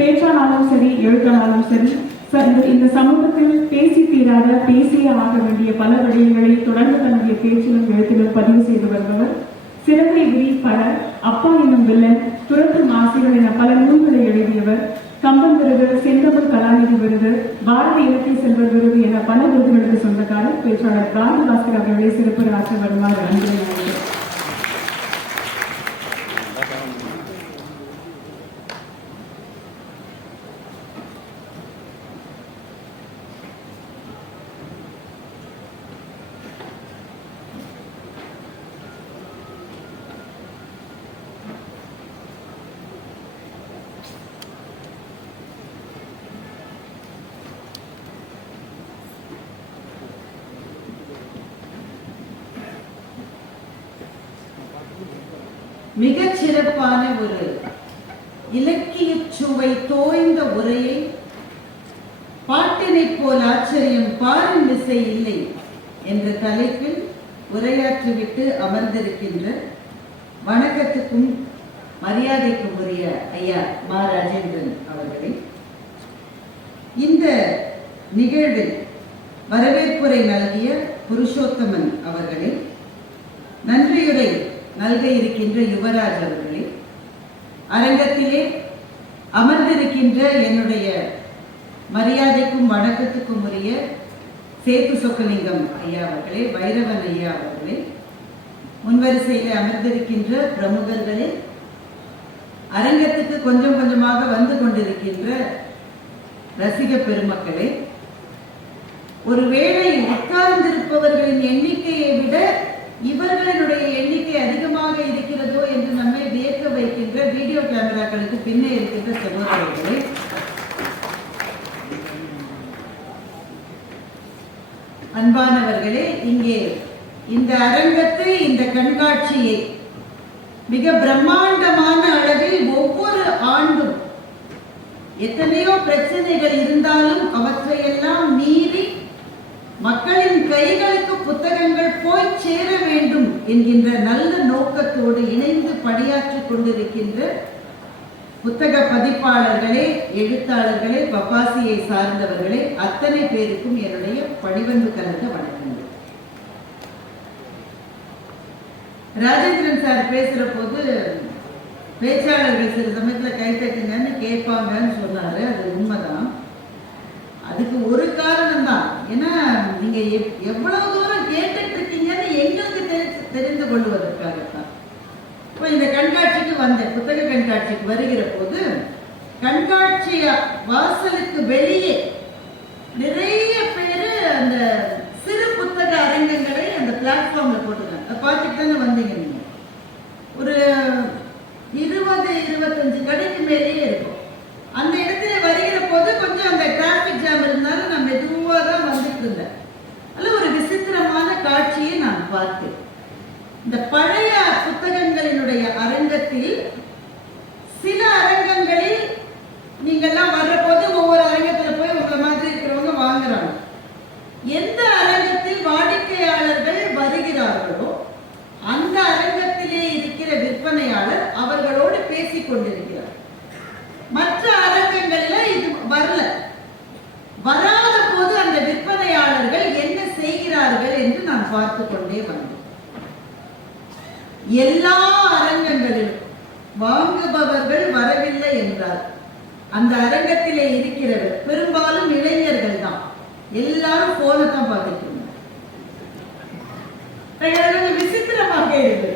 பேச்சானாலும் சரி எழுத்தானாலும் சரி இந்த சமூகத்தில் பேசி தீராத பேசியே ஆக வேண்டிய பல விடயங்களை தொடர்ந்து தன்னுடைய பேச்சிலும் எழுத்திலும் பதிவு செய்து வருபவர். சிறகை விரி பட, அப்பா என்னும் வில்லன், துரத்தும் ஆசைகள் என பல நூல்களை எழுதியவர். கம்பன் விருது, செந்தமிழ் கலாநிதி விருது, பாரத இலக்கிய செல்வர் விருது என பல விருதுகளுக்கு சொந்தக்காரர் பேச்சாளர் ராஜபாஸ்கர் அவர்களை சிறப்பு ஆற்ற வருமாறு அன்புடன் அழைக்கிறேன். மிகச் சிறப்பான ஒரு இலக்கிய சுவை தோய்ந்த உரையை பாட்டினை போல் ஆச்சரியம் பாரின் விசை இல்லை என்ற தலைப்பில் உரையாற்றிவிட்டு அமர்ந்திருக்கின்ற வணக்கத்துக்கும் மரியாதைக்கும் உரிய ஐயா மா ராஜேந்திரன் அவர்களே, இந்த நிகழ்வில் வரவேற்புரை நல்கிய புருஷோத்தமன் அவர்களே, நன்றியுரை நல்க இருக்கின்ற யுவராஜ் அவர்களே, அரங்கத்திலே அமர்ந்திருக்கின்ற என்னுடைய மரியாதைக்கும் வணக்கத்துக்கும் உரிய சேத்து சொக்கலிங்கம் ஐயா அவர்களே, வைரவன் ஐயா அவர்களே, முன்வரிசையில் அமர்ந்திருக்கின்ற பிரமுகர்களே, அரங்கத்துக்கு கொஞ்சம் கொஞ்சமாக வந்து கொண்டிருக்கின்ற ரசிக பெருமக்களே, ஒருவேளை உட்கார்ந்திருப்பவர்களின் எண்ணிக்கையை விட இவர்களினுடைய எண்ணிக்கை அதிகமாக இருக்கிறதோ என்று நம்மை வியக்க வைக்கின்ற வீடியோ கேமராக்களுக்கு பின்னே இருக்கின்ற சகோதரர்களே, அன்பானவர்களே, இங்கே இந்த அரங்கத்தை, இந்த கண்காட்சியை மிக பிரம்மாண்டமான அளவில் ஒவ்வொரு ஆண்டும் எத்தனையோ பிரச்சனைகள் இருந்தாலும் அவற்றையெல்லாம் மீறி மக்களின் கைகளுக்கு புத்தகங்கள் போய் சேர வேண்டும் என்கின்ற நல்ல நோக்கத்தோடு இணைந்து பணியாற்றிக் கொண்டிருக்கின்ற புத்தக பதிப்பாளர்களே, எழுத்தாளர்களே, பப்பாசியை சார்ந்தவர்களே, அத்தனை பேருக்கும் என்னுடைய பணிவன்பு கலந்த வணக்கங்கள். ராஜேந்திரன் சார் பேசுற போது பேச்சாளர்கள் சில சமயத்துல கைத்தட்டுங்கன்னு கேட்பாங்கன்னு சொன்னாரு. அது உண்மைதான். அதுக்கு ஒரு காரணம் தான். ஏன்னா நீங்க எவ்வளவு தூரம் கேட்டுட்டு இருக்கீங்கன்னு எங்களுக்கு தெரிந்து கொள்வதற்காகத்தான். இப்போ இந்த கண்காட்சிக்கு வந்தேன். புத்தக கண்காட்சிக்கு வருகிற போது கண்காட்சி வாசலுக்கு வெளியே நிறைய பேரு அந்த சிறு புத்தக அரங்கங்களை அந்த பிளாட்ஃபார்ம்ல போட்டுருக்காங்க. அதை பார்த்துட்டு தானே வந்தீங்க நீங்க. ஒரு 20-25 கடைக்கு மேலேயே இருக்கும். அந்த இடத்துல வருகிற போது கொஞ்சம் அந்த டிராபிக் ஜாம் இருந்தாலும் நான் மெதுவாக தான் வந்துட்டு இருந்தேன். அதில் ஒரு விசித்திரமான காட்சியை நான் பார்த்தேன். இந்த பழைய புத்தகங்களினுடைய அரங்கத்தில் சில அரங்கங்களில் நீங்கள்லாம் வர்ற போது ஒவ்வொரு அரங்கத்தில் போய் உங்களை மாதிரி இருக்கிறவங்க வாங்குறாங்க. எந்த அரங்கத்தில் வாடிக்கையாளர்கள் வருகிறார்களோ அந்த அரங்கத்திலே இருக்கிற விற்பனையாளர் அவர்களோடு பேசிக் கொண்டிருக்கிறார். மற்ற அரங்கங்களில் இது வரல. வராத போது அந்த விற்பனையாளர்கள் என்ன செய்கிறார்கள் என்று நான் பார்த்து கொண்டே வந்தேன். எல்லா அரங்கங்களிலும் வாங்குபவர்கள் வரவில்லை என்றார். அந்த அரங்கத்திலே இருக்கிறவர் பெரும்பாலும் இளைஞர்கள் தான். எல்லாரும் போனை தான் பார்த்துட்டு இருந்தாங்க. விசித்திரமாக இருக்கு.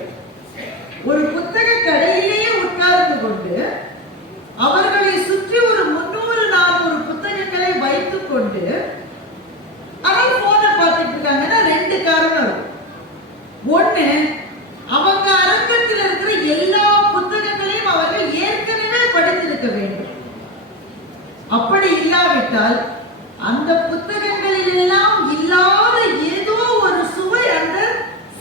ஒரு புத்தக கடையிலேயே உட்கார்ந்து கொண்டு அவர்களை சுற்றி ஒரு 300-400 புத்தகங்களை வைத்துக் கொண்டு அவங்க போனை பார்த்துட்டு இருக்காங்கன்னா 2 காரணம் இருக்கு. ஒண்ணு, அவங்க அரங்கத்தில் இருக்கிற எல்லா புத்தகங்களையும் அவர்கள் ஏற்கனவே படித்திருக்க வேண்டும். அப்படி இல்லாவிட்டால் அந்த புத்தகங்களில் எல்லாம் இல்லாத ஏதோ ஒரு சுவை அந்த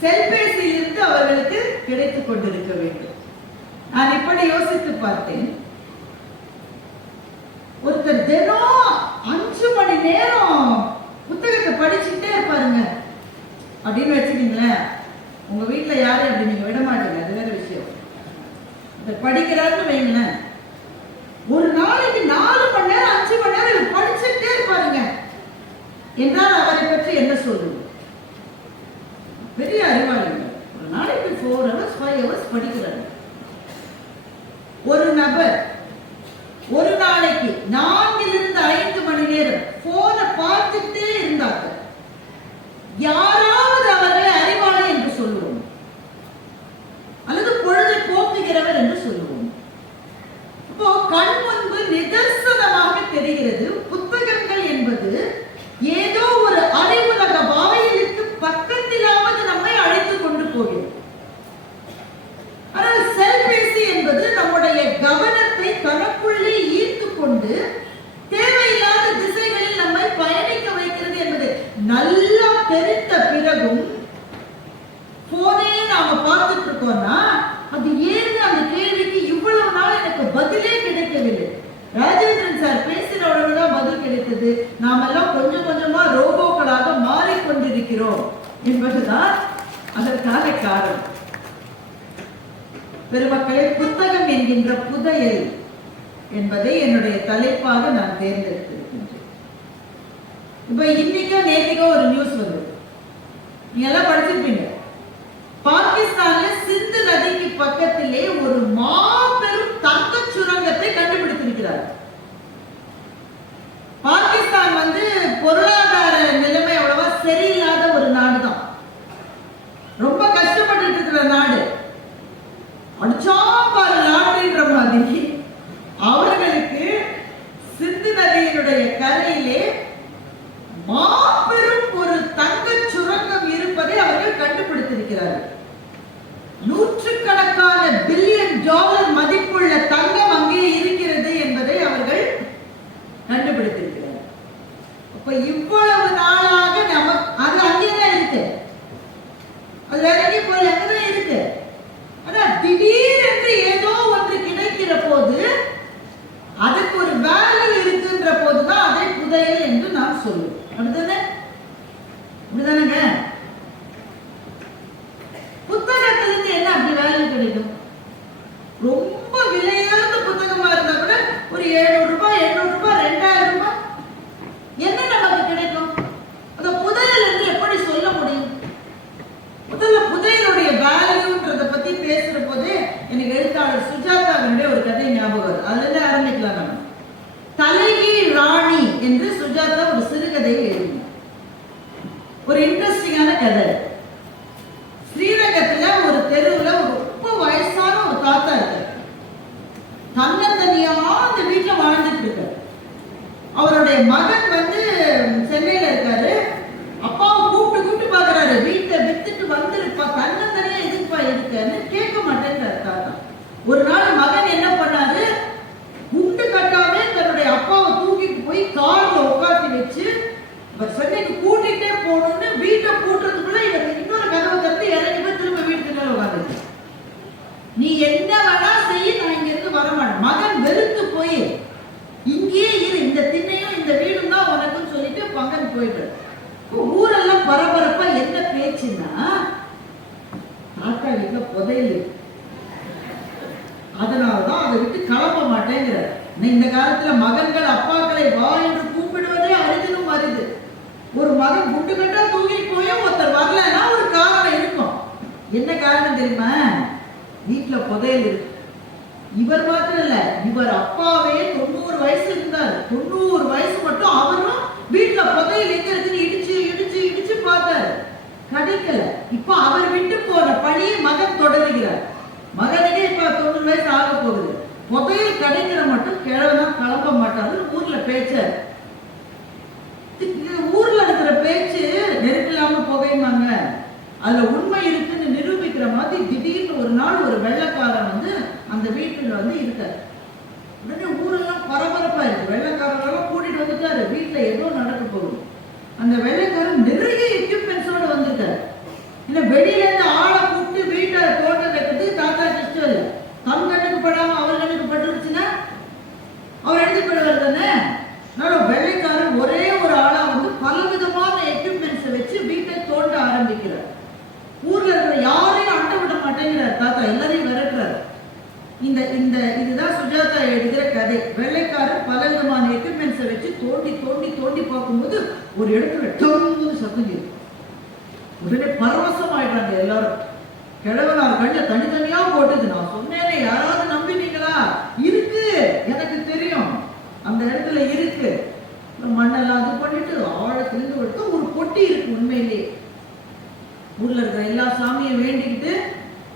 செல்பேசியில் இருந்து அவர்களுக்கு கிடைத்துக் கொண்டிருக்க வேண்டும். நான் இப்படி யோசித்து பார்த்தேன். ஒருத்தர் தினம் 5 மணி நேரம் புத்தகத்தை படிச்சுட்டே இருப்பாருங்க அப்படின்னு வச்சுக்கீங்களேன். உங்க வீட்டுல யாரும் அப்படி நீங்க விட மாட்டீங்க, அது வேற விஷயம். இதை படிக்கிறாருன்னு வைங்களேன். ஒரு நாளைக்கு 4 மணி நேரம் 5 மணி நேரம் இவர் படிச்சுட்டே இருப்பாருங்க என்றால் அவரை பற்றி என்ன சொல்லுங்க? பெரிய அறிவாளிங்க. ஒரு நாளைக்கு 4 hours 5 hours படிக்கிறாங்க. ஒரு நபர் ஒரு நாளைக்கு 4 to 5 மணி நேரம் போனை பார்த்துட்டே இருந்தாங்க. யாராவது அவர்களை அறிவாளி என்று சொல்லுவோம் அல்லது பொழுதை போக்குகிறவர் என்று சொல்லுவோம். இப்போ கண் முன்பு நிதர்சனமாக தெரிகிறது, புத்தகங்கள் என்பது ஏதோ ஒரு அறிவுலக வாயிலுக்கு பக்கத்திலாவது நம்மை அழைத்து கொண்டு போகிறது. ஆனால் செல்பேசி என்பது நம்முடைய கவனத்தை தனக்குள்ளே ஈர்த்து கொண்டு தேவையில்லாத திசைகளில் நம்மை பயணிக்க வைக்கிறது என்பது நல்லா தெரிந்த பிறகும் போனே நாம பார்த்துட்டு இருக்கோம்னா அது ஏன் அந்த கேள்விக்கு இவ்வளவு நாள் எனக்கு பதிலே கிடைக்கவில்லை. ராஜேந்திரன் சார் பேசின உடனேதான் பதில் கிடைத்தது. நாமெல்லாம் கொஞ்சம் கொஞ்சமா ரோபோக்களாக மாறிக்கொண்டிருக்கிறோம் என்பதுதான் அதற்கான காரணம். பெருமக்களே, புத்தகம் என்கின்ற புதையல் என்பதை என்னுடைய தலைப்பாக நான் தேர்ந்தெடுத்திருக்கின்றேன். இப்ப இன்னைக்கோ நேத்திக்கோ ஒரு நியூஸ் வந்தது, நீங்க எல்லாம் படிச்சிருப்பீங்க. பாகிஸ்தான்ல சிந்து நதிக்கு பக்கத்திலே ஒரு மாபெரும் தங்க சுரங்கத்தை கண்டுபிடித்திருக்கிறார். பாகிஸ்தான் பொருளாதார நிலைமை அவ்வளவா சரியில்லாத ஒரு நாடு தான், ரொம்ப கஷ்டப்பட்டு இருக்கிற நாடு. அடிச்சாம்பாரு லாட்டரின்ற மாதிரி அவர்களுக்கு சிந்து நதியினுடைய கரையிலே மாபெரும் ஒரு தங்க சுரங்கம் இருப்பதை அவர்கள் கண்டுபிடித்திருக்கிறார்கள். நூற்றுக்கணக்கான பில்லியன் டாலர் மதிப்புள்ள தங்கம் அங்கே இருக்கிறது என்பதை அவர்கள் கண்டுபிடித்திருக்கிறார்கள். அப்ப இவ்வளவு நாளாக நமக்கு அது அங்கேதான் இருக்கு, அது வேற எங்கேயும் போய் அங்கதான் இருக்கு. ஆனா திடீரென்று ஏதோ ஒன்று கிடைக்கிற போது அதுக்கு ஒரு வேல்யூ இருக்குன்ற போதுதான் அதை புதையல் என்று நாம் சொல்லுவோம். அப்படிதானே? அப்படிதானங்க? புத்தகத்திலிருந்து என்ன அப்படி வேல்யூ கிடைக்கும்? ரொம்ப விலையாத புத்தகமா இருந்தா கூட ஒரு 700 ரூபாய் 800 ரூபாய் 2000 ரூபாய் என்ன நமக்கு கிடைக்கும்? அந்த புதையல் என்று எப்படி சொல்ல முடியும்? முதல்ல புதையலுடைய வேல்யூன்றத பத்தி பேசுற போது எனக்கு எழுத்தாளர் சுஜாதாவினுடைய ஒரு கதை ஞாபகம் வருது. அதுல இருந்து ஆரம்பிக்கலாம். நம்ம தலைகீழ் ராணி என்று சுஜாதா ஒரு சிறுகதையை எழுதினார். ஒரு இன்ட்ரெஸ்டிங்கான கதை. ஸ்ரீரங்கத்துல ஒரு தெருவுல ரொம்ப வயசான ஒரு தாத்தா இருக்காரு. தன்னந்தனியா அந்த வீட்டுல வாழ்ந்துட்டு இருக்காரு. அவருடைய மகன் சென்னையில இருக்காரு. அப்பாவை கூப்பிட்டு பாக்குறாரு, வீட்டை வித்துட்டு வந்துருப்பா, தன்னந்தனியா எதுக்குப்பா இருக்கான்னு கேட்க மாட்டேங்கிறாரு தாத்தா. ஒரு நாள் மகன் என்ன பண்ணாரு, குண்டு கட்டாவே தன்னுடைய அப்பாவை தூக்கிட்டு போய் கார்ல உட்காந்து வச்சு இவர் சென்னைக்கு கூட்டிகிட்டே போகணும்னு வீட்டை கூட்டுறதுக்குள்ள இவர் இன்னொரு கதவை தட்டி இறங்கி போய் திரும்ப வீட்டுக்கு உட்காந்து, நீ என்ன வேணா செய்ய, நான் இங்க இருந்து வரமாட்டேன். மகன் வெறுத்து போய் இங்கேயே இரு, இந்த திண்ணையும் இந்த வீடும் தான் உனக்குன்னு சொல்லிட்டு மகன் போயிட்டு ஊரெல்லாம் பரபரப்பா என்ன பேச்சுன்னா, தாத்தா வீட்டுல புதையல், அதனாலதான் அதை விட்டு கிளம்ப மாட்டேங்கிறார். இந்த காலத்துல மகன்கள் அப்பாக்களை வா என்று கூப்பிடுவதே அரிதிலும் அரிது. ஒரு மகன் குண்டு கட்டா தூக்கிட்டு போய் ஒருத்தர் வரலன்னா ஒரு காரணம் இருக்கும். என்ன காரணம் தெரியுமா? வீட்டுல புதையல் இருக்கு. இவர் மாத்திரம் இல்ல, இவர் அப்பாவே 90 வயசு இருந்தார். 90 வயசு மட்டும் அவரும் வீட்டுல புதையல் எங்க இருக்குன்னு இடிச்சு இடிச்சு இடிச்சு பார்த்தாரு, கிடைக்கல. இப்ப அவர் விட்டு போன பணியை மகன் தொடருகிறார். மகனுக்கே இப்ப 90 வயசு ஆக போகுது. புதையல் கிடைக்கிற மட்டும் கிழவனா கிளம்ப மாட்டாரு. ஊர்ல பேச்ச, ஊர்ல இருக்கிற பேச்சு நெருக்கலாம புகையுமாங்க. அதுல உண்மை இருக்குன்னு நிரூபிக்கிற மாதிரி திடீர்னு ஒரு நாள் ஒரு வெள்ளைக்காரன் அந்த வீட்டுல இருக்காரு. உடனே ஊரெல்லாம் பரபரப்பா இருக்கு. வெள்ளைக்காரரெல்லாம் கூட்டிட்டு வந்துட்டாரு. வீட்டுல ஏதோ நடக்க போகுது. அந்த வெள்ளைக்காரன் நிறைய எக்யூப்மெண்ட்ஸோட வந்திருக்காரு. இல்ல வெளியில இருந்து ஆளை கூப்பிட்டு வீட்டை தோட்ட வைக்கிறது தாத்தா இஷ்டம் இல்லை. தம் கண்ணுக்கு படாம அவர் கண்ணுக்கு பட்டுருச்சுன்னா அவர் எடுத்துப்படுவார் தானே. வெள்ளைக்காரன் ஒரே ஒரு ஆளா பலவிதமான எக்யூப்மெண்ட்ஸை வச்சு வீட்டை தோண்ட ஆரம்பிக்கிறார். ஊர்ல இருக்கிற யாரையும் அண்ட விட மாட்டேங்கிறார் தாத்தா, எல்லாரையும் விரட்டுறாரு. இந்த இதுதான் சுஜாதா எழுதுகிற கதை. வெள்ளைக்காரர் பல விதமான எக்யூப்மெண்ட்ஸை வச்சு தோண்டி தோண்டி தோண்டி பார்க்கும்போது ஒரு இடத்துல டொங்குன்னு சத்தம் கேட்கும். உடனே பரவசம் ஆயிடுறாங்க எல்லாரும். கிழவனார் கண்ண தனித்தனியா போட்டுது. நான் சொன்னேனே, யாராவது நம்பினீங்களா? இருக்கு, எனக்கு தெரியும், அந்த இடத்துல இருக்கு. மண்ணெல்லாம் அது பண்ணிட்டு ஆழத்திலிருந்து எடுத்து ஒரு பொட்டி இருக்கு. உண்மையிலே ஊர்ல இருக்கிற எல்லா சாமியும் வேண்டிக்கிட்டு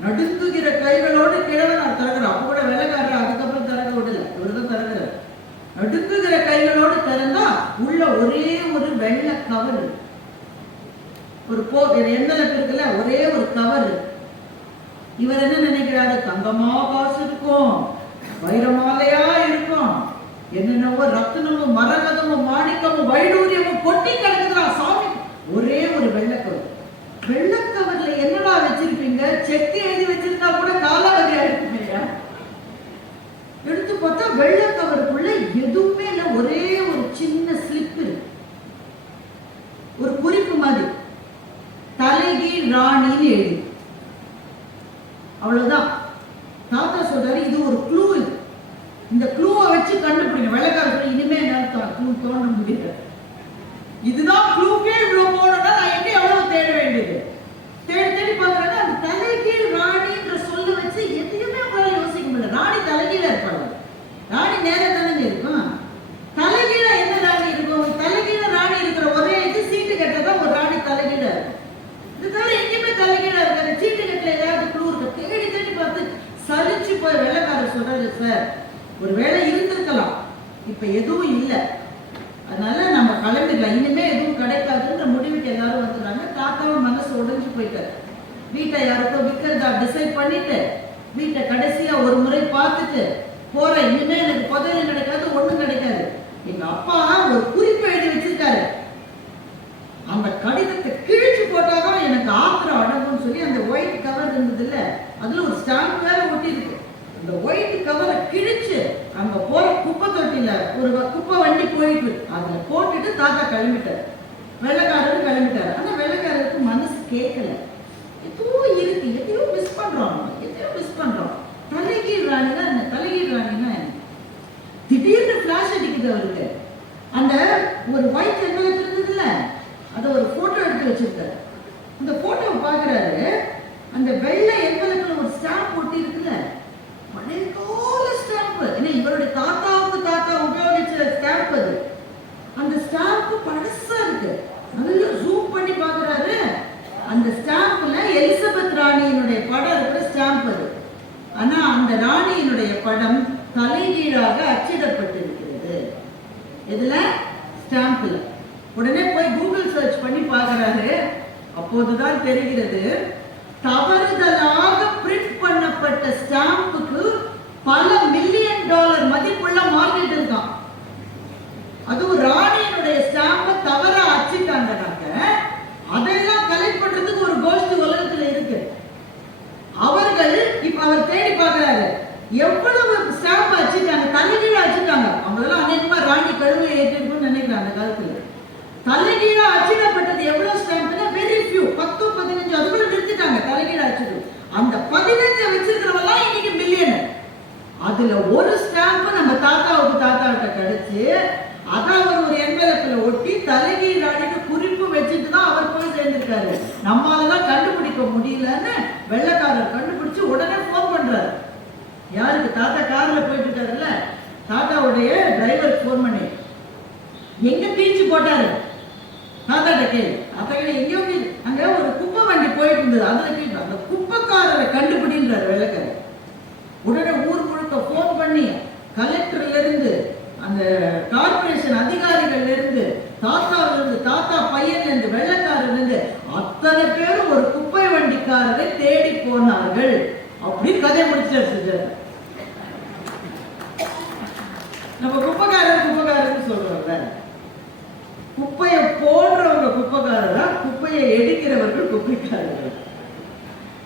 நடுங்குகிற கைகளோடு கிழவனார் திறக்கிறார். அப்ப கூட வெள்ளைக்காரர் அதுக்கப்புறம் திறக்க விடல, இவர்தான் திறக்கிறார். நடுங்குகிற கைகளோடு திறந்தா உள்ள ஒரே ஒரு வெள்ளை கவர், ஒரு எந்தளவுக்கு இருக்குல்ல, ஒரே ஒரு கவர். இவர் என்ன நினைக்கிறாரு? தங்கமா காசு இருக்கும், வைரமாலையா இருக்கும், என்னென்னவோ ரத்தினமும் மரகதமும் மாணிக்கமும் வைடூரியமும் கொட்டி கிடக்குறா சாமி. ஒரே ஒரு வெள்ளக்கவர். வெள்ளக்கவர்ல என்னடா வச்சிருப்பீங்க? செக்கு எழுதி வச்சிருந்தா கூட காலாவதியா இருக்குமையா? எடுத்து பார்த்தா வெள்ளக்கவருக்குள்ள எதுவுமே இல்ல. ஒரே ஒரு சின்ன ஸ்லிப் இருக்கு, ஒரு குறிப்பு மாதிரி, தலைகீழ் ராணின்னு எழுதி. அவ்வளவுதான். தாத்தா சொல்றாரு, இது ஒரு க்ளூ. இது இந்த க்ளூவை வச்சு கண்டுபிடிங்க. வெள்ளைக்காரர்கள் இனிமே என்னால க்ளூ தோன்ற முடியல. இதுதான் க்ளூக்கே இவ்வளவு போனோம்னா நான் எங்க எவ்வளவு தேட வேண்டியது? தேடி தேடி பாக்குறாங்க. அந்த தலைகீழ் ராணின்ற சொல்ல வச்சு எதையுமே அவங்களால யோசிக்க முடியல. ராணி தலைகீழ இருப்பாங்க, ராணி நேரம் தானே இருக்கும். தலைகீழ என்ன ராணி இருக்கும்? தலைகீழ ராணி இருக்கிற ஒரே இது சீட்டு கட்டதான் ஒரு ராணி தலைகீழ இருக்கும். இதுதால எங்கேயுமே தலைகீழ இருக்காது. சீட்டு கட்டல ஏதாவது க்ளூ இருக்கு. தேடி தேடி பார்த்து சலிச்சு போய் வெள்ளைக்காரர் சொல்றாரு, சார் ஒரு வேலை இருந்திருக்கலாம், இப்ப எதுவும் இல்லை, அதனால நம்ம கிளம்பிடலாம், இனிமே எதுவும் கிடைக்காதுன்ற முடிவுக்கு எல்லாரும் வந்துடுறாங்க. தாத்தாவும் மனசு உடைஞ்சு போயிட்டாரு. வீட்டை யாருக்கோ விற்கிறதா டிசைட் பண்ணிட்டு வீட்டை கடைசியா ஒரு முறை பார்த்துட்டு போறேன், இனிமே எனக்கு புதையல் கிடைக்காது, ஒண்ணும் கிடைக்காது. எங்க அப்பா ஒரு குறிப்பு எழுதி வச்சிருக்காரு, அந்த கடிதத்தை கிழிச்சு போட்டாதான் எனக்கு ஆத்திரம் அடங்கும்னு சொல்லி அந்த ஒயிட் கவர் இருந்தது இல்ல, அதுல ஒரு ஸ்டாம்ப் வேற ஒட்டி இருக்கு. அந்த ஒயிட் கவரை கிழிச்சு அங்க போற குப்பை தொட்டில ஒரு குப்பை வண்டி போயிட்டு அதுல போட்டுட்டு தாத்தா கிளம்பிட்டாரு. வெள்ளைக்காரரும் கிளம்பிட்டாரு. ஆனா வெள்ளைக்காரருக்கு மனசு கேட்கல. எதுவோ இருக்கு, எதையோ மிஸ் பண்றோம், எதையோ மிஸ் பண்றோம். தலைகீழ் ராணினா என்ன? தலைகீழ் ராணினா என்ன? திடீர்னு பிளாஷ் அடிக்குது அவருக்கு. அந்த ஒரு ஒயிட் என்வலப் இருந்ததுல, அதை ஒரு போட்டோ எடுத்து வச்சிருக்காரு. அந்த போட்டோவை பாக்குறாரு. அந்த வெள்ளை என்வலப்ல ஒரு ஸ்டாம்ப் ஒட்டி இருக்குல்ல, பழைய கால ஸ்டாம்ப். ஏன்னா இவருடைய தாத்தாவுக்கு தாத்தா உபயோகிச்ச ஸ்டாம்ப் அது. அந்த ஸ்டாம்ப் பழசா இருக்கு. நல்லா ஜூம் பண்ணி பாக்குறாரு. அந்த ஸ்டாம்ப்ல எலிசபெத் ராணியினுடைய படம் இருக்கிற ஸ்டாம்ப் அது. ஆனா அந்த ராணியினுடைய படம் தலைகீழாக அச்சிடப்பட்டிருக்கிறது. இதுல ஸ்டாம்ப்ல. உடனே போய் கூகுள் சர்ச் பண்ணி பாக்குறாரு. அப்போதுதான் தெரிகிறது, தவறுதலாக பிரிண்ட் பண்ணப்பட்ட ஸ்டாம்புக்கு பல மில்லியன் டாலர் மதிப்புள்ள மார்க்கெட் இருக்கான். அதுவும் ராணியினுடைய ஸ்டாம்பை தவறா அச்சிட்டாங்கனாக்க அதெல்லாம் கலெக்ட் பண்றதுக்கு ஒரு கோஷ்டி உலகத்துல இருக்கு. அவர்கள் இப்ப அவர் தேடி பார்க்கிறாரு, எவ்வளவு ஸ்டாம்ப் அச்சிட்டாங்க, தலைகீழ அச்சிட்டாங்க. அவங்களெல்லாம் அநேகமா ராணி கழுவை ஏற்றிருக்கும்னு நினைக்கிறாங்க. அந்த காலத்துல தலைகீழ அச்சிடப்பட்டது எவ்வளவு ஸ்டாம்ப்னா வெரி ஃபியூ, 10-15, அதுக்குள்ள நிறுத்திட்டாங்க தலைகீழ அச்சிடு. அந்த 15 வச்சிருக்கிறவெல்லாம் இன்னைக்கு மில்லியன். அதுல ஒரு ஸ்டாம்ப் நம்ம தாத்தாவிட்ட கிடைச்சு அதை அவர் ஒரு என்வலப்ல ஒட்டி தலைகீழ் ராணிக்கு குறிப்பு வச்சுட்டு தான் அவர் போய் சேர்ந்திருக்காரு. நம்மளால கண்டுபிடிக்க முடியலன்னு வெள்ளைக்காரர் கண்டுபிடிச்சு உடனே போன் பண்றாரு. யாருக்கு? தாத்தா கார்ல போயிட்டு இருக்காருல்ல, தாத்தாவுடைய டிரைவர் போன் பண்ணி எங்க தீச்சு போட்டாரு தாத்தாட்ட கேள்வி. தாத்தா எங்கேயோ அங்க ஒரு குப்பை வண்டி போயிட்டு இருந்தது, அதுல கேட்டு அந்த குப்பைக்காரரை கண்டுபிடின்றாரு வெள்ளைக்காரர். உடனே ஊர் முழுக்க போன் பண்ணி கலெக்டர்ல இருந்து அந்த கார்பரேஷன் அதிகாரிகள்ல இருந்து தாத்தாவில இருந்து தாத்தா பையன்ல இருந்து வெள்ளைக்காரர்ல இருந்து அத்தனை பேரும் ஒரு குப்பை வண்டிக்காரரை தேடி போனார்கள் அப்படின்னு கதை முடிச்சார் சுஜாதா. நம்ம குப்பைக்காரர்னு சொல்றோம்ல, குப்பையை போடுறவங்க குப்பைக்காரரா, குப்பையை எடுக்கிறவர்கள் குப்பைக்காரர்கள்.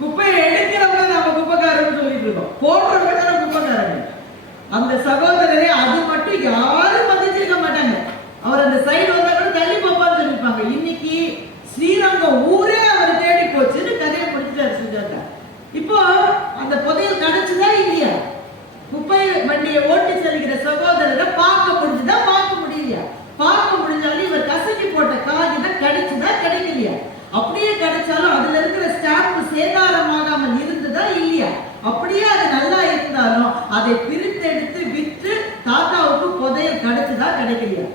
குப்பையை எடுக்கிறவங்க நம்ம குப்பைக்காரன்னு சொல்லிட்டு இருக்கோம், போடுறவங்க தானே குப்பைக்காரங்க. அந்த சகோதரரை அது மட்டும் யாரும் மதிச்சிருக்க மாட்டாங்க. அவர் அந்த சைடு வந்தா கூட தள்ளி போப்பான்னு சொல்லிருப்பாங்க. இன்னைக்கு ஸ்ரீரங்கம் ஊரே அவர் தேடி போச்சுன்னு கதையை முடிச்சிட்டாரு சுஜாதா. இப்போ அந்த புதையல் கிடைச்சுதா இல்லையா? குப்பை வண்டியை ஓட்டி செல்கிற சகோதரரை பார்க்க முடிஞ்சுதா, பார்க்க முடியலையா? பார்க்க முடிஞ்சாலும் இவர் கசக்கி போட்ட காகிதம் கிடைச்சுதா, கிடைக்கலையா? அப்படியே கிடைச்சாலும் அதுல இருக்கிற ஸ்டாம்ப் சேதாரமாகாமல் இருந்ததா இல்லையா? அப்படியே அது நல்லா இருந்தாலும் அதை பிரித்தெடுத்து விற்று தாத்தாவுக்கு புதையல் கிடைச்சுதா, கிடைக்கலையா?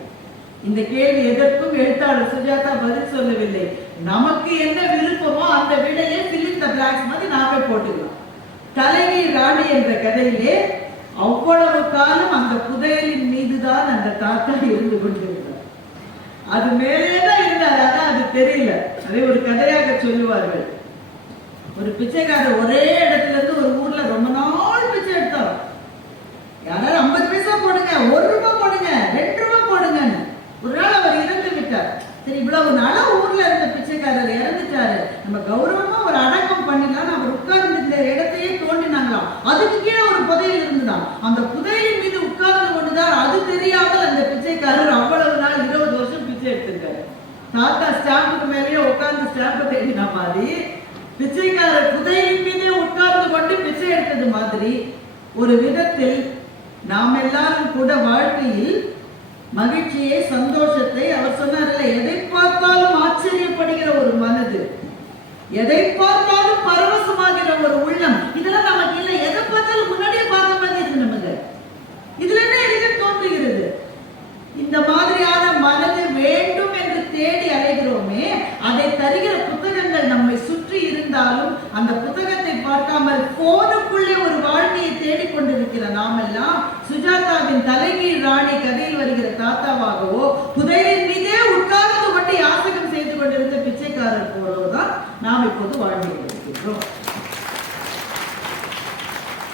இந்த கேள்வி எதற்கும் எழுத்தாளர் சுஜாதா பதில் சொல்லவில்லை. நமக்கு என்ன விருப்பமோ அந்த விடையை fill in the blanks மாதிரி நாமே போட்டுக்கலாம். தலைவி ராணி என்ற கதையிலே அவ்வளவு காலம் அந்த புதையலின் மீதுதான் அந்த தாத்தா இருந்து கொண்டிருந்தார். அது மேலேதான் இருந்தார், ஆனா அது தெரியல. அதை ஒரு கதையாக சொல்லுவார்கள். ஒரு பிச்சைக்காரர் ஒரே இடத்துல இருந்து ஒரு ஊர்ல ரொம்ப நாள் பிச்சை எடுத்தார். யாராவது 50 பைசா போடுங்க, 1 ரூபாய் போடுங்க, 2 ரூபாய் போடுங்கன்னு. ஒரு நாள் அவர் இறந்து விட்டார். சரி, இவ்வளவு நாளா ஊர்ல இருந்த பிச்சைக்காரர் இறந்துட்டாரு, நம்ம கௌரவமா ஒரு அடக்கம் பண்ணிடலாம். அவர் உட்கார்ந்து இந்த இடத்தையே தோண்டினாங்களாம். அதுக்கு கீழே ஒரு புதையல் இருந்துதான். அந்த புதையலின் மீது உட்கார்ந்து கொண்டுதான் அது தெரியாமல் அந்த பிச்சைக்காரர் அவ்வளவு நாள் 20 வருஷம் பிச்சை எடுத்திருக்காரு. தாத்தா ஸ்டாம்புக்கு மேலேயே உட்கார்ந்து ஸ்டாம்பை தேடின மாதிரி பிச்சைக்காரர் புதையலின் மீதே உட்கார்ந்து கொண்டு பிச்சை எடுத்தது மாதிரி ஒரு விதத்தில் நாம் எல்லாரும் கூட வாழ்க்கையில் மகிழ்ச்சியை, சந்தோஷத்தை, அவர் சொன்னார்ல, எதை பார்த்தாலும் ஆச்சரியப்படுகிற ஒரு மனது, எதை பார்த்தாலும் பரவசமாகிற ஒரு உள்ளம், இதெல்லாம் நமக்கு இல்லை. எதை பார்த்தாலும் முன்னாடியே பார்த்த மாதிரி இருக்கு நமக்கு. இதுல என்ன எனக்கு தோன்றுகிறது? இந்த மாதிரியான மனது வேண்டும் என்று தேடி அலைகிறோமே, அதை தருகிற புத்தகங்கள் நம்மை சுற்றி இருந்தாலும் அந்த புத்தகத்தை பார்க்காமல் போனுக்குள்ளே ஒரு வாழ்க்கையை தேடிக்கொண்டிருக்கிற நாம் எல்லாம் சுஜாதாவின் தலைகீழ் ராணி கதையில் வருகிற தாத்தாவாகவோ புதையலின் மீதே உட்கார்ந்து கொண்டு யாசகம் செய்து கொண்டிருந்த பிச்சைக்காரர் போலோதான் நாம் இப்போது வாழ்ந்து கொண்டிருக்கிறோம்.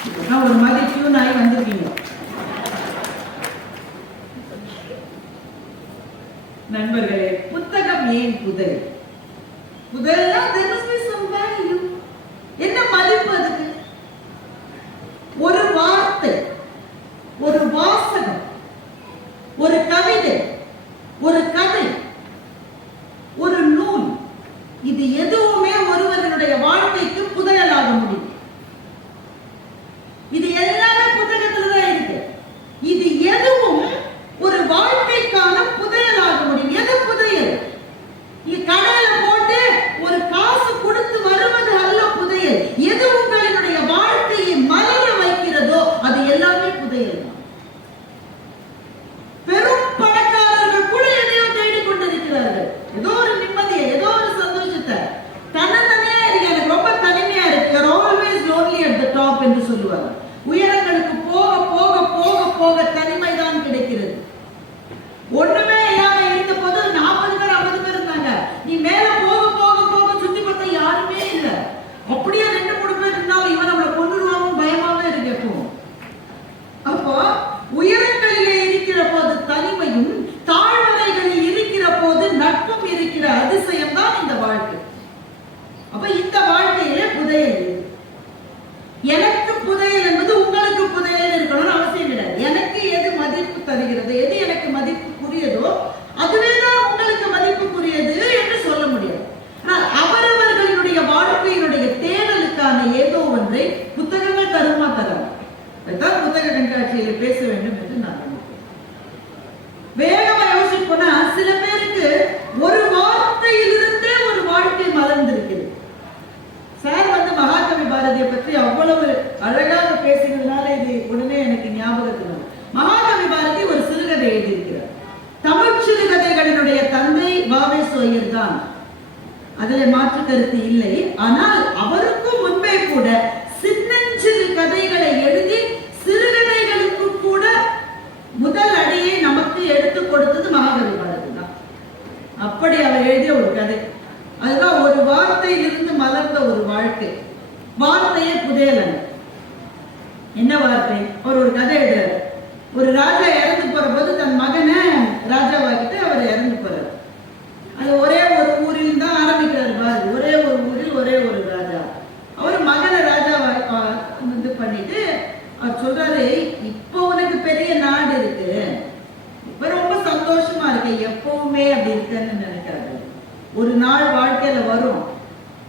இப்பதான் ஒரு மாதிரி டியூன் ஆகி வந்திருக்கீங்க. நண்பர்களே, புத்தகம் ஏன் புதையல்? புதையல்னா there must be some value. என்ன மதிப்பு அதுக்கு? ஒரு வார்த்தை, ஒரு வாசகம், ஒரு கவிதை, ஒரு கதை, ஒரு நூல், இது எதுவுமே ஒருவருடைய வாழ்க்கைக்கு புதையலாக முடியும். இது எல்லாமே புத்தகத்துல தான் இருக்கு. இது எதுவும் ஒரு வாழ்க்கைக்கான புதையலாக முடியும். எது புதையல்? நீ கடையில போட்டு ஒரு காசு கொடுத்து வருவது அல்ல புதையல். எது உங்களுடைய வாழ்க்கையை மலர வைக்கிறதோ அது எல்லாமே புதையல் தான். பெரும் பணக்காரர்கள் கூட எதையோ தேடிக் கொண்டிருக்கிறார்கள். ஏதோ ஒரு நிம்மதியை, ஏதோ ஒரு சந்தோஷத்தை. தனித்தனியா இருக்கு, எனக்கு ரொம்ப தனிமையா இருக்கு, always lonely at the top என்று சொல்லுவாங்க. உயரங்களுக்கு போக போக போக போக தனிமைதான் கிடைக்கிறது. ஒண்ணுமே இல்லாம இருந்த போது 40 பேர் 50 பேர் இருந்தாங்க. நீ மேல போக போக போக சுத்தி பார்த்தா யாருமே இல்ல. அப்படியே 2-3 பேர் இருந்தாலும் இவன் நம்மளை கொண்டுருவாங்க பயமாவே இருக்கு எப்பவும். அப்போ உயரங்களிலே இருக்கிற போது தனிமையும், தாழ்வரைகளில் இருக்கிற போது நட்பும் இருக்கிற அதிசயம் தான் இந்த வாழ்க்கை. அப்ப இந்த வாழ்க்கையிலே புதையல். எனக்கு புதையல் என்பது உங்களுக்கு புதையல் இருக்கணும்னு அவசியம் கிடையாது. எனக்கு எது மதிப்பு தருகிறது, எது எனக்கு மதிப்புக்குரியதோ அதுவேதான் உங்களுக்கு மதிப்புக்குரியது என்று சொல்ல முடியாது. ஆனால் அவரவர்களுடைய வாழ்க்கையினுடைய தேடலுக்கான ஏதோ ஒன்றை புத்தகங்கள் தருமா தரும். அதான் புத்தக கண்காட்சியில பேச வேண்டும் என்று நான் நினைக்கிறேன். வேகமா யோசிச்சு போனா சில பேருக்கு ஒரு வார்த்தையிலிருந்தே ஒரு வாழ்க்கை மலர்ந்திருக்கிறது. சார் மகாகவி பாரதியை பற்றி அவ்வளவு அழகாக பேசினதுனால இது உடனே எனக்கு ஞாபகத்தில். மகாகவி பாரதி ஒரு சிறுகதை எழுதியிருக்கிறார். தமிழ் சிறுகதைகளினுடைய தந்தை வ.வே.சு. ஐயர் தான், அதுல மாற்று கருத்து இல்லை. ஆனால் அவருக்கும் முன்பே கூட சின்னஞ்சிறு கதைகளை எழுதி சிறுகதைகளுக்கு கூட முதல் அடியை நமக்கு எடுத்து கொடுத்தது மகாகவி பாரதி தான். அப்படி அவர் எழுதிய ஒரு கதை, அதுதான் ஒரு வார்த்தையிலிருந்து மலர்ந்த ஒரு வாழ்க்கை. வார்த்தையே புதையல். என்ன வார்த்தை? அவர் ஒரு கதை எழுதுறாரு. ஒரு ராஜா இறந்து போற போது தன் மகனை ராஜாவாக்கிட்டு அவர் இறந்து போறாரு. அது ஒரே ஒரு ஊரில் தான் ஆரம்பிக்கிறார் பாரு. ஒரே ஒரு ஊரில் ஒரே ஒரு ராஜா. அவர் மகனை ராஜாவா பண்ணிட்டு அவர் சொல்றாரு, இப்போ உனக்கு பெரிய நாடு இருக்கு, இப்ப ரொம்ப சந்தோஷமா இருக்கு, எப்பவுமே அப்படி இருக்குன்னு நினைக்காது. ஒரு நாள் வாழ்க்கையில வரும்,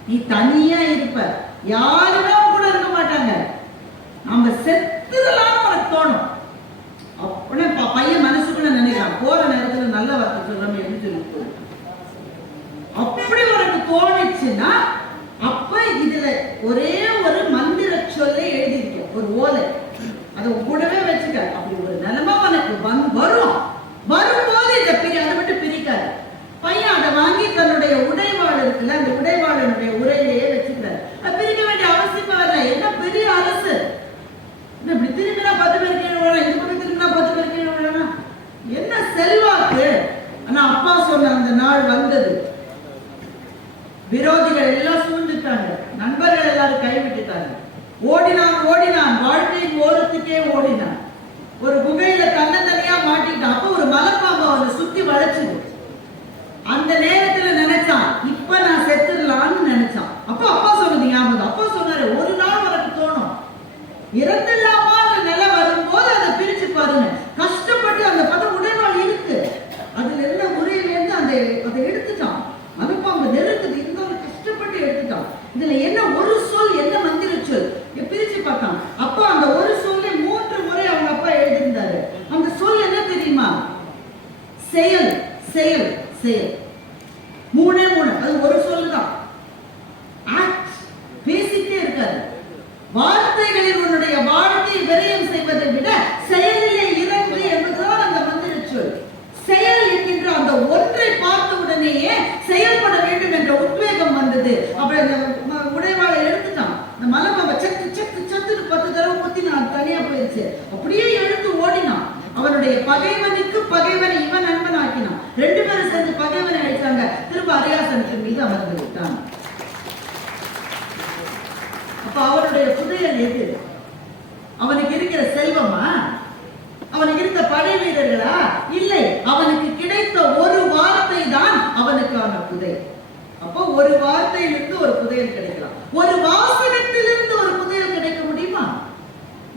நீ தனியா இருப்ப, யாருமே கூட இருக்க மாட்டாங்க, நம்ம செத்துடலாம் உனக்கு தோணும். நல்ல வார்த்தை சொல்றோம் என்று சொல்லி அப்படி உனக்கு தோணுச்சுன்னா அப்ப இதுல ஒரே ஒரு மந்திர சொல்லை எழுதியிருக்க, ஒரு ஓலை, அதை கூடவே வச்சுக்க. அப்படி ஒரு நிலைமை உனக்கு வரும். வரும்போது இதை அதை விட்டு பிரிக்காது. பையன் அதை வாங்கி தன்னுடைய உடைவாள் இருக்குல்ல, அந்த உடைவாளனுடைய உரையிலேயே வச்சுக்கிறார். அது பிரிக்க வேண்டிய அவசியமா வரல. என்ன பெரிய அரசு, இப்படி திரும்பினா 10 பேர் கீழே விழலாம், இந்த பக்கம் திரும்பினா 10 பேர் கீழே விழலாம், என்ன செல்வாக்கு. ஆனா அப்பா சொன்ன அந்த நாள் வந்தது. விரோதிகள் எல்லாம் சூழ்ந்துட்டாங்க, நண்பர்கள் எல்லாரும் கைவிட்டுட்டாங்க. ஓடினான், வாழ்க்கையின் ஓரத்துக்கே ஓடினான். ஒரு குகையில தன்னந்தனியா மாட்டிட்டான். அப்ப ஒரு மலைப்பாம்பு அவனை சுத்தி வளைச்சுது. அந்த நேரத்துல நினைச்சான், இப்ப நான் செத்துடலான்னு நினைச்சான். அப்பா சொன்னது ஞாபகம். அப்பா சொன்னாரு, ஒரு நாள் உனக்கு தோணும் இறந்துடலாமா நிலை வரும்போது அதை பிரிச்சு பாருங்க. கஷ்டப்பட்டு அந்த பதம் உடைவாள் இருக்கு, அதுல இருந்த முறையிலேருந்து அதை எடுத்துட்டான். மலைப்பாம்பு நெருக்குது, இருந்தாலும் கஷ்டப்பட்டு எடுத்துட்டான். இதுல என்ன ஒரு சொல், என்ன மந்திர சொல் பிரிச்சு பார்த்தான். அப்பா அந்த ஒரு சொல்லை 3 முறை அவங்க அப்பா எழுதியிருந்தாரு. அந்த சொல் என்ன தெரியுமா? செயல், செயல், செயல். 3 அது ஒரு சொல்லுதான். பேசிட்டே இருக்காரு. வார்த்தைகளில் உன்னுடைய வாழ்க்கையை விரயம் செய்வதை விட செயலிலே இறங்கு என்பதுதான் அந்த மந்திர சொல். செயல் என்கின்ற அந்த ஒன்றை பார்த்த உடனேயே செயல்பட வேண்டும் என்ற உத்வேகம் வந்தது. அப்புறம் இந்த உடைவாளை எடுத்துட்டான். இந்த மலைப்பாம்பை சத்து சத்து சத்துன்னு 10 தடவை குத்தி நான் தனியா போயிருச்சு. அப்படியே எடுத்து ஓடினான். அவனுடைய பகைவனுக்கு பகைவனை இவன் நண்பன் ஆக்கினான். 2 பேரும் சேர்ந்து பகைவனை அழிச்சாங்க. திரும்ப அரியாசனத்தின் மீது அமர்ந்து விட்டான். அப்ப அவனுடைய புதையல் எது? அவனுக்கு இருக்கிற செல்வமா? அவனுக்கு இருந்த படை வீரர்களா? இல்லை, அவனுக்கு கிடைத்த ஒரு வார்த்தை தான் அவனுக்கான புதையல். அப்போ ஒரு வார்த்தையிலிருந்து ஒரு புதையல் கிடைக்கலாம். ஒரு வாசகத்திலிருந்து ஒரு புதையல் கிடைக்க முடியுமா?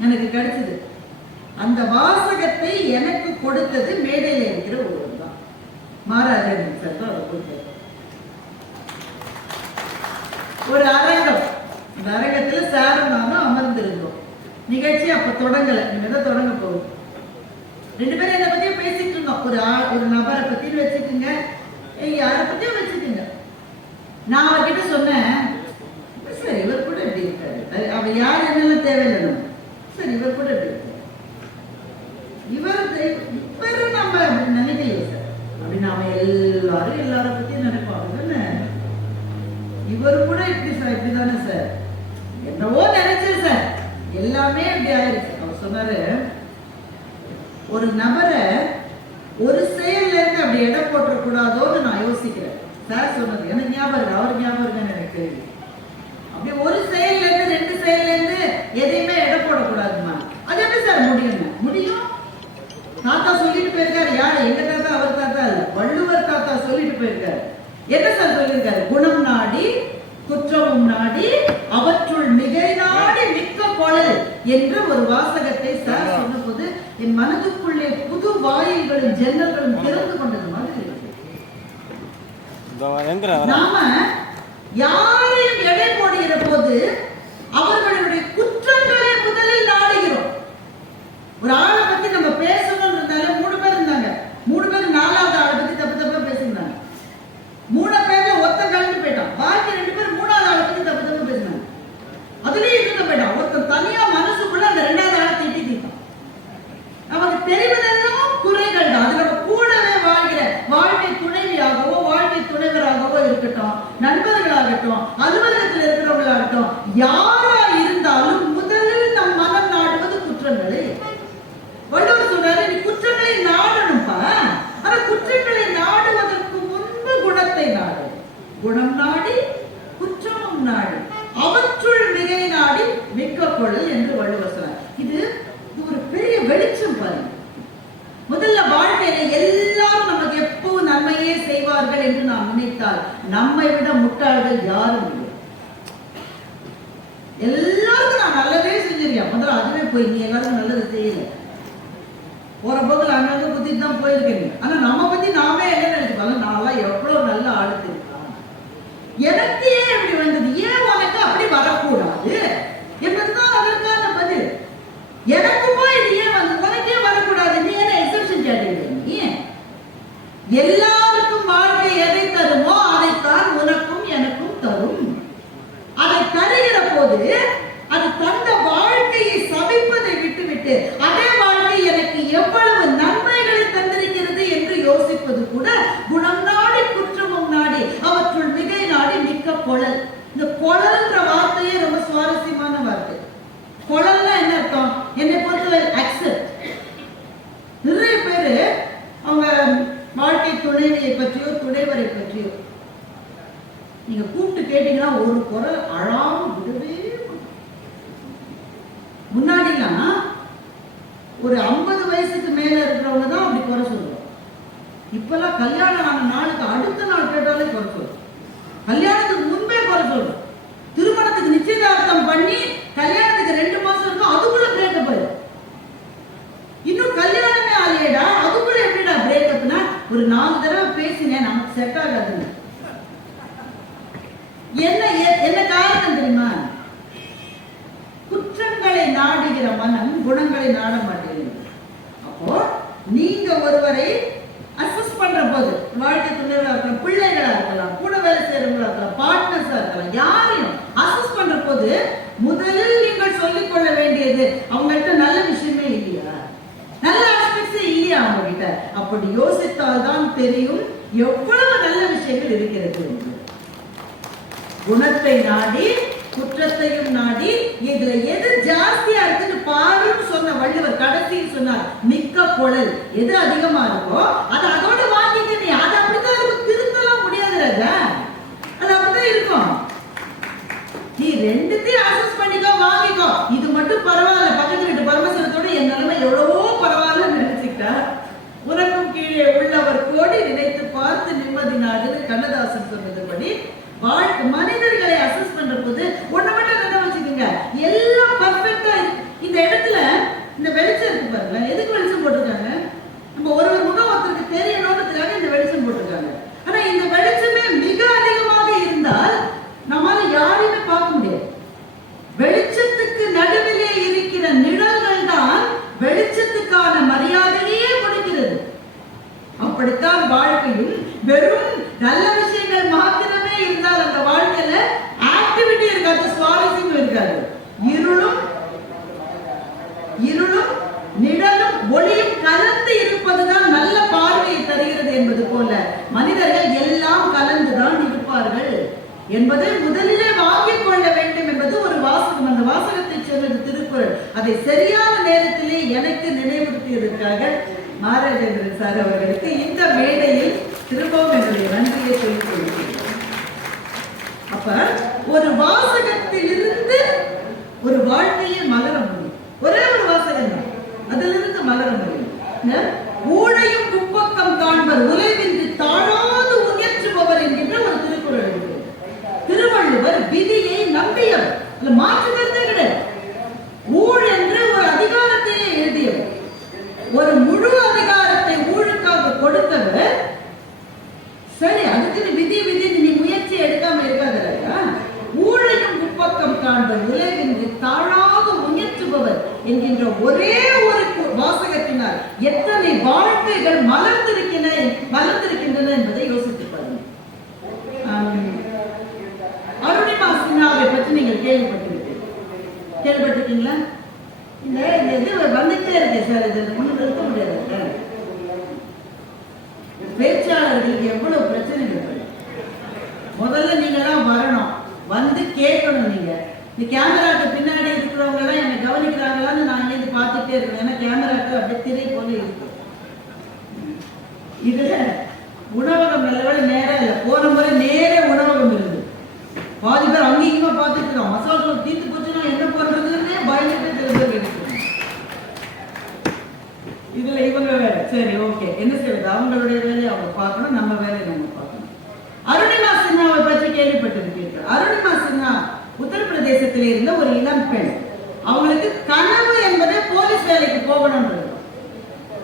எனக்கு கிடைச்சது. அந்த வாசகத்தை எனக்கு கொடுத்தது மேடையில் இருக்கிற ஒருவர் தான், மாராஜன் சார் தான். ஒரு அரங்கம், அந்த அரங்கத்துல சாரும் நானும் அமர்ந்திருந்தோம். நிகழ்ச்சி அப்ப தொடங்கல, இனிமேதான் தொடங்க போகுது. 2 பேரும் என்னை பத்தியும் பேசிட்டு இருந்தோம். ஒரு நபரை பத்தி வச்சுக்குங்க, யாரை பத்தியும் வச்சுக்குங்க. நான் அவர்கிட்ட சொன்னேன், சார் இவர் கூட எப்படி இருக்காரு, அவர் யார் என்னெல்லாம் தேவையில்லை. சார் இவர் கூட எப்படி இருக்காரு, இவரும் நம்ம நினைக்கலையே சார் அப்படின்னு. அவன் எல்லாரும் பத்தியும் நினைப்பாங்க. இவரு கூட இப்படி சார், இப்படிதானே சார், என்னவோ நினைச்சேன் சார், எல்லாமே இப்படி ஆயிடுச்சு. அவர் சொன்னாரு, ஒரு நபரை ஒரு செயல்ல இருந்து அப்படி எடை போட்டுற கூடாதோன்னு நான் யோசிக்கிறேன். சார் சொன்னது எனக்கு ஞாபகம் இருக்கு, அவர் ஞாபகம் இருக்குன்னு எனக்கு அப்படி ஒரு செயல்ல இருந்து 2 செயல்ல இருந்து எதையுமே எடை போடக்கூடாதுமா. அது எப்படி சார் முடியும்? தாத்தா சொல்லிட்டு போயிருக்காரு. யாரு? எங்க தாத்தா, அவர் தாத்தா இல்ல, வள்ளுவர் தாத்தா சொல்லிட்டு போயிருக்காரு. என்ன சார் சொல்லியிருக்காரு? குணம் நாடி குற்றமும் நாடி அவற்றுள் மிகை நாடி மிக்க கொளல் என்ற ஒரு வாசகத்தை சார் சொன்ன போது என் மனதுக்குள்ளே புது வாயில்களும் ஜன்னல்களும் திறந்து கொண்டது மாதிரி இருக்கு. நாம யாரையும் எடை போடுகிற போது அவர்களுடைய குற்றங்களை முதலில் நாடுகிறோம். ஒரு ஆளை பத்தி நம்ம பேசணும் இருந்தாலும் 3 பேர் இருந்தாங்க. 3 பேர் 4வது ஆளை பத்தி தப்பா பேசியிருந்தாங்க. 3 பேர்ல ஒருத்த கலந்து போயிட்டான். பாக்கி 2 பேர் 3வது ஆளை பத்தி தப்பா பேசினாங்க. அதுலயும் இருந்து போயிட்டான். ஒருத்தன் தனியா மனசுக்குள்ள அந்த 2வது ஆளை திட்டி தீர்த்தான். நமக்கு தெரிவதெல்லாம் குறைகள் தான். அது நம்ம கூடவே வாழ்கிற வாழ்க்கை துணைவியாகவோ வாழ்க்கை துணைவராகவோ இருக்கட்டும், நண்பர்களாகட்டும், அலுவலகத்தில் இருக்கிறவங்களாகட்டும், யாரா இருந்தாலும் முதலில் நம் மனம் நாடுவது குற்றங்களை. வள்ளுவர் சொல்றாரு, நீ குற்றங்களை நாடணும்பா. ஆனா குற்றங்களை நாடுவதற்கு முன்பு குணத்தை நாடு. குணம் நாடி குற்றமும் நாடி அவற்றுள் மிகை நாடி மிக்க கொள்ளல் என்று வள்ளுவர் சொல்றார். இது ஒரு பெரிய வெளிச்சம் பாருங்க. முதல்ல வாழ்க்கையில எல்லாரும் நமக்கு எப்பவும் நன்மையே செய்வார்கள் என்று நாம் நினைத்தால் நம்மை விட முட்டாள்கள் யாரும் இல்லை. எல்லாருக்கும் நான் நல்லதே செஞ்சிருக்கேன். முதல்ல அதுவே போய் நீ எல்லாருக்கும் நல்லது செய்யல, போற போக்குல அங்கங்க குத்திட்டு தான் போயிருக்கேன். ஆனா நம்ம பத்தி நாமே என்ன நினைச்சுக்கோங்க, நான்லாம் எவ்வளவு நல்ல ஆளுக்கு இருக்கான், எனக்கு ஏன் இப்படி வந்தது, ஏன் உனக்கு அப்படி வரக்கூடாது என்பதுதான் அதற்கான பதில். எனக்கு போய் இது ஏன் வந்து உனக்கே வரக்கூடாது, நீ என்ன எக்ஸப்ஷன் கேட்டீங்க? நீ குழல்ன்ற வார்த்தையே ரொம்ப சுவாரஸ்யமான வார்த்தை. குழல்னா என்ன அர்த்தம்? என்னை பொறுத்தவரை அக்செப்ட். நிறைய பேரு அவங்க வாழ்க்கை துணைவியை பற்றியோ துணைவரை பற்றியோ நீங்க கூப்பிட்டு கேட்டீங்கன்னா ஒரு குரல் அழாம விடவே முன்னாடிலாம் ஒரு 50 வயசுக்கு மேல இருக்கிறவங்க தான் அப்படி குறை சொல்லுவோம். இப்பெல்லாம் கல்யாணம் ஆன நாளுக்கு அடுத்த நாள் கேட்டாலே குறை சொல்லுவோம். கல்யாணத்துக்கு முன்பே குறை சொல்லுவோம். திருமணத்துக்கு நிச்சயதார்த்தம் பண்ணி கல்யாணத்துக்கு 2 மாசம் இருக்கும், அதுக்குள்ள பிரேக்கப் ஆயிடும். இன்னும் கல்யாணமே ஆலையடா, அதுக்குள்ள எப்படிடா பிரேக்கப்னா ஒரு 4 தடவை பேசினேன், நமக்கு செட் ஆகாதுன்னு. என்ன காரணம் தெரியுமா? குற்றங்களை நாடுகிற மனம் குணங்களை நாட மாட்டேங்குது. அப்போ நீங்க ஒருவரை அசஸ் பண்ற போது, வாழ்க்கை துணைவா இருக்கலாம், பிள்ளைகளா இருக்கலாம், கூட வேலை செய்யறவங்களா இருக்கலாம், பார்ட்னர்ஸா இருக்கலாம், யாரையும் அசஸ் பண்ற போது முதலில் நீங்கள் சொல்லிக் கொள்ள வேண்டியது அவங்கள்ட்ட நல்ல விஷயமே இல்லையா, நல்ல ஆஸ்பெக்ட்ஸே இல்லையா அவங்க கிட்ட. அப்படி யோசித்தால் தான் தெரியும் எவ்வளவு நல்ல விஷயங்கள் இருக்கிறது என்று. குணத்தை நாடி குற்றத்தையும் நாடி இதுல எது ஜாஸ்தியா இருக்குன்னு பாருன்னு சொன்ன வள்ளுவர் கடைசியில் சொன்னார், மிக்க குழல் எது அதிகமா இருக்கோ அது அதோட வாங்கிட்டு நீ அது அப்படித்தான் இருக்கும், திருத்தலாம் முடியாது ராஜா, அது அப்படித்தான் இருக்கும். நீ ரெண்டுத்தையும் அசஸ் பண்ணிக்கோ, வாங்கிக்கோ. இது மட்டும் பரவாயில்ல, பக்கத்து வீட்டு பரமசனத்தோட என் நிலைமை எவ்வளவோ பரவாயில்லன்னு நினைச்சுக்கிட்டா உனக்கும் கீழே உள்ளவர் கோடி நினைத்து பார்த்து நிம்மதி நாடுன்னு கண்ணதாசன் சொன்னதுபடி வாழ்க்கை மனிதர்களை அசஸ் பண்ற போது ஒண்ணு மட்டும் என்ன வச்சுக்கோங்க, எல்லாம் பர்ஃபெக்டா இருக்கு. இந்த இடத்துல இந்த வெளிச்சம் இருக்கு பாருங்க, எதுக்கு வெளிச்சம் போட்டிருக்காங்க? நம்ம ஒரு முகம் ஒருத்தருக்கு தெரியணும்ன்றதுக்காக இந்த வெளிச்சம் போட்டிருக்காங்க. ஆனா இந்த வெளிச்சமே மிக அதிகமாக இருந்தால் நம்மால யாரையுமே பார்க்க முடியாது. வெளிச்சத்துக்கு நடுவிலே இருக்கிற நிழல்கள் தான் வெளிச்சத்துக்கான மரியாதையே கொடுக்கிறது. அப்படித்தான் வாழ்க்கையும் வெறும் நல்ல விஷயங்கள் மாத்திரமே இருந்தால் அந்த வாழ்க்கையில ஆக்டிவிட்டி இருக்காது, சுவாரஸ்யம் இருக்காது. இருளும் நிழலும் ஒளியும் கலந்து இருப்பதுதான் நல்ல பார்வையை தருகிறது என்பது போல மனிதர்கள் எல்லாம் கலந்துதான் இருப்பார்கள் என்பதை முதலிலே வாங்கிக் கொள்ள வேண்டும் என்பது ஒரு வாசகம். அந்த வாசகத்தை சொன்னது திருக்குறள். அதை சரியான நேரத்திலே எனக்கு நினைவுறுத்தியதற்காக மாராஜேந்திரன் சார் அவர்களுக்கு இந்த மேடையில் திரும்பவும் என்னுடைய நன்றியை சொல்லிக் கொள்கிறேன். அப்ப ஒரு வாசகத்திலிருந்து ஒரு வாழ்க்கையை மலர முடியும். ஒரே ஒரு வாசகம் தான், அதிலிருந்து மலர முடியும். ஊழையும் குப்பக்கம் காண்பர் உலைவின்றி தாழாது உயர்த்துபவர் என்கின்ற ஒரு திருக்குறள் இருக்கிறது. திருவள்ளுவர் விதியை நம்பியவர், மாற்று கருத்தே கிடையாது. ஊழ் என்று ஒரு அதிகாரத்தையே எழுதியவர், ஒரு முழு அதிகாரத்தை ஊழுக்காக கொடுத்தவர். சரி, அதுக்கு விதி நீ முயற்சி எடுக்காம இருக்காதா? ஊழையும் குப்பக்கம் காண்பர் உலகின்றி தாழாக முயற்றுபவர் என்கின்ற ஒரே ஒரு வாசகத்தினால் எத்தனை வாழ்க்கைகள் மலர்ந்திருக்கின்றன என்பதை யோசித்து பாருங்கள். அருணிமா சின்ஹாவை பற்றி நீங்கள் கேள்விப்பட்டிருக்கீங்களா? இந்த இது வந்துட்டே இருக்கு சார், இது ஒன்றும் நிறுத்த முடியாது. பேச்சாளர்களுக்கு எவ்வளவு பிரச்சனைகள். முதல்ல நீங்க தான் வரணும், வந்து கேட்கணும். நீங்க இந்த கேமராக்கு பின்னாடி இருக்கிறவங்க எல்லாம் என்ன கவனிக்கிறாங்களான்னு நான் இருந்து பார்த்துட்டே இருக்கேன். ஏன்னா கேமராக்கு அப்படியே திரை போல இருக்கு. இதுல உணவகம் நல்லவேளை நேரம் இல்லை, போன முறை நேரே உணவகம் இருக்குது. பாதி பேர் அங்கேயுமா பார்த்துட்டு இருக்கோம். மசாலா தூள் தீர்த்து போச்சுன்னா என்ன பண்றதுன்னே பயந்துட்டு சில பேர் எடுத்துக்கணும். இதுல இவங்க வேலை சரி ஓகே என்ன செய்வது, அவங்களுடைய வேலையை அவங்க பார்க்கணும், நம்ம வேலையை நம்ம பார்க்கணும். அருணிமா சின்ஹாவை பற்றி கேள்விப்பட்டிருப்பீர்கள். அருணிமா சின்ஹா உத்தரப்பிரதேசத்திலே இருந்த ஒரு இளம் பெண். அவங்களுக்கு கனவு என்பதே போலீஸ் வேலைக்கு போகணும்ன்றது.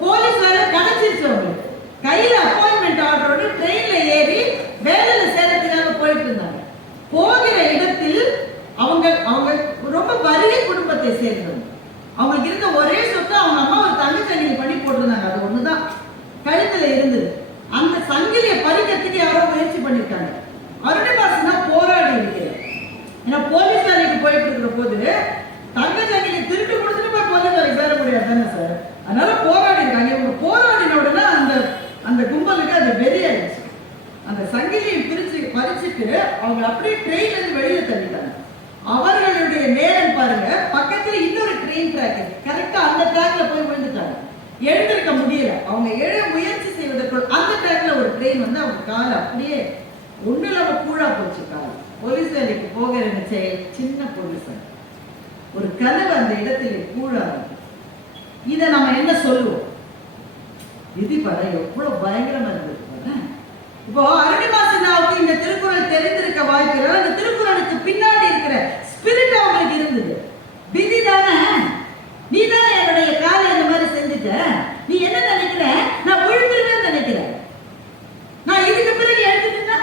போலீஸ் வேலை கிடைச்சிருச்சு. அவங்களுக்கு கையில அப்பாயின்மெண்ட் ஆர்டரோடு ட்ரெயின்ல ஏறி வேலையில சேரத்துக்காக போயிட்டு இருந்தாங்க. போகிற இடத்தில் அவங்க ரொம்ப வறிய குடும்பத்தை சேர்ந்தவங்க. அவங்களுக்கு இருந்த ஒரே சொத்து அவங்க அம்மா ஒரு தங்க சங்கிலி பண்ணி போட்டிருந்தாங்க. அது ஒண்ணுதான் கழுத்துல இருந்தது. அந்த சங்கிலியை பறிக்கிறதுக்கு யாரோ முயற்சி பண்ணிருக்காங்க. அருணிமா சின்ஹா போராடி இருக்கிறார். ஏன்னா போலீஸ் வேலைக்கு போயிட்டு இருக்கிற போது தங்க சங்கிலி திருட்டு கொடுத்துட்டு போய் போலீஸ் வேலைக்கு சேர முடியாது தானே சார். அதனால போராடி இருக்காங்க. இவங்க போராடின உடனே அந்த கும்பலுக்கு அது வெறியாயிடுச்சு. அந்த சங்கிலியை பறிச்சுட்டு அவங்க அப்படியே ட்ரெயின்ல இருந்து வெளியில தள்ளிட்டாங்க. ட்ரெயின் ட்ராக் இருக்கு, கரெக்டா அந்த ட்ராக்ல போய் விழுந்துட்டாங்க. எழுந்திருக்க முடியல. அவங்க எழ முயற்சி செய்வதற்குள் அந்த ட்ராக்ல ஒரு ட்ரெயின் வந்து அவங்க கால் அப்படியே ஒண்ணு இல்லாம கூழா போச்சு. கால் போலீஸ் வேலைக்கு போக நினைச்ச சின்ன போலீஸ் ஒரு கனவு அந்த இடத்துல கூழா. இதை நம்ம என்ன சொல்லுவோம்? விதி படம் எவ்வளவு பயங்கரமா இருந்திருக்கு. இப்போ அருணிமாசினாவுக்கு இந்த திருக்குறள் தெரிந்திருக்க வாய்ப்பு. அந்த திருக்குறளுக்கு பின்னாடி இருக்கிற ஸ்பிரிட் அவங்களுக்கு இருந்தது. விதி தானே, நீ தானே என்னுடைய காலை இந்த மாதிரி செஞ்சுட்ட, நீ என்ன நினைக்கிற, நான் விழுந்துருவேன் நினைக்கிறேன், நான் இதுக்கு பிறகு எழுதுனா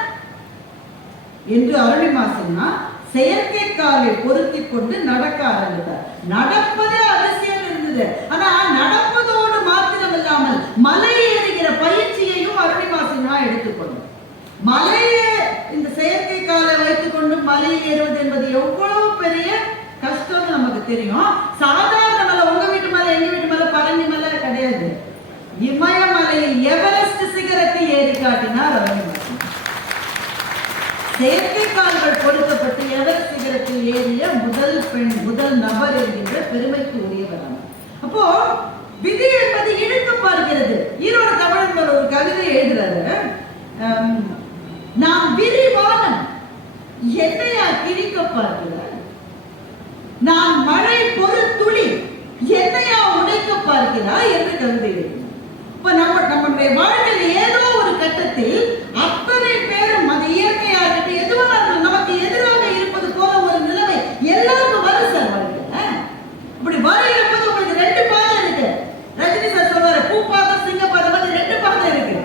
என்று அருணிமாசினா செயற்கை காலை பொருத்தி கொண்டு நடக்க ஆரம்பித்தார். நடப்பதே அதிசயம் இருந்தது. ஆனா நடப்பதோடு மாத்திரம் இல்லாமல் மலை ஏறுகிற பயிற்சியையும் அருணிமாசினா எடுத்துக்கொண்டார். மலையை இந்த செயற்கை காலை வைத்துக் கொண்டு மலையில் ஏறுவது என்பது எவ்வளவு பெரிய கஷ்டம் நமக்கு தெரியும். சாதாரண மலை, உங்க வீட்டு மலை, எங்க வீட்டு மலை, பழனி மலை கிடையாது. இமயமலையில் எவரெஸ்ட் சிகரத்தை ஏறி காட்டினார் அருணிமாசினா. செயற்கை கால்கள் பொருத்தப்பட்டு எவரெஸ்ட் சிகரத்தில் ஏறிய முதல் பெண், முதல் நபர் என்கின்ற பெருமைக்கு உரியவர். அப்போ விதி என்பது இழுத்து பார்க்கிறது. ஈரோடு தமிழன் ஒரு கவிதை எழுதுறாரு. நாம் விரிவானம் என்னையா கிழிக்க பார்க்கிறார், நாம் மழை பொறு துளி என்னையா உடைக்க பார்க்கிறார் என்று கவிதை எழுதுகிறார். இப்ப நம்முடைய வாழ்க்கையில் ஏதோ ஒரு கட்டத்தில் அத்தனை பேரும் அது இயற்கையா இருக்கு, எதுவாக நமக்கு எதிராக இருப்பது போல ஒரு நிலைமை எல்லாருக்கும் வரும் சார். வாழ்க்கை இப்படி வருகிற போது உங்களுக்கு ரெண்டு பாதை இருக்கு. ரஜினி சார் சொல்வாரு, பூ பாதை சிங்க பாதை மாதிரி ரெண்டு பாதை இருக்கு.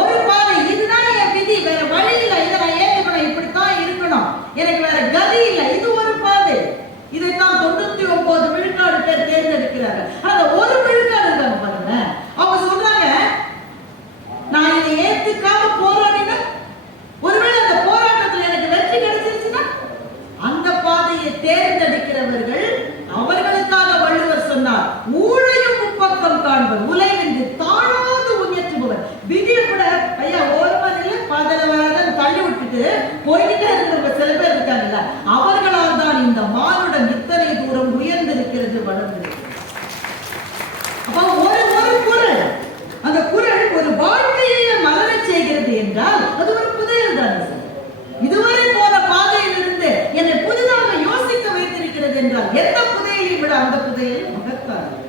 ஒரு பாதை இதுதான் என் விதி, வேற வழி இல்லை, இதை நான் ஏற்றுக்கணும், இப்படித்தான் இருக்கணும், எனக்கு வேற கதி இல்லை, இது ஒரு பாதை. இதைத்தான் 99 விழுக்காடு பேர் தேர்ந்தெடுக்கிறார்கள். அந்த ஒரு விழுக்காடு இருக்காங்க பாருங்க, அவங்க சொல்றாங்க நான் இதை ஏத்துக்காம போராடினா ஒருவேளை அந்த போராட்டத்தில் எனக்கு வெற்றி கிடைச்சிருச்சுன்னா அந்த பாதையை தேர்ந்தெடுக்கிறவர்கள் அவர்களுக்காக வள்ளுவர் சொன்னார், ஊழையும் முப்பக்கம் காண்பர் உலகென்று தாழாது உயர்த்துபவர். விதிய கூட ஐயா ஓரமா இல்லை பாதலவாதான் தள்ளி விட்டுட்டு போய்கிட்டே இருக்கிறவங்க சில பேர் இருக்காங்கல்ல, அவர்களால் தான் இந்த மானுடம் இத்தனை தூரம் உயர்ந்திருக்கிறது, வளர்ந்திருக்கிறது. அப்போ ஒரு குரல், அந்த குரல் ஒரு வாழ்க்கையை மலரச் செய்கிறது என்றால் அது ஒரு புதையல் தானே சார். இதுவரை போன பாதையிலிருந்து என்னை புதிதாக யோசிக்க வைத்திருக்கிறது என்றால் எந்த புதையலை விட அந்த புதையல் மகத்தானது.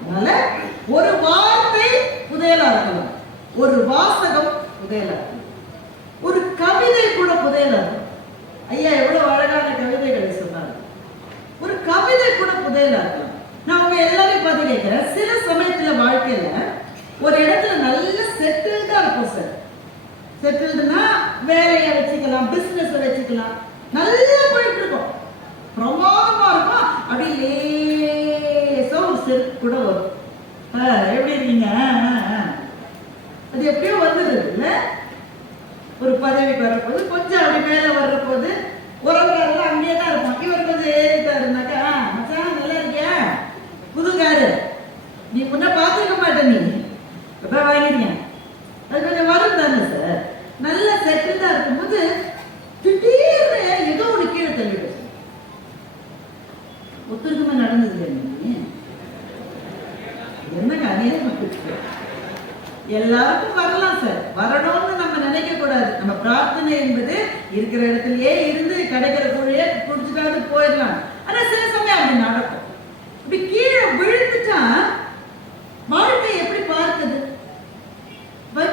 அதனால ஒரு வார்த்தை புதையலா இருக்கலாம், ஒரு வாசகம் புதையலா இருக்கலாம், ஒரு கவிதை கூட புதையலா இருக்கும். ஐயா எவ்வளவு அழகான கவிதைகளை சொன்னாங்க. ஒரு கவிதை கூட புதையலா இருக்கலாம். நான் உங்க எல்லாரையும் பார்த்து கேட்கிறேன், சில சமயத்துல வாழ்க்கையில ஒரு இடத்துல நல்ல செட்டில்டா இருக்கும் சார். செட்டில்டுனா வேலையை வச்சுக்கலாம், பிசினஸ் வச்சுக்கலாம், நல்லா போயிட்டு இருக்கும், பிரமாதமா இருக்கும். அப்படி லேசா ஒரு செருக்கு கூட வரும். எப்படி இருக்கீங்க, அது எப்படியோ வந்தது இல்ல, ஒரு பதவிக்கு வரப்போது கொஞ்சம் அப்படி மேல வர்ற போது உறவுகாரெல்லாம் அங்கேயே தான் இருக்கும். இவர் கொஞ்சம் ஏறிட்டாருனாக்கா, மச்சான் நல்லா இருக்கியா, புதுகாரு, நீ முன்ன பார்த்துக்க மாட்டேன், நீ எப்ப வாங்கிருங்க, அது கொஞ்சம் வரும் தானே சார். நல்ல செட்டில்டா இருக்கும்போது திடீர்னு ஏதோ ஒரு கீழே தள்ளிடு. ஒத்துருக்குமே நடந்தது என்னங்க அநேகம் எல்லாருக்கும் வரலாம் சார். வரணும்னு நம்ம நினைக்க கூடாது. நம்ம பிரார்த்தனை என்பது இருக்கிற இடத்துலயே இருந்து கிடைக்கிற கூழையே குடிச்சுட்டாவது போயிடலாம். ஆனா சில சமயம் அப்படி நடக்கும். இப்படி கீழே விழுந்துட்டா வாழ்க்கை எப்படி பார்க்குது?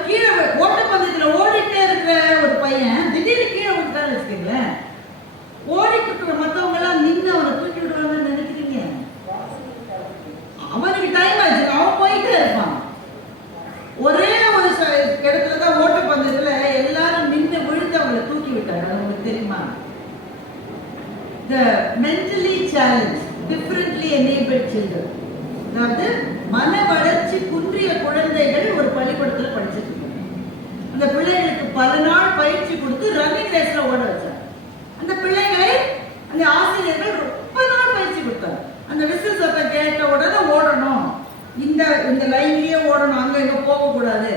கீழே ஓட்டப்பந்தயத்துல ஓடிட்டே இருக்கிற ஒரு பையன் திடீர்னு கீழே விட்டான்னு வச்சுக்கீங்களேன், ஓடிட்டு இருக்கிற மற்றவங்க எல்லாம் நின்று அவனை தூக்கி விடுவாங்கன்னு நினைக்கிறீங்க? அவனுக்கு டைம் ஆயிடுச்சு, அவன் போயிட்டே இருப்பான். ஒரே ஒரு இடத்துலதான் ஓட்டப்பந்தயத்துல எல்லாரும் நின்று விழுந்து அவங்களை தூக்கி விட்டாங்க. உங்களுக்கு தெரியுமா? The mentally challenged, differently enabled children, அதாவது மன வளர்ச்சி குன்றிய குழந்தைகள் ஒரு பள்ளிக்கூடத்துல படிச்சுட்டு இருக்காங்க. அந்த பிள்ளைகளுக்கு பல நாள் பயிற்சி கொடுத்து ரன்னிங் ரேஸ்ல ஓட வச்சாங்க. அந்த பிள்ளைகளை அந்த ஆசிரியர்கள் ரொம்ப நாள் பயிற்சி கொடுத்தாங்க. அந்த விசில் சத்தம் கேட்ட உடனே ஓடணும், இந்த லைன்லயே ஓடணும், அங்க எங்க போக கூடாது.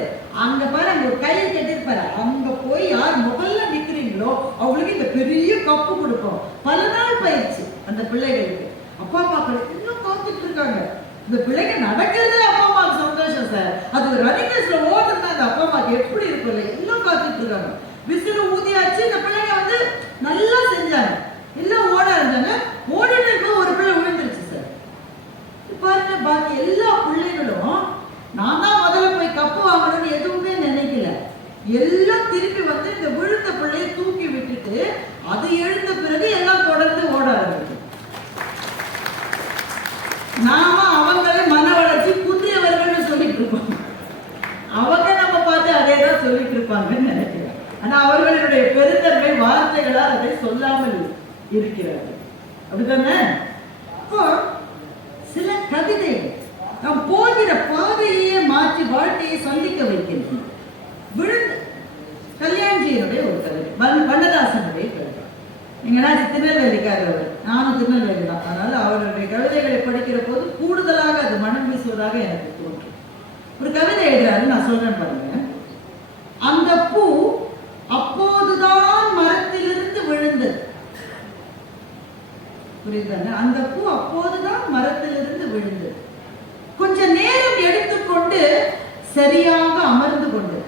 அங்க பாரு, அங்க ஒரு கயிறு கட்டிருப்பாரு, அங்க போய் யார் முதல்ல நிக்கிறீங்களோ அவங்களுக்கு இந்த பெரிய கப்பு கொடுப்போம். பல நாள் பயிற்சி அந்த பிள்ளைகளுக்கு. அப்ப அப்பா அம்மாக்கள் இன்னும் காத்துட்டு இருக்காங்க. இந்த பிள்ளைங்க நடக்கிறதே அப்பா அம்மாவுக்கு சந்தோஷம் சார். அது ரன்னிங் ரேஸ்ல ஓடுறதுனா அந்த அப்பா அம்மாவுக்கு எப்படி இருக்குல்ல, எல்லாம் காத்துட்டு இருக்காங்க. விசிறு ஊதியாச்சு, இந்த பிள்ளைங்க வந்து நல்லா செஞ்சாங்க, எல்லாம் ஓட இருந்தாங்க. ஓடிட்டு இருக்க ஒரு பிள்ளை விழுந்துருச்சு சார். பாருங்க, பாக்கி எல்லா பிள்ளைகளும் நான் தான் முதல்ல போய் கப்பு வாங்கணும்னு எதுவுமே நினைக்கல. எல்லாம் திருப்பி வந்து இந்த விழுந்த பிள்ளையை தூக்கி விட்டுட்டு அது எழுந்த பிறகு எல்லாம் தொடர்ந்து ஓட ஆரம்பிச்சு. நாம அவங்களே மன வளர்ச்சி புதியவர்கள் சொல்லிட்டு இருப்பாங்க. அவங்க நம்ம பார்த்து அதே தான் சொல்லிட்டு இருப்பாங்கன்னு நினைக்கிறேன். ஆனா அவர்களுடைய பெருந்தன்மை வார்த்தைகளால் அதை சொல்லாமல் இருக்கிறார்கள். அப்படித்தானே? அப்போ சில கவிதை நாம் போகிற பாதையே மாற்றி வாழ்க்கையை சந்திக்க வைக்கிறது. விழுந்து கல்யாண்ஜியினுடைய ஒரு கவிதை, வண்ணதாசனுடைய கவிதை. எங்கனாச்சு திருநெல்வேலிக்காரர், நானும் திருநெல்வேலி தான். அதனால அவருடைய கவிதைகளை படிக்கிற போது கூடுதலாக அது மனம் வீசுவதாக எனக்கு தோன்றும். ஒரு கவிதை எழுதுறாரு, நான் சொல்றேன் பாருங்க. அந்த பூ அப்போதுதான் மரத்திலிருந்து விழுந்தது. புரியுதானே? அந்த பூ அப்போதுதான் மரத்திலிருந்து விழுந்தது. கொஞ்ச நேரம் எடுத்துக்கொண்டு சரியாக அமர்ந்து கொண்டது.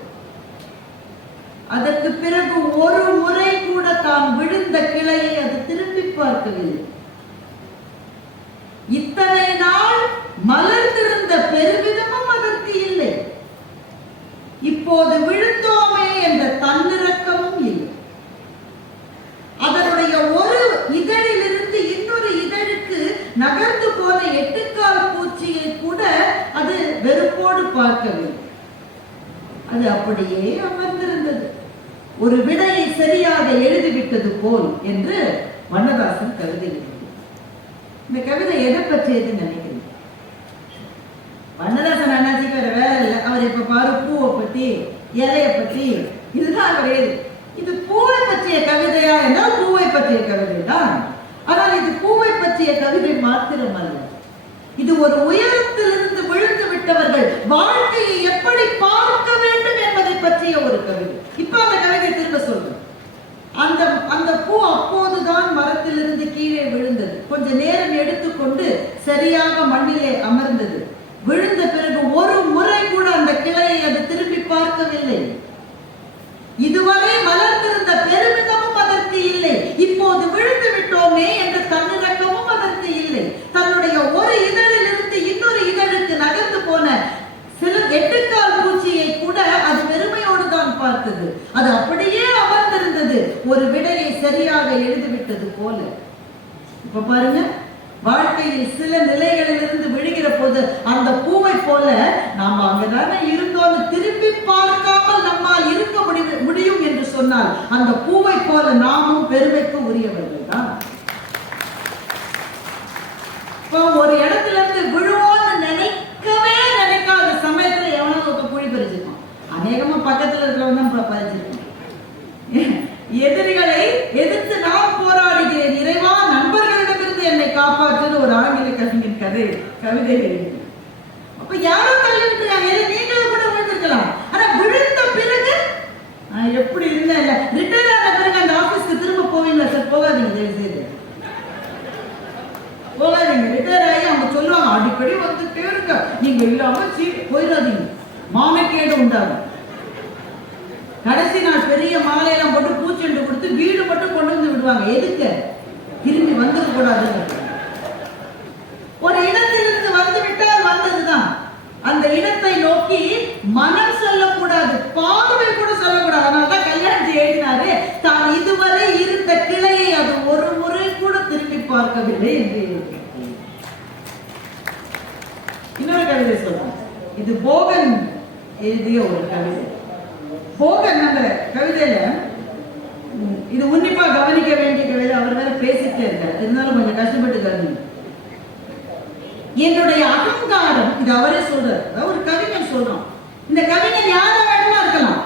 அதற்கு பிறகு ஒரு முறை கூட தான் விழுந்த கிளையை அது திரும்பி பார்க்கவில்லை. இத்தனை நாள் மலர்ந்திருந்த பெருமிதமும் அதற்கு இல்லை. இப்போது விழுந்தோமே என்ற தன்னிறக்கமும் இல்லை. அதனுடைய ஒரு இதழிலிருந்து இன்னொரு இதழுக்கு நகர்ந்து போன எட்டுக்கால் பூச்சியை கூட அது வெறுப்போடு பார்க்கவில்லை. அது அப்படியே அமர்ந்திருந்தது, ஒரு விடையை சரியாக எழுதிவிட்டது போல் என்று வண்ணதாசன் கவிதை எழுதினார். இந்த கவிதை எதை பற்றியது நினைக்கிறீங்க? வண்ணதாசன் அண்ணாச்சிக்கு வேற வேலை இல்லை. அவர் இப்ப பாரு பூவை பற்றி, இலையை பற்றி, இதுதான் கிடையாது. இது பூவை பற்றிய கவிதையா என்றால் பூவை பற்றிய கவிதை தான். ஆனால் இது பூவை பற்றிய கவிதை மாத்திரம் அல்ல. இது ஒரு உயரத்திலிருந்து விழுந்து விட்டவர்கள் வாழ்க்கையை எப்படி பார்க்க வேண்டும் என்பதை பற்றிய ஒரு கவிதை. இப்ப அந்த கவிதை திரும்ப சொல்றேன். அந்த பூ அப்போதுதான் மரத்திலிருந்து கீழே விழுந்தது. கொஞ்ச நேரம் எடுத்துக்கொண்டு சரியாக மண்ணிலே அமர்ந்தது. விழுந்த பிறகு ஒரு முறை கூட அந்த கிளையை அது திரும்பி பார்க்கவில்லை. இதுவரை மலர்ந்திருந்த பெருமிதமும் அதற்கு இல்லை. இப்போது விழுந்து விட்டோமே என்ற தன்னிறக்கமும் அதற்கு இல்லை. தன்னுடைய ஒரு இதழிலிருந்து இன்னொரு இதழுக்கு நகர்ந்து போன சில எட்டுக்கால் பூச்சியை கூட அது பெருமையோடு தான் பார்த்தது. அது அப்படியே அமர்ந்திருந்தது, ஒரு விடையை சரியாக எழுதிவிட்டது போல. இப்ப பாருங்க, வாழ்க்கையில் சில நிலைகளிலிருந்து விழுகிற போது அந்த பூவை போல நாம அங்கதானே இருந்தோம், திரும்பி பார்க்காமல் நம்மால் இருக்க முடியும் என்று சொன்னால் அந்த பூவை போல நாமும் பெருமைக்கு உரியவர்கள் தான். ஒரு இடத்துல இருந்து விழுவோன்னு நினைக்கவே நினைக்காத சமயத்துல எவனாவது ஒரு குழி பறிச்சிருக்கான். அநேகமா பக்கத்துல இருக்கிறவங்க தான் பறிச்சிருக்கான். எதிரிகளை எதிர்த்து நான் போராடுகிறேன் இறைவா, நண்பர்களிடமிருந்து என்னை காப்பாற்றுன்னு ஒரு ஆங்கில கவிஞன் கவிதை எழுதி. அப்ப யாரோ தள்ளிருக்காங்க, நீங்களும் கூட விழுந்திருக்கலாம். ஆனா விழுந்த பிறகு எப்படி இருந்தா இல்ல, ரிட்டையர் ஆன பிறகு அந்த ஆபீஸ்க்கு திரும்ப போவீங்களா சார்? போகாதீங்க, தயவு செய்து போகாதீங்க. ரிட்டையர் ஆகி அவங்க சொல்லுவாங்க, அடிக்கடி வந்துட்டே இருக்க, நீங்க இல்லாம போயிடாதீங்க, மானக்கேடு உண்டாகும். கடைசி நாள் பெரிய மாலையெல்லாம் போட்டு பூச்செண்டு கொடுத்து வீடு மட்டும் கொண்டு வந்து விடுவாங்க. எதுக்கு? திரும்பி வந்துட கூடாதுன்னு. ஒரு இடத்திலிருந்து வந்து விட்டால் வந்ததுதான். அந்த இடத்தை நோக்கி மனம் சொல்லக்கூடாது, பார்வை கூட சொல்லக்கூடாது. அதனாலதான் கல்யாணத்தை எழுதினாரு, தான் இதுவரை இருந்த கிளையை அது ஒரு முறை கூட திரும்பி பார்க்கவில்லை என்று. இன்னொரு கவிதை சொல்றேன், இது போகன் எழுதிய ஒரு கவிதை. போகன் அந்த கவிதையில, இது உன்னிப்பா கவனிக்க வேண்டிய கவிதை. அவர் வேற பேசிட்டே இருக்காரு, இருந்தாலும் கொஞ்சம் கஷ்டப்பட்டு கவனிங்க. என்னுடைய அகங்காரம், இது அவரே சொல்றார், ஒரு கவிஞன் சொல்றான். இந்த கவிஞன் யாரா வேணுமா இருக்கலாம்.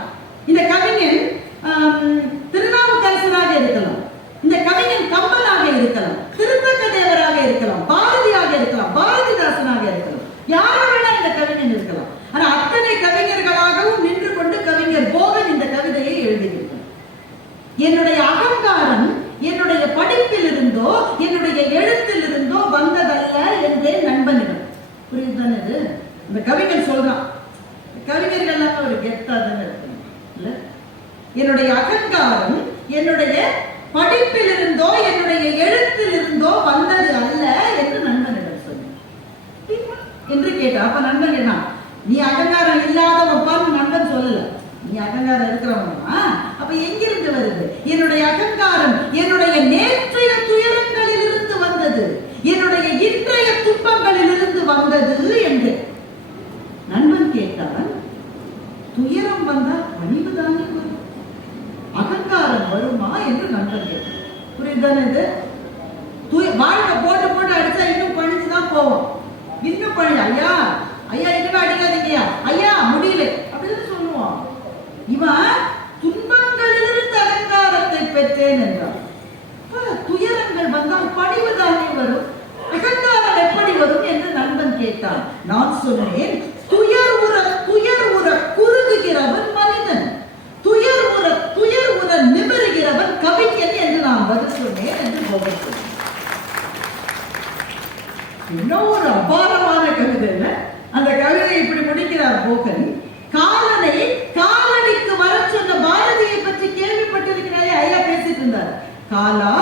இந்த கவிஞன் திருநாவுக்கரசராக இருக்கலாம், இந்த கவிஞன் கம்பனாக இருக்கலாம், திருத்தக்க தேவராக இருக்கலாம், பாரதியாக இருக்கலாம், பாரதிதாசனாக இருக்கலாம், யாரா வேணா இந்த கவிஞன் இருக்கலாம். ஆனா அத்தனை கவிஞர்களாகவும் நின்று கொண்டு கவிஞர் போகன் இந்த கவிதையை எழுதியிருக்கிறார். என்னுடைய அகங்காரம் என்னுடைய படிப்பில் இருந்தோ என்னுடைய எழுத்தில் இருந்தோ வந்ததல்ல. கவிஞர் சொல்றான், கவிஞர்கள்லாம் ஒரு கெத்தா தானே இருக்கணும் இல்ல? என்னுடைய அகங்காரம் என்னுடைய படிப்பிலிருந்தோ என்னுடைய எழுத்திலிருந்தோ வந்தது அல்ல என்று நண்பனிடம் சொன்னேன் என்று கேட்டா. அப்ப நண்பன் என்ன, நீ அகங்காரம் இல்லாதவன் நண்பன் சொல்லல, நீ அகங்காரம் இருக்கிறவனா? அப்ப எங்கிருந்து வருது? என்னுடைய அகங்காரம் என்னுடைய நேற்றைய துயரங்களில் இருந்து வந்தது, என்னுடைய இன்றைய துன்பங்களில் இருந்து வந்தது என்று நண்பன் கேட்டால், துயரம் வந்தால் பணிவுதானே வரும், அகங்காரம் வருமா என்று நண்பன் கேட்டான். புரியுதானே? இது வாழ்க்கை போட்டு போட்டு அடிச்சா இன்னும் பணிச்சுதான் போவோம். இன்னும் பணி, ஐயா ஐயா இன்னும் அடிக்காதீங்கயா, ஐயா முடியல அப்படின்னு சொல்லுவான். இவன் துன்பங்களிலிருந்து அகங்காரத்தை பெற்றேன் என்றான். துயரங்கள் வந்தால் பணிவுதானே வரும், அகங்காரம் எப்படி வரும் என்று நண்பன் கேட்டான். நான் சொன்னேன், துயர் உற குறுகுகிறவன் மனிதன், துயர் உற நிமிருகிறவன் கவிஞன் என்று நான் பதில் சொன்னேன் என்று போகிறேன். இன்னும் ஒரு அபாரமான கவிதை. அந்த கவிதை இப்படி முடிக்கிறார் போகன். காலனை காலடிக்கு வர சொன்ன பாரதியை பற்றி கேள்விப்பட்டிருக்கிறாரே, ஐயா பேசிட்டு இருந்தார். காலா,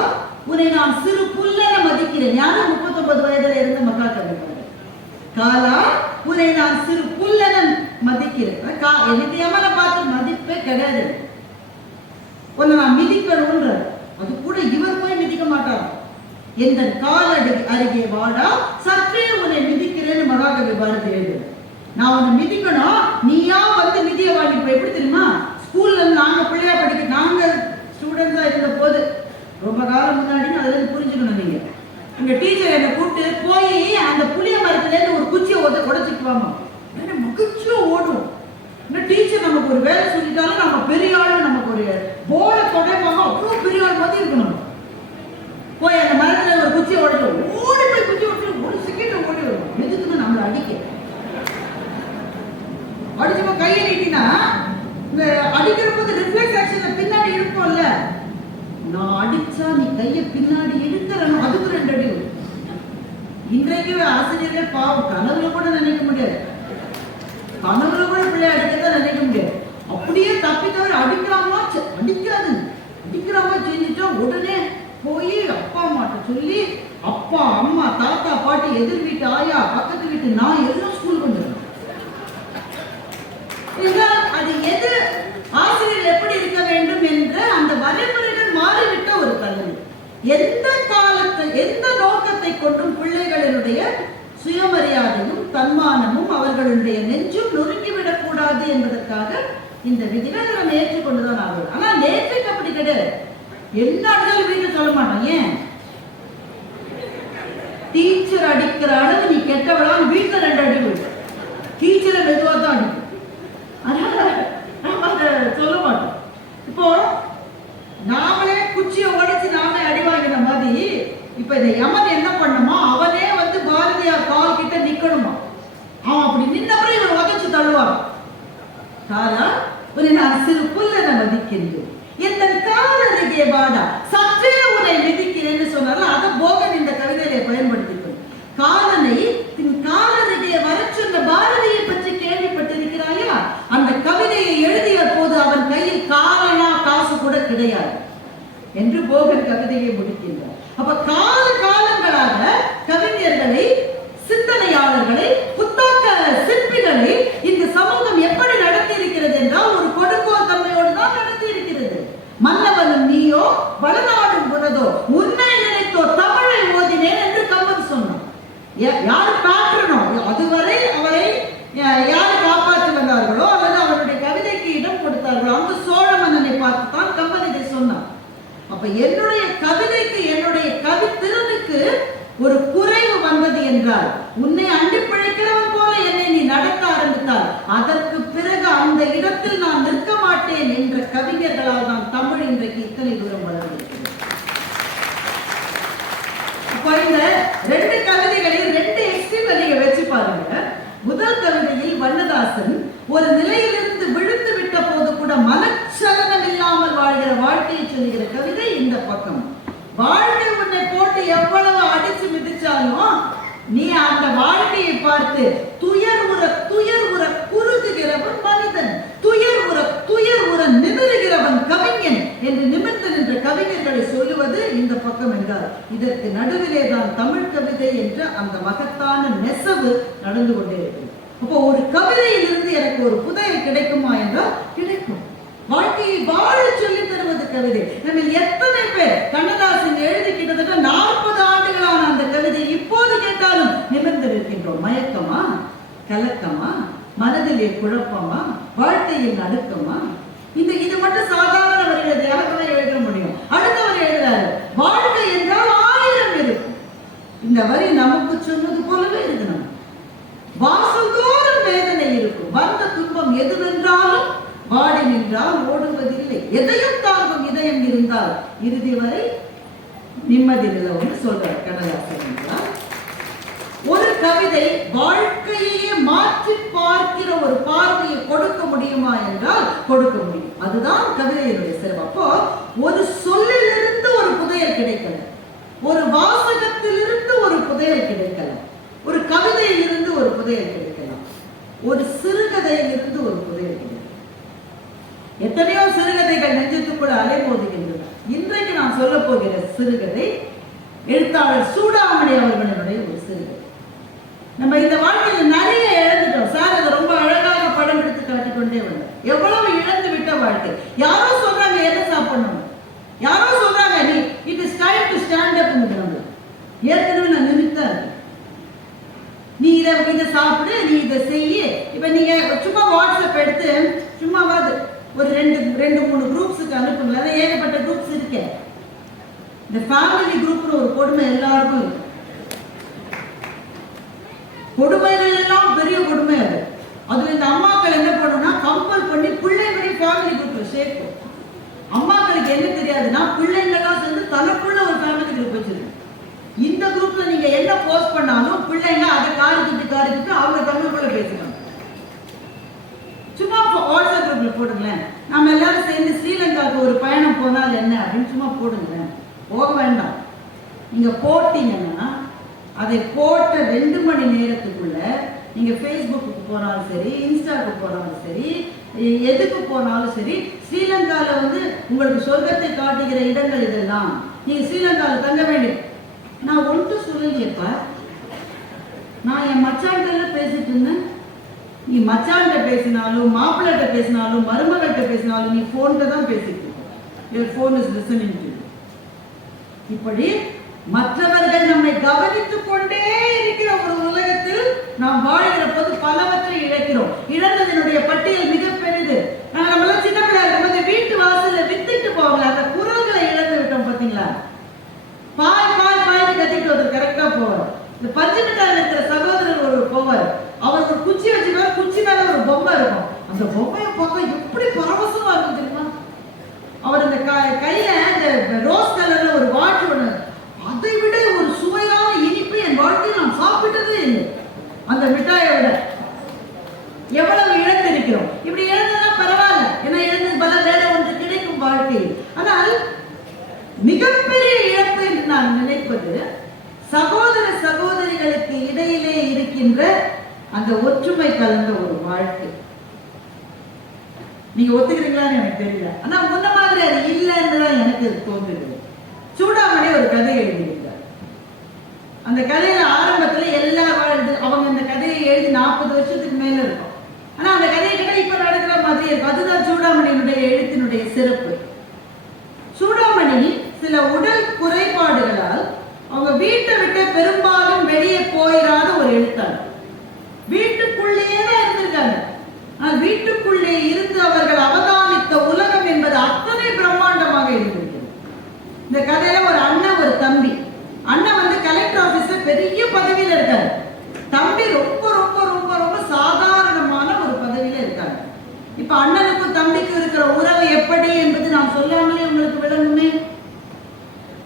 உன்னை நான் சிறு புல்லென மதிக்கிறேன். யாரும் 39 வயதுல இருந்து மக்கா கவிதை. காலா, உன்னை நான் சிறு புல்லென மதிக்கிறேன். எனக்கு எமனை பார்த்து மதிப்பே கிடையாது, உன்னை நான் மிதிக்கணும்ன்ற. அது கூட இவர் போய் மிதிக்க மாட்டார். எந்த காலடி அருகே வாடா, சற்றே உன்னை மிதிக்கிறேன்னு மகாகவி பாரதி எழுது. நான் உன்னை மிதிக்கணும், நீயா வந்து மிதிய வாங்கிப்ப. எப்படி தெரியுமா? ஸ்கூல்ல நாங்க பிள்ளையா படிக்க, நாங்க ஸ்டூடெண்ட்ஸா இருந்த போது, ரொம்ப காலம் முன்னாடி, அதுல இருந்து புரிஞ்சுக்கணும் நீங்க. எங்க டீச்சர் என்னை கூப்பிட்டு போய் அந்த புளிய மரத்துல இருந்து ஒரு குச்சியை உடைச்சிட்டு வாங்க, மகிழ்ச்சியா ஓடும். இந்த டீச்சர் நமக்கு ஒரு வேலை சொல்லிட்டாலும் நம்ம பெரிய ஆளு, நமக்கு ஒரு போர்டை தொடைப்பாங்க, அவ்வளோ பெரிய ஆள் மாதிரி இருக்கணும். போய் அந்த மரத்துல ஒரு குச்சியை உடைச்சு ஓடி போய் குச்சி உடைச்சு ஒரு செகண்ட் ஓடி வரும். எதுக்குன்னு நம்மளை அடிக்க அடிச்சு கையை நீட்டினா இந்த அடிக்கிற போது ரிஃப்ளெக்ஸ் ஆக்ஷன்ல பின்னாடி இருக்கும்ல, நான் அடிச்சா நீ கையை பின்னாடி எடுத்துறணும், அதுக்கு 2 அடி. இன்றைக்கு ஆசிரியர்கள் பாவம் கனவுல கூட நினைக்க முடியாது, கனவுல கூட பிள்ளை அடிக்கிறதா நினைக்க முடியாது. அப்படியே தப்பி தவிர அடிக்கிறாமா அடிக்கிறாமா செஞ்சுட்டா உடனே போய் அப்பா அம்மாட்ட சொல்லி, அப்பா அம்மா தாத்தா பாட்டி எதிர் வீட்டு ஆயா பக்கத்து வீட்டு நான் எல்லாம் ஸ்கூல் வந்துடும். அது எது ஆசிரியர் எப்படி இருக்க வேண்டும் என்ற அந்த வரைமுறைகள் மாறிவிட்ட ஒரு கல்வி. எந்த காலத்தை எந்த நோக்கத்தை கொண்டும் பிள்ளைகளினுடைய சுயமரியாதையும் தன்மானமும் அவர்களுடைய நெஞ்சும் நொறுங்கிவிடக் கூடாது என்பதற்காக இந்த விதிகளை நம்ம ஏற்றுக்கொண்டுதான் ஆகும். ஆனா நேற்றுக்கு அப்படி கிடையாது. என்ன அடிச்சாலும் வீட்டில் சொல்ல மாட்டோம். ஏன்? டீச்சர் அடிக்கிற அளவு நீ கெட்டவளான்னு வீட்டில் 2 அடி விடு, டீச்சரை மெதுவாக தான் அடிக்கும். அதனால நம்ம அதை சொல்ல மாட்டோம். இப்போ நாமளே குச்சியை உடைச்சு நாமளே அடி வாங்கின மாதிரி இப்ப இந்த யமன் என்ன பண்ணுமா, அவனே வந்து பாரதியார் கால் கிட்ட நிக்கணுமா. அவன் அப்படி நின்னவரை இவர் உதச்சு தள்ளுவார். காலா, உன்னை நான் சிறு புல்லென மதிக்கின்றேன், எந்த கால் அருகே வாடா, சற்றே உன்னை மிதிக்கிறேன்னு சொன்னாலும் அதை போகன் இந்த கவிதையை பயன்படுத்திக்கணும். காலனை காலருகே வர சொன்ன பாரதியை பற்றி கேள்விப்பட்டிருக்கிறாயா? அந்த கவிதையை எழுதிய போது அவன் கையில் காலனா காசு கூட கிடையாது என்று போகன் கவிதையை முடிக்கின்றார். அப்ப காலங்களாக கவிஞர்களை, சிந்தனையாளர்களை, புத்தாக்க சிற்பிகளை இந்த சமூகம் எப்படி நடத்தி இருக்கிறது என்றால் ஒரு கொடுங்கோல் தன்மையோடு தான் நடத்தி இருக்கிறது. மன்னவனும் நீயோ வளநாடும் உனதோ உன்னை நினைத்தோ தமிழை ஓதினேன் என்று கம்பன் சொன்னான். யாரு காட்டணும், அதுவரை அவரை யாரு காப்பாற்றி வந்தார்களோ அல்லது அவருடைய கவிதைக்கு இடம் கொடுத்தார்களோ அந்த சோழ மன்னனை பார்த்து தான் கம்பன் இதை சொன்னான். அப்ப என்னுடைய கவிதைக்கு, என்னுடைய கவித்திறனுக்கு ஒரு குறைவு வந்தது என்றால், உன்னை அண்டி பிழைக்கிறவன் போல என்னை நீ நடத்த ஆரம்பித்தால் அதற்கு பிறகு அந்த இடத்தில் நான் நிற்க மாட்டேன் என்ற கவிஞர்களால் தான் தமிழ் இன்றைக்கு இத்தனை தூரம் வளர்ந்திருக்கிறது. அப்ப இந்த 2 கவிதைகளையும் 2 எக்ஸ்ட்ரீம்ல நீங்க வச்சு பாருங்க. முதல் கவிதையில் வண்ணதாசன் ஒரு நிலையிலிருந்து விழுந்து விட்ட போது கூட மனச்சலனம் இல்லாமல் வாழ்கிற வாழ்க்கையை சொல்லுகிற கவிதை இந்த பக்கம். வாழ்க்கை உன்னை போட்டு எவ்வளவு அடிச்சு மிதிச்சாலும் நீ அந்த வாழ்க்கையை பார்த்து துயர் கவிஞர்களை சொல்லுவது இந்த பக்கம் என்றால் இதற்கு நடுவிலே தான் தமிழ் கவிதை என்ற அந்த மகத்தான நெசவு நடந்து கொண்டே இருக்கிறது. அப்போ ஒரு கவிதையிலிருந்து எனக்கு ஒரு புதையல் கிடைக்குமா என்றால் கிடைக்கும். வாழ்க்கையை வாழ சொல்லி தருவது கவிதை. நம்ம எத்தனை பேர் கண்ணதாசன் எழுதி கிட்டத்தட்ட 40 ஆண்டுகளான அந்த கவிதை இப்போது கேட்டாலும் நிமிர்ந்திருக்கின்றோம். மயக்கமா, கலக்கமா, மனதிலே குழப்பமா, வாழ்க்கையில் நடுக்கமா? இது மட்டும் சாதாரண வரிகள் யாருக்குமே எழுத முடியும். அடுத்தவர் எழுதுறாரு, வாழ்க்கை என்றால் 1000 இருக்கும். இந்த வரி நமக்கு சொன்னது போலவே இருக்கணும். வாசல்தோறும் வேதனை இருக்கும், வந்த துன்பம் எதுவென்றாலும் வாடி நின்றால் ஓடுவதில்லை, எதையும் தாங்கும் இதயம் இருந்தால் இறுதி வரை நிம்மதி நிலவுன்னு சொல்றார் கண்ணதாசன் என்றால். ஒரு கவிதை வாழ்க்கையே மாற்றி பார்க்கிற ஒரு பார்வையை கொடுக்க முடியுமா என்றால் கொடுக்க முடியும். அதுதான் கவிதையினுடைய சிறப்பு. அப்போ ஒரு சொல்லிலிருந்து ஒரு புதையல் கிடைக்கல, ஒரு வாசகத்திலிருந்து ஒரு புதையல் கிடைக்கல, ஒரு கவிதையிலிருந்து ஒரு புதையல் கிடைக்கலாம், ஒரு சிறுகதையிலிருந்து ஒரு புதையல் கிடைக்கலாம். எத்தனையோ சிறுகதைகள் நெஞ்சத்துக்குள்ள அலைமோதுகின்றன. இன்றைக்கு நான் சொல்ல போகிற சிறுகதை எழுத்தாளர் சூடாமணி அவர்களுடைய ஒரு சிறுகதை. நம்ம இந்த வாழ்க்கையில் நிறைய இழந்துட்டோம் சார். அதை ரொம்ப அழகாக படம் எடுத்து காட்டிக்கொண்டே வந்தோம். எவ்வளவு இழந்து விட்ட வாழ்க்கை. யாரோ சொல்றாங்க எதை சாப்பிடணும், யாரோ சொல்றாங்க நீ it is time to stand up. நம்ம ஏற்கனவே நான் நிமித்தா இருக்கேன், நீ இதை சாப்பிடு, நீ இதை செய்ய. இப்ப நீங்க சும்மா வாட்ஸ்அப் எடுத்து சும்மாவாது ஒரு 2-3 குரூப்ஸுக்கு அனுப்புங்க. அதான் ஏகப்பட்ட குரூப்ஸ் இருக்கேன். இந்த ஃபேமிலி குரூப்னு ஒரு கொடுமை எல்லாருக்கும் இருக்கு. கொடுமைகள் எல்லாம் பெரிய கொடுமை. அதுல இந்த அம்மாக்கள் என்ன பண்ணுனா கம்பல் பண்ணி பிள்ளைகளை ஃபேமிலி குரூப்ல சேர்க்கும். அம்மாக்களுக்கு என்ன தெரியாதுன்னா பிள்ளைங்கெல்லாம் சேர்ந்து தனக்குள்ள ஒரு ஃபேமிலி குரூப் வச்சிருக்கு. இந்த குரூப்ல நீங்க என்ன போஸ்ட் பண்ணாலும் பிள்ளைங்க அதை காரிக்கிட்டு அவங்க தமிழுக்குள்ள பேசுவாங்க. சும்மா வாட்ஸ்அப் குரூப்ல போடுங்களேன், நம்ம எல்லாரும் சேர்ந்து ஸ்ரீலங்காவுக்கு ஒரு பயணம் போனால் என்ன அப்படின்னு சும்மா போடுங்களேன். போக வேண்டாம். நீங்க போட்டீங்கன்னா அதை போட்ட 2 மணி நேரத்துக்குள்ள நீங்க ஃபேஸ்புக்கு போனாலும் சரி, இன்ஸ்டாக்கு போனாலும் சரி, எதுக்கு போனாலும் சரி, ஸ்ரீலங்கால உங்களுக்கு சொர்க்கத்தை காட்டுகிற இடங்கள் இதெல்லாம். நீங்க ஸ்ரீலங்கால தங்க வேண்டும். நான் ஒன்றும் சொல்லலையப்பா, நான் என் மச்சான்கிட்ட பேசிட்டு இருந்தேன். நீ மச்சான்கிட்ட பேசினாலும், மாப்பிள்ளைகிட்ட பேசினாலும், மருமகிட்ட பேசினாலும் நீ போன்ல தான் பேசிட்டு இருக்க. your phone is listening to you. இப்படி மற்றவர்கள் நம்மை கவனித்துக் கொண்டே இருக்கிற ஒரு உலகத்தில் நாம் வாழ்கிற போது பலவற்றை இழக்கிறோம். இழந்ததனுடைய பட்டியல் மிக பெரிது. நம்மளாம் சின்ன பிள்ளையா இருக்கும்போது வீட்டு வாசல்ல வித்துட்டு போவாங்க, அந்த குரல்களை இழந்து விட்டோம். பாத்தீங்களா? பாய் பாய் பாய்னு கத்திட்டு ஒருத்தர் கரெக்டா போவார். இந்த பஞ்சு மிட்டாயில் இருக்கிற சகோதரர் ஒரு போவார். அவர் ஒரு குச்சி வச்சுருவார், குச்சி மேல ஒரு பொம்மை இருக்கும். அந்த பொம்மையை பார்க்க எப்படி பரவசமா இருக்கும் தெரியுமா? அவர் இந்த கையில இந்த ரோஸ் கலர்ல ஒரு வாட்ச் ஒண்ணு, அதை விட ஒரு சுவையான இனிப்பு என் வாழ்க்கையில் நான் சாப்பிட்டதே இல்லை. அந்த மிட்டாயை விட எவ்வளவு இழந்திருக்கிறோம். இப்படி இழந்ததுனா பரவாயில்ல, ஏன்னா இழந்தது பல வேற ஒன்று கிடைக்கும் வாழ்க்கையில். ஆனால் மிகப்பெரிய இழப்பு என்று நான் நினைப்பது சகோதர சகோதரிகளுக்கு இடையிலே இருக்கின்ற அந்த ஒற்றுமை கலந்த ஒரு வாழ்க்கை. நீங்க ஒத்துக்கிறீங்களான்னு எனக்கு தெரியல, ஆனா முன்ன மாதிரி அது இல்லைன்னு தான் எனக்கு தோன்றுது. சூடாமணி ஒரு கதை எழுதியிருக்கார். அந்த கதையில ஆரம்பத்துல எல்லா அவங்க அந்த கதையை எழுதி 40 வருஷத்துக்கு மேல இருக்கும். ஆனா அந்த கதையை கிட்ட இப்ப நடக்கிற மாதிரி இருக்கும். அதுதான் சூடாமணியினுடைய எழுத்தினுடைய சிறப்பு. சூடாமணி சில உடல் குறைபாடுகளால் அவங்க வீட்டை விட்டு பெரும்பாலும் வெளியே போயிடாத ஒரு எழுத்தாளர். வீட்டுக்குள்ளேயே தான் இருந்திருக்காங்க. ஆனால் வீட்டுக்குள்ளே இருந்து அவர்கள் அவதானித்த உலகம் என்பது அத்தனை பிரம்மாண்டமாக இருந்திருக்கிறது. இந்த கதையில ஒரு அண்ணன் ஒரு தம்பி. அண்ணன் கலெக்டர் ஆபீஸ்ல பெரிய பதவியில இருக்காரு. தம்பி ரொம்ப ரொம்ப ரொம்ப ரொம்ப சாதாரணமான ஒரு பதவியில இருக்காங்க. இப்ப அண்ணனுக்கும் தம்பிக்கும் இருக்கிற உறவு எப்படி என்பது நான் சொல்லாமலே உங்களுக்கு விளங்குமே.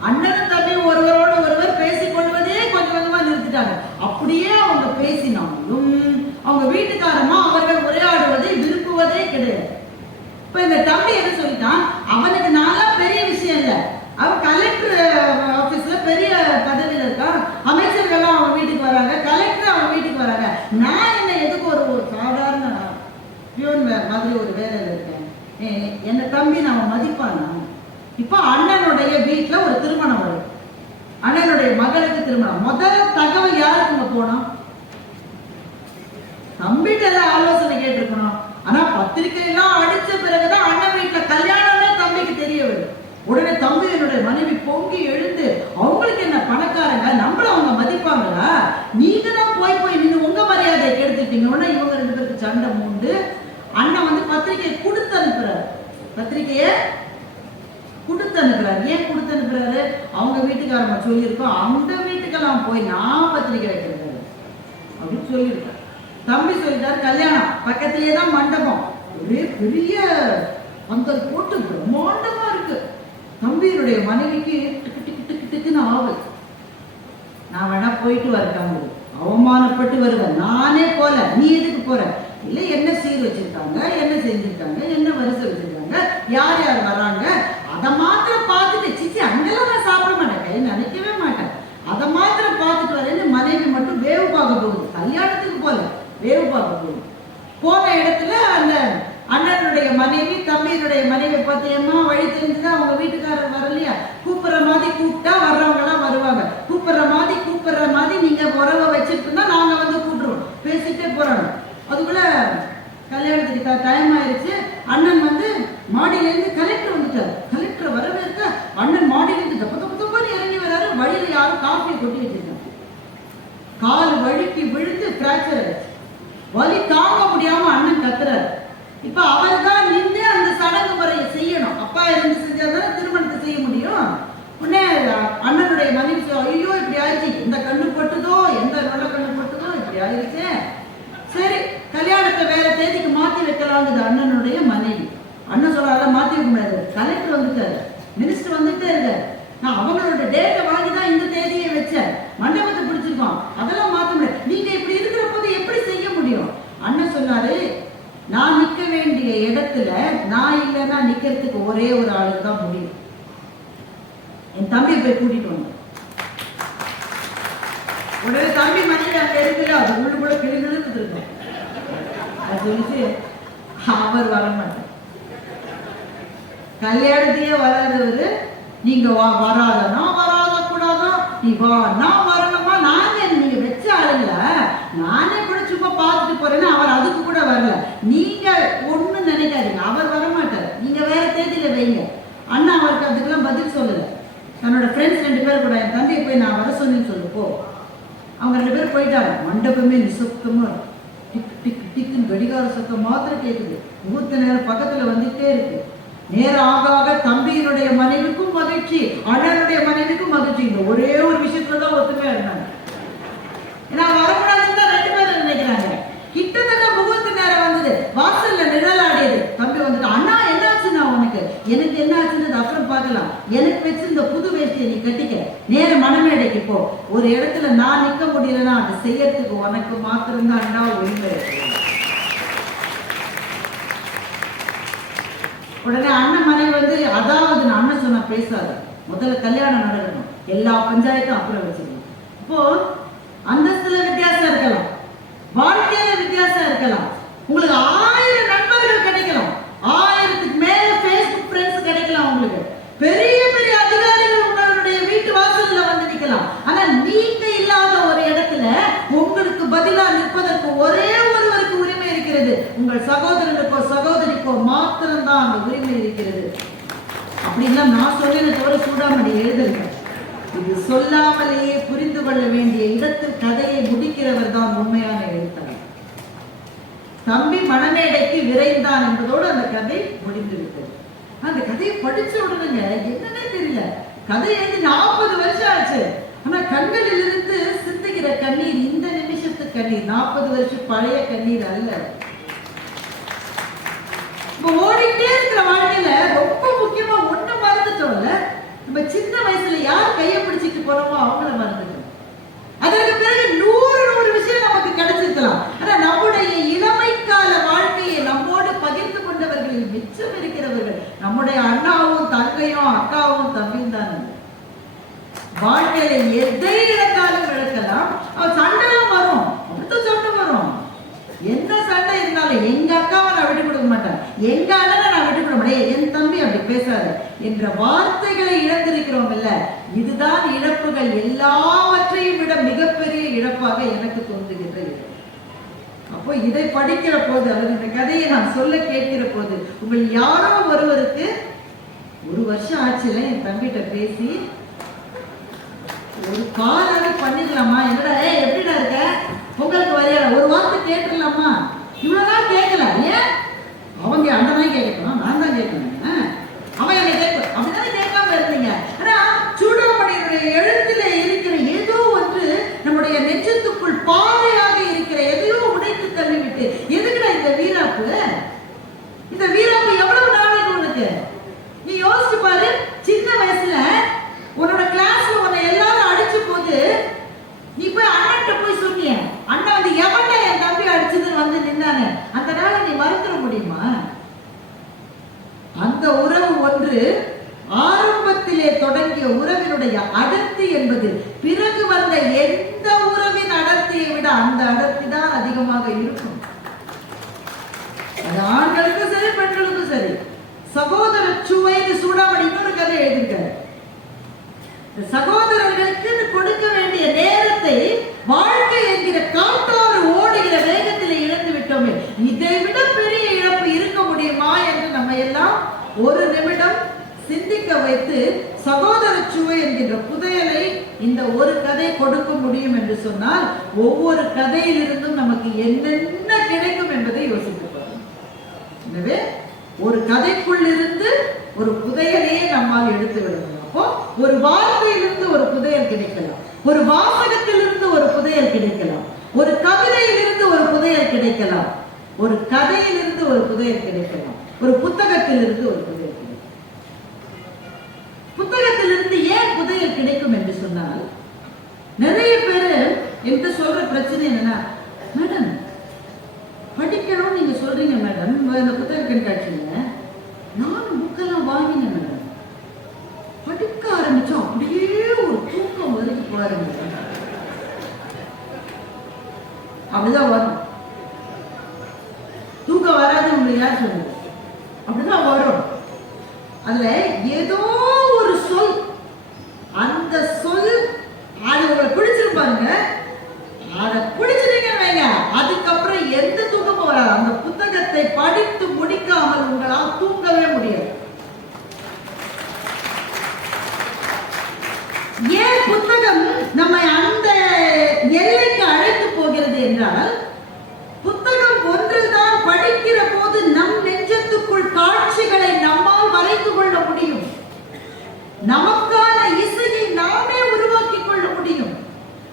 அண்ணனும் தம்பி ஒருவரோடு ஒருவர் பேசிக் கொள்வதே கொஞ்சம் கொஞ்சமா நிறுத்திட்டாங்க. அப்படியே அவங்க பேசினாலும் அவங்க வீட்டுக்காரமா அவர்கள் உரையாடுவதை விரும்புவதே கிடையாது. இப்ப இந்த தம்பி என்ன சொல்லிட்டான், அவனுக்கு நாளா பெரிய விஷயம் இல்லை, அவன் கலெக்டர் ஆபீஸ்ல பெரிய பதவியில இருக்கான், அமைச்சர்கள்லாம் அவன் வீட்டுக்கு வராங்க, கலெக்டர் அவன் வீட்டுக்கு வராங்க, நான் என்ன எதுக்கு ஒரு சாதாரண பியூன் மாதிரி ஒரு வேலையில இருக்கேன், என்ன தம்பி நான் மதிப்பானா? இப்ப அண்ணனுடைய வீட்டுல ஒரு திருமணம் வரும். அண்ணனுடைய மகளுக்கு திருமணம். முதல் தகவல் யாருக்குங்க போனோம்? தம்பிட்ட ஆலோசனை கேட்டிருக்கணும். ஆனா பத்திரிகை எல்லாம் அடிச்ச பிறகுதான் அண்ணன் வீட்டுல கல்யாணமே தம்பிக்கு தெரிய வரும். உடனே தம்பி என்னுடைய மனைவி பொங்கி எழுந்து, அவங்களுக்கு என்ன பணக்காரங்க, நம்மள அவங்க மதிப்பாங்களா, நீங்க தான் போய் போய் நின்று உங்க மரியாதையை கெடுத்துட்டீங்க. உடனே இவங்க 2 பேருக்கு சண்டை மூண்டு அண்ணன் வந்து பத்திரிகையை கொடுத்து அனுப்புறாரு. பத்திரிகையை கொடுத்து அனுப்புறாரு. ஏன் கொடுத்து அனுப்புறாரு? அவங்க வீட்டுக்காரங்க சொல்லியிருக்கோம், அந்த வீட்டுக்கெல்லாம் போய் நான் பத்திரிகை வைக்கிறது அப்படின்னு சொல்லியிருக்காரு. தம்பி சொல்லிட்டாரு, கல்யாணம் பக்கத்திலேயே தான் மண்டபம், ஒரே பெரிய பந்தல் போட்டு பிரம்மாண்டமா இருக்கு. தம்பியினுடைய மனைவிக்கு டிக்கு டிக்கு டிக்கு டிக்குன்னு ஆகுது. நான் வேணா போயிட்டு வரட்டாங்க, அவமானப்பட்டு வருவேன், நானே போல, நீ எதுக்கு போற? இல்ல என்ன சீர் வச்சிருக்காங்க, என்ன செஞ்சிருக்காங்க, என்ன வரிசை வச்சிருக்காங்க, யார் யார் வராங்க, அதை மாத்திரம் பார்த்துட்டு சிச்சி அங்கெல்லாம் நான் சாப்பிட மாட்டேன், நினைக்கவே மாட்டேன், அதை மாத்திரம் பார்த்துட்டு வரேன்னு மனைவி மட்டும் வேவு பார்க்க போகுது. கல்யாணத்துக்கு போல வேவு பார்க்க போகுது. போன இடத்துல அந்த அண்ணனுடைய மனைவி தம்பியினுடைய மனைவி பார்த்தியம்மா வழி தெரிஞ்சுதான் அவங்க வீட்டுக்காரர் வரலையா, கூப்பிடுற மாதிரி கூப்பிட்டா வர்றவங்க எல்லாம் வருவாங்க, கூப்பிடுற மாதிரி நீங்க உறவை வச்சிருக்குன்னா நாங்க வந்து கூப்பிடுவோம், பேசிட்டே போறாங்க. அதுக்குள்ள கல்யாணத்துக்கு டைம் ஆயிடுச்சு. அண்ணன் வந்து மாடியிலேருந்து கலெக்டர் வந்துட்டாரு. கலெக்டர் வரவேற்க அண்ணன் மாடியிலேருந்து தப்பு தப்பு தப்பான்னு இறங்கி வராரு. வழியில யாரும் காஃபியை கொட்டி வச்சிருக்காங்க. கால் வழுக்கி விழுந்து பிராக்சர் ஆயிடுச்சு. வலி தாங்க முடியாம அண்ணன் கத்துறாரு. இப்ப அவர் தான் நின்று அந்த சடங்கு முறையை செய்யணும். அப்பா இருந்து செஞ்சாதான் திருமணத்தை செய்ய முடியும். உடனே அண்ணனுடைய மனைவி, ஐயோ இப்படி ஆயிடுச்சு, இந்த கண்ணு பட்டுதோ, எந்த நல்ல கண்ணு பட்டுதோ, இப்படி ஆயிடுச்சு, சரி கல்யாணத்தை வேற தேதிக்கு மாத்தி வைக்கலாங்குது அண்ணனுடைய மனைவி. அண்ணன் சொல்ற அதை மாத்தி வைக்க முடியாது, கலெக்டர் வந்துட்டாரு, மினிஸ்டர் வந்துட்டே இருக்காரு, நான் அவங்களோட டேட்டை வாங்கி தான் இந்த தேதியை வச்சேன், மண்டபத்தை பிடிச்சிருக்கோம், அதெல்லாம் மாத்த முடியாது, நீங்க இப்படி இருக்கிற போது எப்படி செய்ய முடியும்? அண்ணன் சொன்னாரு, நான் நிக்க வேண்டிய இடத்துல நான் இல்லைன்னா நிக்கிறதுக்கு ஒரே ஒரு ஆளுக்கு தான் முடியும். என் தம்பி போய் கூட்டிட்டு வந்தேன். உடனே தம்பி மனைவி அங்க இருக்குல்ல, அது உள்ளுக்குள்ள கிழிஞ்சிட்டு இருக்கும். அது சொல்லிச்சு, அவர் வர மாட்டார், கல்யாணத்தையே வராதவரு, நீங்க வராதனா வராத கூடாதா, நீ வா நான் வரணுமா, நாங்க நீங்க வச்ச ஆளுங்கள நானே கூட சும்மா பார்த்துட்டு போறேன்னு அவர் அதுக்கு கூட வரல. நீங்க ஒண்ணு நினைக்காதீங்க, அவர் வரமாட்டார், நீங்க வேற தேதியில வைங்க. அண்ணா அவருக்கு அதுக்கெல்லாம் பதில் சொல்லல. தன்னோட ஃப்ரெண்ட்ஸ் 2 பேர் கூட, என் தம்பியை போய் நான் வர சொன்னேன்னு சொல்லு போ. அவங்க 2 பேரும் போயிட்டாங்க. மண்டபமே நிசப்தமா டிக் டிக் டிக்குன்னு கடிகார சத்தம் மாத்திரம் கேட்குது. முகூர்த்த நேரம் பக்கத்துல வந்துட்டே இருக்கு. நேரம் ஆக ஆக தம்பியினுடைய மனைவிக்கும் மகிழ்ச்சி, அண்ணனுடைய மனைவிக்கும் மகிழ்ச்சி. இந்த ஒரே ஒரு விஷயத்துலதான் ஒத்துமையா இருந்தாங்க. ஏன்னா வரக்கூடாதுன்னு தான் 2 பேரும் நினைக்கிறாங்க. கிட்டத்தட்ட முகூர்த்த நேரம் வந்தது, வாசல்ல நிழலாடியது. தம்பி வந்துட்டு, அண்ணா என்னாச்சுன்னா உனக்கு? எனக்கு என்ன ஆச்சுன்னு அப்புறம் பார்க்கலாம், எனக்கு வச்சிருந்த புது வேஷ்டியை நீ கட்டிக்க, நேர மணமேடைக்கு போ. ஒரு இடத்துல நான் நிக்க முடியலன்னா அதை செய்யறதுக்கு உனக்கு மாத்திரம்தான் அண்ணா உரிமை. உடனே அண்ணன் மனைவி வந்து, அதாவது நான் அண்ணன் சொன்ன பேசாது, முதல்ல கல்யாணம் நடக்கணும், எல்லா பஞ்சாயத்தும் அப்புறம் வச்சுக்கணும். இப்போ அந்தஸ்துல வித்தியாசம் இருக்கலாம், வாழ்க்கையில வித்தியாசம் இருக்கலாம், உங்களுக்கு 1000 நண்பர்கள் கிடைக்கலாம், 1000க்கு மேல Facebook ஃப்ரெண்ட்ஸ் கிடைக்கலாம், உங்களுக்கு பெரிய பெரிய அதிகாரிகள் உங்களுடைய வீட்டு வாசல்ல வந்து நிக்கலாம். ஆனா நீங்க இல்லாத ஒரு இடத்துல உங்களுக்கு பதிலா நிற்பதற்கு ஒரே ஒருவருக்கு உரிமை இருக்கிறது, உங்கள் சகோதரனுக்கோ சகோதரிக்கோ மாத்திரம்தான் அந்த உரிமை இருக்கிறது. அப்படின்னா நான் சொன்னதை தவிர சூடாமணி எழுதுங்க. இது சொல்லாமலேயே புரிந்து கொள்ள வேண்டிய இடத்தில் கதையை முடிக்கிறவர் தான் உண்மையான எழுத்தாளர். தம்பி மணமேடைக்கு விரைந்தான் என்பதோடு அந்த கதை முடிந்து விட்டது. அந்த கதையை படிச்ச உடனே என்னன்னே தெரியல, கதை எழுதி 40 வருஷம் ஆச்சு. ஆனா கண்களில் இருந்து சிந்துகிற கண்ணீர் இந்த நிமிஷத்து கண்ணீர், 40 வருஷம் பழைய கண்ணீர் அல்ல. இப்ப ஓடிட்டே இருக்கிற வாழ்க்கையில ரொம்ப முக்கியமா ஒண்ணு மறந்துட்டோம்ல, நம்ம சின்ன வயசுல யார் கையை பிடிச்சிட்டு போறோமோ அவங்கள மறந்துட்டோம். அதற்கு பிறகு 100 விஷயம் நமக்கு கிடைச்சிருக்கலாம். ஆனா நம்முடைய இளமை கால வாழ்க்கையை நம்மோடு பகிர்ந்து கொண்டவர்களில் மிச்சம் இருக்கிறவர்கள் நம்முடைய அண்ணாவும் தங்கையும் அக்காவும் தம்பியும் தான். வாழ்க்கையில எதை இழந்தாலும் இழக்கலாம், சண்டையும் வரும், அடுத்த சண்டை வரும், என்ன சண்டை இருந்தாலும் எங்க அக்காவை நான் விட்டு கொடுக்க மாட்டேன், எங்க அண்ணனை நான் விட்டு கொடுக்க மாட்டேன். என் தம்பி அப்படி பேசாத, என்ற வார்த்தைகளை இழந்திருக்கிறோம் இல்ல, இதுதான் இழப்புகள் எல்லாவற்றையும் விட மிகப்பெரிய இழப்பாக எனக்கு தோன்றுகின்ற இழப்பு. அப்போ இதை படிக்கிற போது, அவர் இந்த கதையை நான் சொல்ல கேட்கிற போது, உங்கள் யாரோ ஒருவருக்கு 1 வருஷம் ஆச்சுல என் தம்பிகிட்ட பேசி ஒரு காலாவது பண்ணிடலாமா, என்னடா எப்படிடா இருக்க, உங்களுக்கு வரையாட ஒரு வார்த்தை கேட்டுடலாமா, இவ்வளவுதான் கேட்கல. ஏன் அவங்க அண்ணன் கேட்கணும், நான் தான் கேட்கணும், அவன் என்னை கேட்கணும், அப்படிதானே கேட்காம இருந்தீங்க. ஆனா சூடாமணியினுடைய எழுத்துல இருக்கிற ஏதோ ஒன்று நம்முடைய நெஞ்சத்துக்குள் பாறையாக இருக்கிற எதையோ உடைத்து தள்ளிவிட்டு, எதுக்குடா இந்த வீராப்பு, இந்த வீராப்பு எவ்வளவு நாளைக்கு உனக்கு, நீ யோசிச்சு பாரு. சின்ன வயசுல உன்னோட கிளாஸ்ல உன்னை எல்லாரும் அடிச்ச போது நீ போய் அண்ணன்ட்ட போய் சொன்னிய, அண்ணன் வந்து எவன்டா என் தம்பி அடிச்சதுன்னு வந்து நின்னானே, அந்த நாளை நீ மறந்துட முடியுமா? அந்த உறவு ஒன்று ஆரம்பத்திலே தொடங்கிய உறவினுடைய அடர்த்தி என்பது பிறகு வந்த எந்த உறவின் அடர்த்தியை விட அந்த அடர்த்தி தான் அதிகமாக இருக்கும். அது ஆண்களுக்கும் சரி பெண்களுக்கும் சரி. சகோதர சுவைன்னு சூடாமணி இன்னொரு கதை எழுதியிருக்காரு. சகோதரர்களுக்கு கொடுக்க வேண்டிய நேரத்தை வாழ்க்கை என்கிற காட்டாறு ஓடுகிற வேகத்தில் இழந்து விட்டோமே, இதை விட பெரிய இழப்பு இருக்க முடியுமா என்று நம்ம எல்லாம் ஒரு நிமிடம் சிந்திக்க வைத்து, சகோதர சுவை என்கின்ற புதையலை இந்த ஒரு கதை கொடுக்க முடியும் என்று சொன்னால், ஒவ்வொரு கதையிலிருந்தும் நமக்கு என்னென்ன கிடைக்கும் என்பதை யோசித்து பாருங்கள். எனவே ஒரு கதைக்குள் இருந்து ஒரு புதையலையே நம்மால் எடுத்து விடணும். அப்போ ஒரு வார்த்தையிலிருந்து ஒரு புதையல் கிடைக்கலாம், ஒரு வாசகத்திலிருந்து ஒரு புதையல் கிடைக்கலாம், ஒரு கவிதையிலிருந்து ஒரு புதையல் கிடைக்கலாம், ஒரு கதையிலிருந்து ஒரு புதையல் கிடைக்கலாம், ஒரு புத்தகத்திலிருந்து ஒரு புதையல் கிடைக்கும். புத்தகத்திலிருந்து ஏன் புதையல் கிடைக்கும் என்று சொன்னால், நிறைய பேரு என்கிட்ட சொல்ற பிரச்சனை என்னன்னா, மேடம் படிக்கணும் நீங்க சொல்றீங்க மேடம், இந்த புத்தக கண்காட்சியில நானும் புக்கெல்லாம் வாங்கினேன் மேடம், படிக்க ஆரம்பிச்சோம் அப்படியே ஒரு தூக்கம் வருது பாருங்க, அப்படிதான் வரும். தூக்கம் வராது உங்களுக்கு யார் சொல்லுங்க, அப்படிதான் வரும். அதுல ஏதோ ஒரு சொல், அந்த சொல் அது உங்களுக்கு பிடிச்சிருப்பாருங்க, அதை பிடிச்சிருக்கீங்கன்னு வைங்க, அதுக்கப்புறம் எந்த தூக்கமும் வராது. அந்த புத்தகத்தை படித்து முடிக்காமல் உங்களால் தூங்கவே முடியாது. ஏன் புத்தகம் நம்மை அந்த எல்லைக்கு அழைத்து போகிறது என்றால், புத்தகம் ஒன்றுதான் படிக்கிற போது நம் நெஞ்சத்துக்குள் காட்சிகளை நம்மால் வரைந்து கொள்ள முடியும், நமக்கான இசையை நாமே உருவாக்கி கொள்ள முடியும்.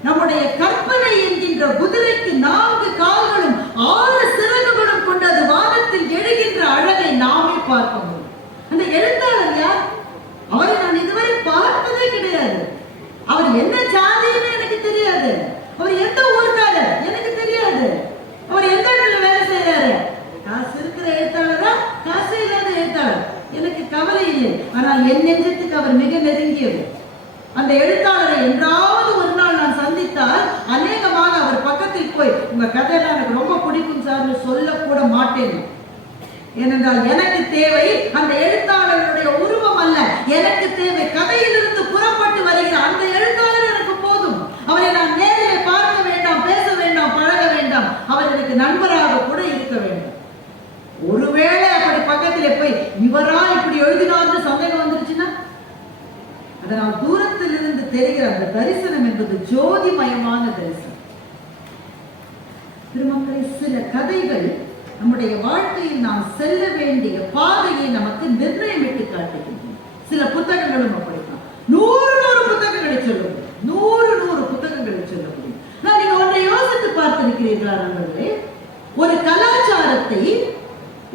நம்முடைய கற்பனை என்கின்ற குதிரைக்கு 4 கால்களும் 6 சிறகுகளும் கொண்டு அது வானத்தில் எழுகின்ற அழகை நாமே பார்க்க முடியும். அந்த எழுத்தாளர் யார்? அவரை நான் இதுவரை பார்த்ததே கிடையாது. அவர் என்ன ஜாதின்னு எனக்கு தெரியாது, அவர் எந்த ஊர்க்காரர் எனக்கு தெரியாது, அவர் எந்த இடத்துல வேலை செய்யறாரு, காசு இருக்கிற எழுத்தாளரா காசு இல்லாத எழுத்தாளர் எனக்கு கவலை இல்லை. ஆனால் என் நெஞ்சத்துக்கு அவர் மிக நெருங்கியவர். அந்த எழுத்தாளரை என்றாவது ஒரு நாள் நான் சந்தித்தால் அநேகமாக அவர் பக்கத்தில் போய் உங்க கதையெல்லாம் எனக்கு ரொம்ப பிடிக்கும் சார்னு சொல்லக்கூட மாட்டேன். ஏனென்றால் எனக்கு தேவை அந்த எழுத்தாளருடைய உருவம் அல்ல, எனக்கு தேவை கதையிலிருந்து புறப்பட்டு வருகிற அந்த எழுத்தாளர் எனக்கு போதும். அவரை நான் நேரில் பார்க்க வேண்டாம், பேச வேண்டாம், பழக வேண்டாம், அவர் எனக்கு நண்பராக கூட இருக்க வேண்டும். ஒருவேளை அப்படி பக்கத்திலே போய் இவரா இப்படி எழுதினார்னு சந்தேகம் வந்துருச்சுன்னா, அதனால் தூரத்தில் இருந்து தெரிகிற அந்த தரிசனம் என்பது ஜோதிமயமான தரிசனம். திருமக்களே, சில கதைகள் நம்முடைய வாழ்க்கையில் நாம் செல்ல வேண்டிய பாதையை நமக்கு நிர்ணயமிட்டு காட்டுகின்றன. சில புத்தகங்களும் அப்படித்தான். 100 புத்தகங்களை சொல்ல முடியும், 100 புத்தகங்களை சொல்ல முடியும். நான் நீங்க ஒன்றை யோசித்து பார்த்திருக்கிறீர்களா நண்பர்களே? ஒரு கலாச்சாரத்தை,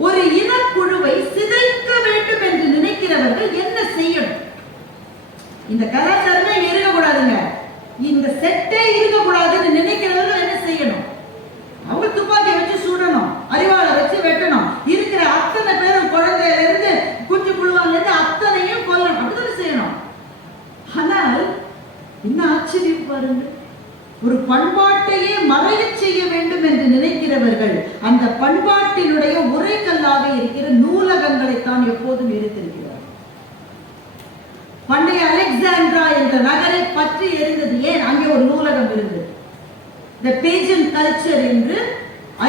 ஒரு இனக்குழுவை சிதைக்க வேண்டும் என்று நினைக்கிறவர்கள் என்ன செய்யணும்? இந்த கலாச்சாரமே இருக்கக்கூடாதுங்க, இந்த செட்டே இருக்கக்கூடாதுன்னு நினைக்கிறவர்கள் என்ன செய்யணும்? அவங்க துப்பாக்கி வச்சு சுடணும், அறிவாளை வச்சு வெட்டணும், இருக்கிற அத்தனை பேரும் குழந்தையில இருந்து குஞ்சு புழுவால இருந்து அத்தனையும் கொல்லணும், அப்படிதான் செய்யணும். ஆனால் என்ன ஆச்சரியம் பாருங்க, ஒரு பண்பாட்டையே மறைய செய்ய வேண்டும் என்று நினைக்கிறவர்கள் அந்த பண்பாட்டினுடைய உரைக்கல்லாக இருக்கிற நூலகங்களைத்தான் எப்போதும் இருந்திருக்கிறார். பண்டைய அலெக்சாண்ட்ரா என்ற நகரை பற்றி எரிந்தது ஏன்? அங்கே ஒரு நூலகம் இருந்தது. த பேஜன் கல்ச்சர் என்று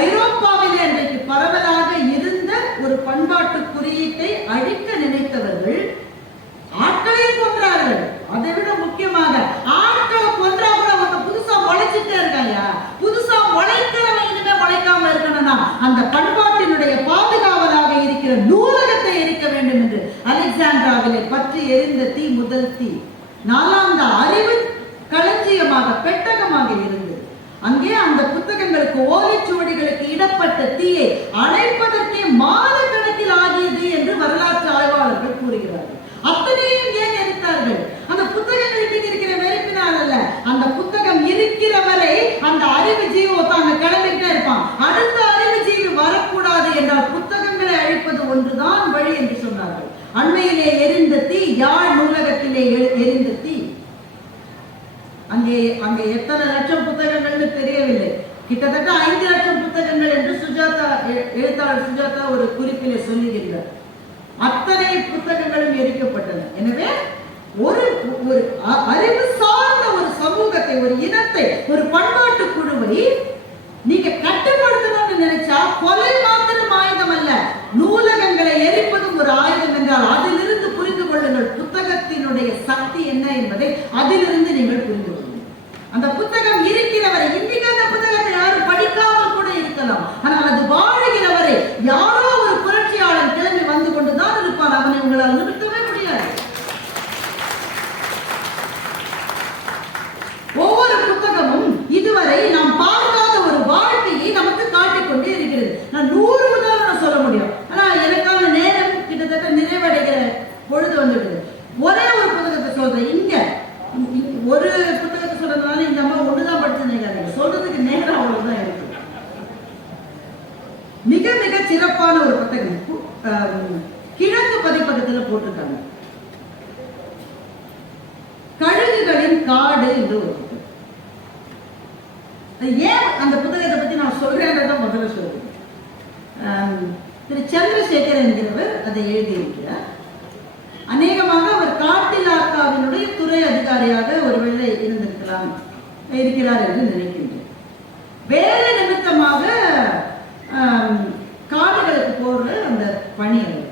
ஐரோப்பாவிலே அன்றைக்கு பரவலாக இருந்த ஒரு பண்பாட்டு குறியீட்டை அழிக்க நினைத்தவர்கள் ஆட்களை கொன்றார்கள். அதை விட முக்கியமாக ஆட்களை கொன்றா கூட அவங்க புதுசா முளைச்சிட்டே இருக்காங்க. புதுசா முளைக்கிறவன் இனிமே முளைக்காம இருக்கணும்னா அந்த பண்பாட்டினுடைய பாதுகாவலாக இருக்கிற நூலகத்தை எரிக்க வேண்டும் என்று அலெக்சாண்ட்ராவிலே பற்றி எரிந்த தீ முதல் தீ. நாலாந்த அறிவு களஞ்சியமாக பெட்டகமாக இருந்தது. அங்கே அந்த புத்தகங்களுக்கு ஓலைச்சுவடிகளுக்கு இடப்பட்ட தீயை அணைப்பதற்கே மாத கணக்கில் ஆகியது என்று வரலாற்று ஆய்வாளர்கள் கூறுகிறார்கள். அத்தனையும் ஏன் எரித்தார்கள்? அந்த புத்தகங்களுக்கு இருக்கிற வெறுப்பினால் அல்ல. அந்த புத்தகம் இருக்கிற வரை அந்த அறிவு ஜீவோ தாங்க கிளம்பிட்டே இருப்பான். அடுத்த அறிவு ஜீவி வரக்கூடாது என்றால் புத்தகங்களை அழிப்பது ஒன்றுதான் வழி என்று சொன்னார்கள். அண்மையிலே எரிந்த தீ யாழ் நூலகத்திலே எரிந்த தீ. அங்கே எத்தனை லட்சம் புத்தகங்கள்னு தெரியவில்லை. கிட்டத்தட்ட 5 லட்சம் புத்தகங்கள் என்று எழுத்தாளர் சுஜாதா ஒரு குறிப்பிலே சொல்லுகிறார். அத்தனை புத்தகங்களும் எரிக்கப்பட்டன. எனவே ஒரு அறிவு சார்ந்த ஒரு சமூகத்தை, ஒரு இனத்தை, ஒரு பண்பாட்டு குழுவை நீங்க கட்டுப்படுத்தணும்னு நினைச்சா கொலை மாத்திரம் ஆயுதம் அல்ல, நூலகங்களை எரிப்பதும் ஒரு ஆயுதம் என்றால் அதிலிருந்து புரிந்து கொள்ளுங்கள் புத்தகத்தினுடைய சக்தி என்ன என்பதை அதிலிருந்து நீங்கள் புரிந்து கொள்ளுங்கள். அந்த புத்தகம் இருக்கிறவரை, இன்னைக்கு அந்த புத்தகத்தை யாரும் படிக்காமல் கூட இருக்கலாம், ஆனால் அது வாழ்கிறவரை யாரோ ஒரு புரட்சியாளர் கிளம்பி வந்து கொண்டுதான் இருப்பான். அவனை உங்களால் நிறுத்தவே முடியாது. ஒவ்வொரு புத்தகமும் இதுவரை நாம் பார்க்காத ஒரு வாழ்க்கையை நமக்கு காட்டிக் கொண்டே இருக்கிறது. நான் 100 உதாரணம் சொல்ல முடியும், ஆனா எனக்கான நேரம் கிட்டத்தட்ட நிறைவடைகிற பொழுது வந்துடுது. ஒரே ஒரு புத்தகத்தை சொல்றேன். இங்க ஒரு புத்தகத்தை சொல்றதுனால இந்த அம்மா ஒண்ணுதான் படிச்சு சொல்றதுக்கு நேரம் அவ்வளவுதான் இருக்கு. மிக மிக சிறப்பான ஒரு புத்தகம் கிழக்கு பதிப்பகத்தில் போட்டிருக்காங்க. கழுகுகளின் காடு என்று ஒரு புத்தகம். ஏன் அந்த புத்தகத்தை பத்தி நான் சொல்றேன்றதான் முதல்ல சொல்றேன். திரு சந்திரசேகர் என்கிறவர் அதை எழுதியிருக்கிறார். அநேகமாக அவர் காட்டிலாக்காவினுடைய துறை அதிகாரியாக ஒருவேளை இருக்கிறார் என்று நினைக்கின்றேன். வேலை நிமித்தமாக காடுகளுக்கு போற அந்த பணி அவர்.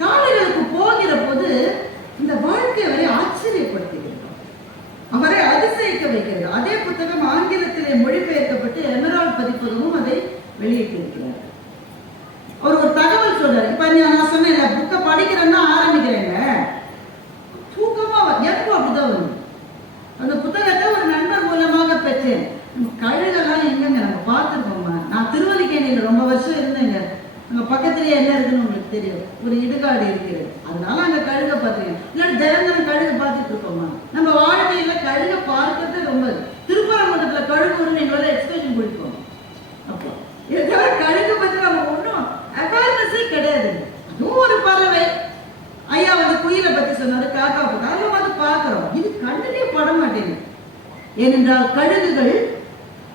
காடுகளுக்கு போகிற போது இந்த வாழ்க்கை அவரை ஆச்சரியப்படுத்துகிறது, அவரை அதிசயிக்க வைக்கிறது. அதே புத்தகம் ஆங்கிலத்திலே மொழிபெயர்க்கப்பட்டு எமரால்ட் பதிப்பகமும் அதை வெளியிட்டிருக்கிறார். அவர் ஒரு தகவல் சொல்றாரு. இப்ப நான் சொன்னேன், புக்கை படிக்கிறேன்னா ஆரம்பிக்கிறேங்க, தூக்கமா எனக்கும் அப்படிதான் வந்து. அந்த புத்தகத்தை ஒரு நண்பர் மூலமாக பெற்றேன். கழுகெல்லாம் எங்கங்க நம்ம பார்த்துருக்கோமா? நான் திருவல்லிக்கேணியில ரொம்ப வருஷம் இருந்தேங்க. அங்க பக்கத்திலேயே என்ன இருக்குன்னு உங்களுக்கு தெரியும், ஒரு இடுகாடு இருக்கிறது. அதனால அங்க கழுக பார்த்துருக்கேன். இல்லாட்டி தினந்தனம் கழுக பார்த்துட்டு இருக்கோமா? நம்ம வாழ்க்கையில கழுக பார்க்கறது ரொம்ப. திருப்பரங்குன்றத்துல கழுகு ஒன்று எங்களோட எக்ஸ்கர்ஷன் போயிருக்கோம். அப்போ இதோட கழுகு பத்தி நம்ம ஒன்றும் அவேர்னஸே கிடையாது. அதுவும் ஒரு பறவை. ஐயா வந்து குயிலை பத்தி சொன்னாரு, காக்கா பத்தி அதை வந்து பார்க்கிறோம். இது கண்ணிலே பட மாட்டேங்குது. ஏனென்றால் கழுகுகள்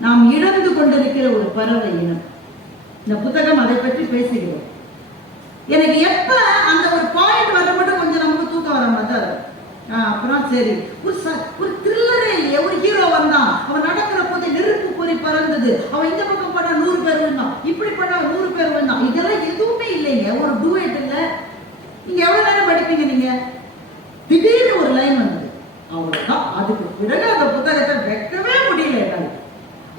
நாம் இழந்து கொண்டிருக்கிற ஒரு பறவை இனம். இந்த புத்தகம் அதை பற்றி பேசுகிறோம். எனக்கு எப்ப அந்த ஒரு பாயிண்ட் வர மட்டும் கொஞ்சம் நமக்கு தூக்கம் வர மாதிரி. அப்புறம் சரி, ஒரு த்ரில்லரே இல்லையே. ஒரு ஹீரோ வந்தான், அவன் நடக்கிற போது நெருப்பு பொறி பறந்தது, அவன் இந்த பக்கம் பண்ணா 100 பேர் விழுந்தான், இப்படி பண்ணா 100 பேர் விழுந்தான். இதெல்லாம் எதுவுமே இல்லைங்க. ஒரு டூயட் இல்ல. நீங்க எவ்வளவு நேரம் படிப்பீங்க? நீங்க திடீர்னு ஒரு லைன் வந்தது, அவ்வளவுதான். அதுக்கு பிறகு அந்த புத்தகத்தை வைக்கவே முடியல. என்னால்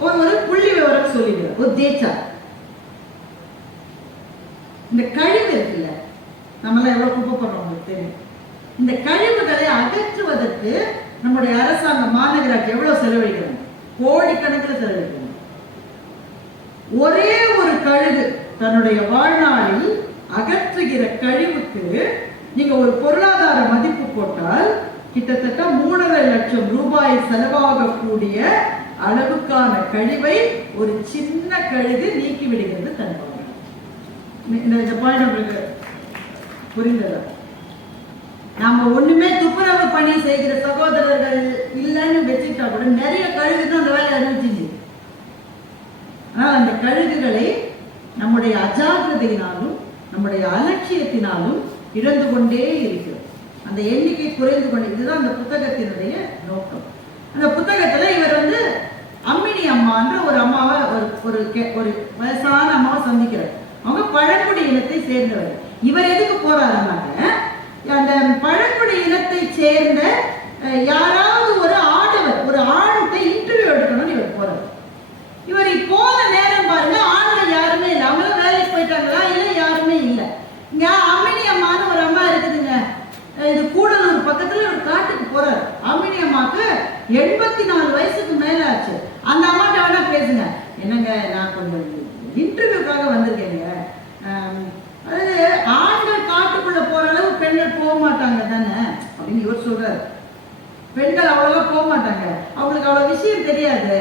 ஒரு புள்ளி விவரம் சொல்லிடுறேன். ஒரு தேச்சா, இந்த கழிவு இருக்குல்ல, நம்மளாம் எவ்வளவு குப்பை பண்றோம் உங்களுக்கு தெரியும். இந்த கழிவுகளை அகற்றுவதற்கு நம்முடைய அரசாங்கம், மாநகராட்சி எவ்வளவு செலவழிக்கிறாங்க? கோடிக்கணக்கில் செலவழிக்கிறாங்க. ஒரே ஒரு கழுகு தன்னுடைய வாழ்நாளில் அகற்றுகிற கழிவுக்கு நீங்க ஒரு பொருளாதார மதிப்பு போட்டால் கிட்டத்தட்ட 3.5 லட்சம் ரூபாய் செலவாகக்கூடிய அளவுக்கான கழிவை ஒரு சின்ன கழுகு நீக்கி விடுகிறது தன் வாழ்நாள். இந்த பாயிண்ட் உங்களுக்கு புரிந்ததா? நாம ஒண்ணுமே துப்புரவு பணி செய்கிற சகோதரர்கள் இல்லைன்னு வச்சுட்டா கூட நிறைய கழுகு தான் அந்த வேலையை அறிவிச்சிச்சு. ஆனால் அந்த கழுகுகளை நம்முடைய அஜாக்கிரதையினாலும் நம்முடைய அலட்சியத்தினாலும் இழந்து கொண்டே இருக்கிறோம். அந்த எண்ணிக்கை குறைந்து கொண்டு, இதுதான் அந்த புத்தகத்தினுடைய நோக்கம். அந்த புத்தகத்துல இவர் வந்து அம்மினி அம்மான்ற ஒரு அம்மாவை ஒரு வயசான அம்மாவை சந்திக்கிறார். அவங்க பழங்குடி இனத்தை சேர்ந்தவர். இவர் எதுக்கு போறாருன்னாக்க, அந்த பழங்குடி இனத்தை சேர்ந்த யாராவது ஒரு ஆடவர், ஒரு ஆண்கிட்ட இன்டர்வியூ எடுக்கணும்னு இவர் போறாரு. இவர் போன நேரம் பாருங்க, ஆண்கள் யாருமே இல்லை. அவங்களும் வேலைக்கு போயிட்டாங்களா? இல்லை, யாருமே இல்லை. இங்க அம்மினி அம்மான்னு ஒரு அம்மா இருக்குதுங்க. இது கூடலூர் பக்கத்துல ஒரு காட்டுக்கு போறாரு. அம்மினி அம்மாக்கு 84 வயசுக்கு மேல ஆச்சு. அந்த அம்மாட்ட வேணா பேசுங்க. என்னங்க, நான் கொஞ்சம் இன்டர்வியூக்காக வந்திருக்கேங்க. அதாவது ஆண்கள் காட்டுக்குள்ள போற அளவு பெண்கள் போக மாட்டாங்க தானே அப்படின்னு இவர் சொல்றாரு. பெண்கள் அவ்வளவா போக மாட்டாங்க, அவங்களுக்கு அவ்வளவு விஷயம் தெரியாது.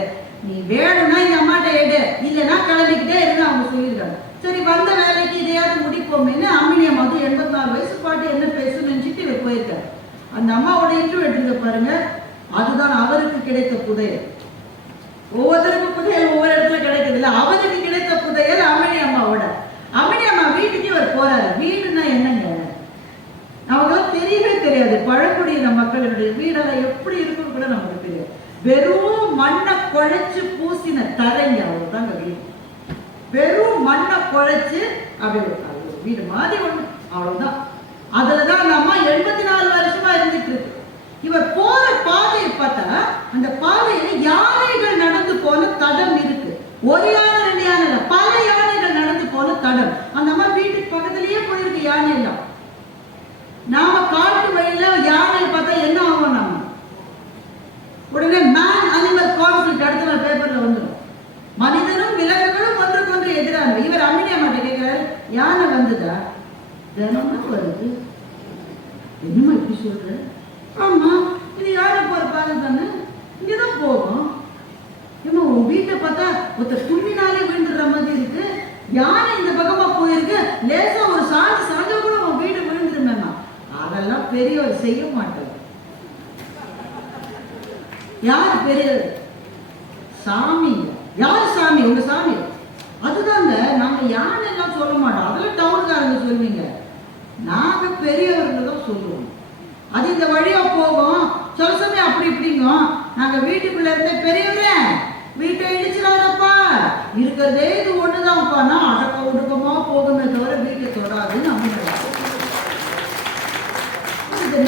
நீ வேணும்னா இந்த அம்மாட்ட எடு, இல்லைன்னா கிளம்பிக்கிட்டே இருந்து அவங்க சொல்லியிருக்காங்க. சரி, வந்த வேலைக்கு இதையாவது முடிப்போமேன்னு அம்மினி அம்மாவுக்கு 84 வயசு பாட்டு என்ன பேசுன்னு நினைச்சிட்டு இவர் போயிருக்காரு. அந்த அம்மாவோட இன்டர்வியூ எடுத்துக்க பாருங்க. அதுதான் அவருக்கு கிடைத்த புதையல். ஒவ்வொருத்தருக்கும் புதையல் ஒவ்வொரு இடத்துல கிடைக்கிறது இல்லை. அவருக்கு கிடைத்த புதையல் அம்மினி அம்மாவோட. அம்மினி அம்மா வீட்டுக்கு இவர் போறாரு. வீடுன்னா என்னங்க, அவங்களுக்கு தெரியவே தெரியாது. பழங்குடியின மக்களுடைய வீடெல்லாம் எப்படி இருக்குன்னு கூட நமக்கு தெரியாது. வெறும் மண்ணை குழைச்சு பூசின தரைங்க, அவ்வளவுதாங்க வீடு. வெறும் மண்ணை குழைச்சு அப்படி வீடு மாதிரி ஒண்ணு, அவ்வளவுதான். அதுலதான் அந்த அம்மா 84 வருஷமா இருந்துட்டு இருக்கு. இவர் போற பாதையை பார்த்தா அந்த பாதையில யானைகள் நடந்து போன தடம் இருக்கு. ஒரு யானை, 2 யானை இல்ல, பல யானைகள் நடந்து போன தடம். அந்த அம்மா வீட்டுக்கு பக்கத்திலேயே போயிருக்கு யானை எல்லாம். நாம காட்டு வழியில யானை பார்த்தா என்ன ஆகும்? நாம உடனே மேன் அனிமல் கான்ஃபிளிக்ட் அடுத்த பேப்பர்ல வந்துடும். மனிதனும் விலங்குகளும் ஒன்றுக்கொன்று எதிரான. இவர் அம்மினி அம்மாட்ட கேட்கிறாரு, யானை வந்ததா? தினமும் வருது. என்னமா இப்படி சொல்ற? ஆமா, இது யானை போற பாதை தானே, இங்கதான் போகும். ஏமா உன் வீட்டை பார்த்தா ஒருத்தர் துணினாலே விழுந்துடுற மாதிரி இருக்கு. யானை இந்த பக்கமா போயிருக்கு, லேசா ஒரு சாஞ்சா கூட உன் வீடு விழுந்துருந்தா. அதெல்லாம் பெரியவர் செய்ய மாட்டார். யாரு பெரியவர்? சாமி. யாரு சாமி? உங்க சாமி. அதுதாங்க, நாங்க யானை எல்லாம் சொல்ல மாட்டோம். அதெல்லாம் டவுன்காரங்க சொல்வீங்க. நாங்க பெரியவர்கள் தான் சொல்லுவோம். அது இந்த வழியா போகும், சொல்ல சமயம் அப்படி இப்படிங்க. நாங்க வீட்டுக்குள்ள இருந்தே, பெரியவரே வீட்டை இடிச்சிடாதப்பா, இருக்கிறதே இது ஒண்ணுதான்ப்பா, அடக்க ஒடுக்கமா போகுமே தவிர வீட்டை தொடாதுன்னு இது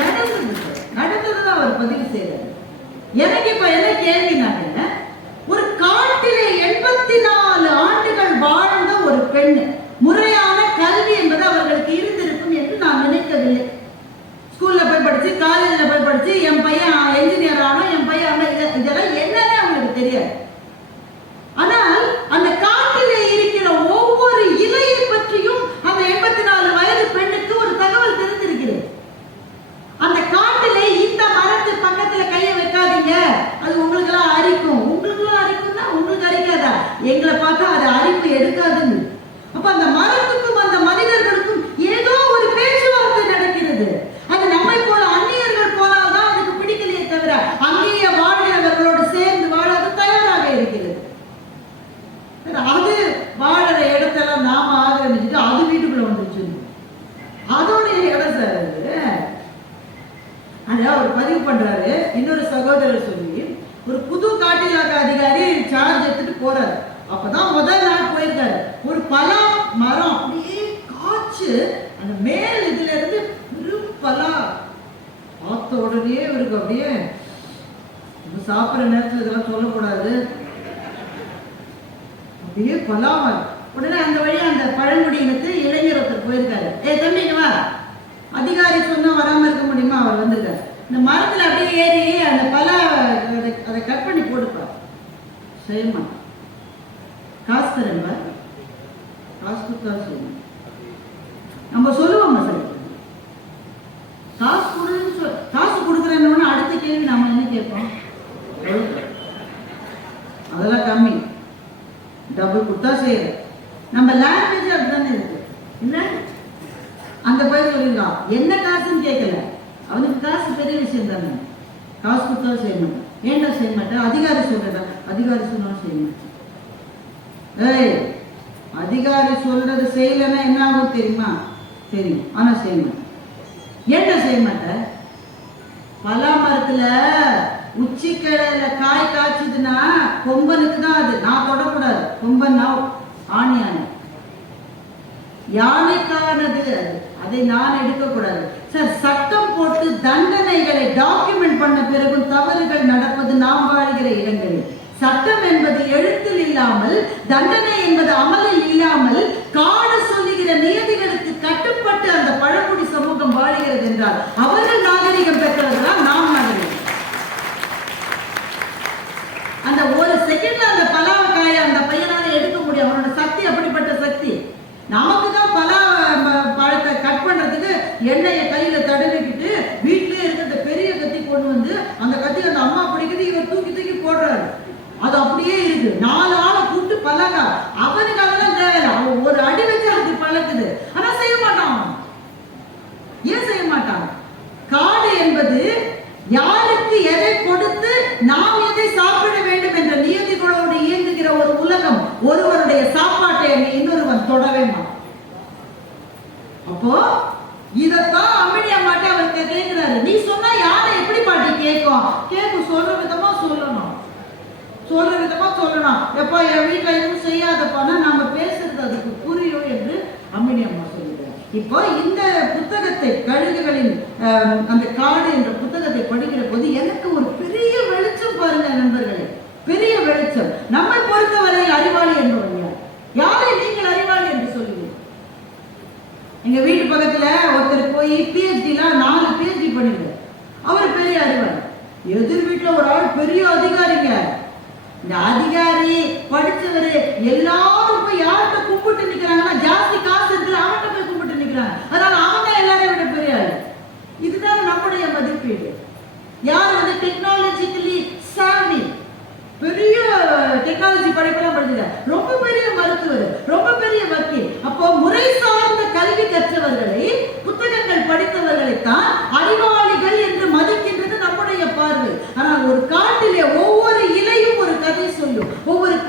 நடந்ததுதான் அவர் பதிவு செய்யறாரு. எனக்கு இப்ப என்ன கேள்வினாங்க, ஒரு காட்டிலே 84 ஆண்டுகள் வாழ்ந்த ஒரு பெண், முறையான கல்வி என்பது அவர்களுக்கு இருந்திருக்கும் என்று நான் நினைக்கவில்லை. ஸ்கூல்ல போய் படிச்சு, காலேஜ்ல போய் படிச்சு, என் பையன் என்ஜினியர் ஆனோம், என் பையன் இதெல்லாம் என்னன்னு அவங்களுக்கு தெரியாது. ஆனால் அந்த காட்டிலே இருக்கிற ஒவ்வொரு இலையை பற்றியும் அந்த 84 வயது பெண்ணுக்கு ஒரு தகவல் தெரிந்திருக்கிறது. அந்த காட்டிலே இந்த மரத்து பக்கத்துல கையை வைக்காதீங்க, அது உங்களுக்கு எல்லாம் அரிக்கும். உங்களுக்கு எல்லாம் அரிக்கும்னா உங்களுக்கு அரிக்காதா? எங்களை பார்த்தா அது அரிப்பு எடுக்காதுன்னு. அப்ப அந்த மரத்துக்கும் அந்த மனிதர்களுக்கும் ஏதோ ஒரு பேச்சுவார்த்தை நடக்கிறது. அது நம்மை போல அந்நியர்கள் போனால்தான் அதுக்கு பிடிக்கலையே தவிர அங்கேயே வாழ்கிறவர்களோடு சேர்ந்து வாழ அது தயாராக இருக்கிறது. அது வாழற இடத்தெல்லாம் நாம ஆக்கிரமிச்சுட்டு அது வீட்டுக்குள்ள வந்துச்சு. அதோடைய இடம் சார் அது. அவர் பதிவு பண்றாரு. இன்னொரு சகோதரர் சொல்லி ஒரு புது காட்டிலாக்க அதிகாரி சார்ஜ் எடுத்துட்டு போறாரு. அப்பதான் முதல் நாள் போயிருக்காரு. ஒரு பலா மரம் அப்படியே காய்ச்சு அந்த மேல் இதுல இருந்து பெரும் பலா பார்த்த உடனே இவருக்கு அப்படியே, சாப்பிட்ற நேரத்துல இதெல்லாம் சொல்லக்கூடாது, அப்படியே பலாமல். உடனே அந்த வழியா அந்த பழங்குடியினத்து இளைஞர் ஒருத்தர் போயிருக்காரு. தம்பிங்க வா, அதிகாரி சொன்னா வராம இருக்க முடியுமா? அவர் வந்திருக்காரு. இந்த மரத்துல அப்படியே ஏறி அந்த பலா அதை கட் பண்ணி போட்டுப்பார். செய்யமா காசு தரேன், காசு கொடுத்தா செய்யணும். நம்ம சொல்லுவோம் சார், காசு கொடுன்னு காசு கொடுக்குறேன்னு அடுத்த கேள்வி நம்ம என்ன கேட்போம்? அதெல்லாம் கம்மி, டபுள் கொடுத்தா செய்யற. நம்ம லாங்குவேஜ் அப்படித்தானே இருக்கு இல்ல? அந்த பையன் சொல்லிருக்கான், என்ன காசுன்னு கேட்கல, அவனுக்கு காசு பெரிய விஷயம் தானே. காசு கொடுத்தா செய்ய மாட்டேன். ஏன்டா செய்ய மாட்டேன்? அதிகாரி சொல்றா, அதிகாரி சொன்னாலும் செய்ய மாட்டேன். ஏய், அதிகாரி சொல்றது செய்யலன்னா என்ன ஆகும் தெரியுமா? தெரியும், ஆனா செய்ய மாட்டேன். ஏன்டா செய்ய மாட்டேன்? பலா மரத்துல உச்சிக்கிழல காய் காய்ச்சதுன்னா கொம்பனுக்கு தான் அது, நான் தொடக்கூடாது. கொம்பன்னா ஆண் யானை, யானைக்கானது அது, அதை நான் எடுக்கக்கூடாது. சார், சட்டம் போட்டு தண்டனைகளை டாக்குமெண்ட் பண்ண பிறகும் தவறுகள் நடப்பது நாம் வாழ்கிற இடங்களில். சட்டம் என்பது எழுத்தில் இல்லாமல், தண்டனை என்பது அமலில் இல்லாமல், காடு சொல்லுகிற நியதிகளுக்கு கட்டுப்பட்டு அந்த பழங்குடி சமூகம் வாழ்கிறது என்றால் அவர்கள் நாகரிகம் பெற்றவர்களா, நாம் நாகரிகம்? அந்த ஒரு செகண்ட்ல அந்த பலாக்காய அந்த பையனால எடுக்க முடியும். அவனோட சக்தி அப்படிப்பட்ட சக்தி. நமக்கு தான் பலா பழத்தை கட் பண்றதுக்கு எண்ணெயை கையில தடவிக்கிட்டு வீட்டிலே இருக்கிற பெரிய கத்தி கொண்டு வந்து அந்த கத்தி அந்த அம்மா பிடிக்குது, இவர் தூக்கி தூக்கி போடுறாரு. அது அப்படியே இருக்கு. 4 ஆளை கூப்பிட்டு பழக, அவனுக்கு அதெல்லாம் தேவையில்லை. அவன் ஒரு அடி வச்சு அது பழக்குது. ஆனா செய்ய மாட்டான். ஏன் செய்ய மாட்டான்? காடு என்பது யாருக்கு எதை கொடுத்து நாம் எதை சாப்பிட வேண்டும் என்ற நியதிகளோடு இயங்குகிற ஒரு உலகம். ஒருவருடைய சாப்பாட்டை இன்னொருவன் தொடவே மாட்டான். அப்போ இதத்தான் அம்மினி அம்மாட்ட அவர் கேட்கிறாரு. நீ சொன்னா யாரை எப்படி பாட்டி கேட்கும்? கேட்கும், சொல்ற விதமா சொல்லணும், சொல்ற விதமா சொல்லணும். எப்பா என் வீட்டுல எதுவும் செய்யாதப்பானா நம்ம பேசுறது அதுக்கு புரியும் என்று அம்மினி அம்மா சொல்லுகிறார். இப்போ இந்த புத்தகத்தை, கழுகுகளின் அந்த காடு என்ற புத்தகத்தை படிக்கிற போது எனக்கு ஒரு பெரிய வெளிச்சம் பாருங்க நண்பர்களே, பெரிய வெளிச்சம். நம்மை பொறுத்தவரை அறிவாளி என்பவன் யார்? யாரை நீங்கள் அறிவாளி என்று சொல்லுவீங்க? எங்க வீட்டு பக்கத்துல ஒருத்தர் போய் பிஹெச்டிலாம் 4 PhD பண்ணிருக்காரு. அவர் பெரிய அறிவாளி. எதிர் வீட்டுல ஒரு ஆள் பெரிய அதிகாரிங்க. இந்த அதிகாரி படிச்சவரு எல்லாரும் போய் யார்கிட்ட கும்பிட்டு நிக்கிறாங்கன்னா, ஜாஸ்தி காசு இருக்குல்ல அவன்கிட்ட போய் கும்பிட்டு நிக்கிறாங்க. அதனால அவங்க எல்லாரையும் விட பெரிய ஆளு. இதுதான் நம்முடைய மதிப்பீடு. யார் வந்து டெக்னாலஜிக்கலி சாவி, பெரிய டெக்னாலஜி படிப்பெல்லாம் படிச்சிருக்காரு, ரொம்ப பெரிய மருத்துவர், ரொம்ப பெரிய வக்கீல். அப்போ முறை சார்ந்த கல்வி கற்றவர்களை, புத்தகங்கள் படித்தவர்களைத்தான் அறிவாளிகள் என்று மதிக்கின்றது நம்முடைய பார்வை. ஆனால் ஒரு காட்டிலே ஒவ்வொரு இலையும் ஒரு கதை சொல்லும்,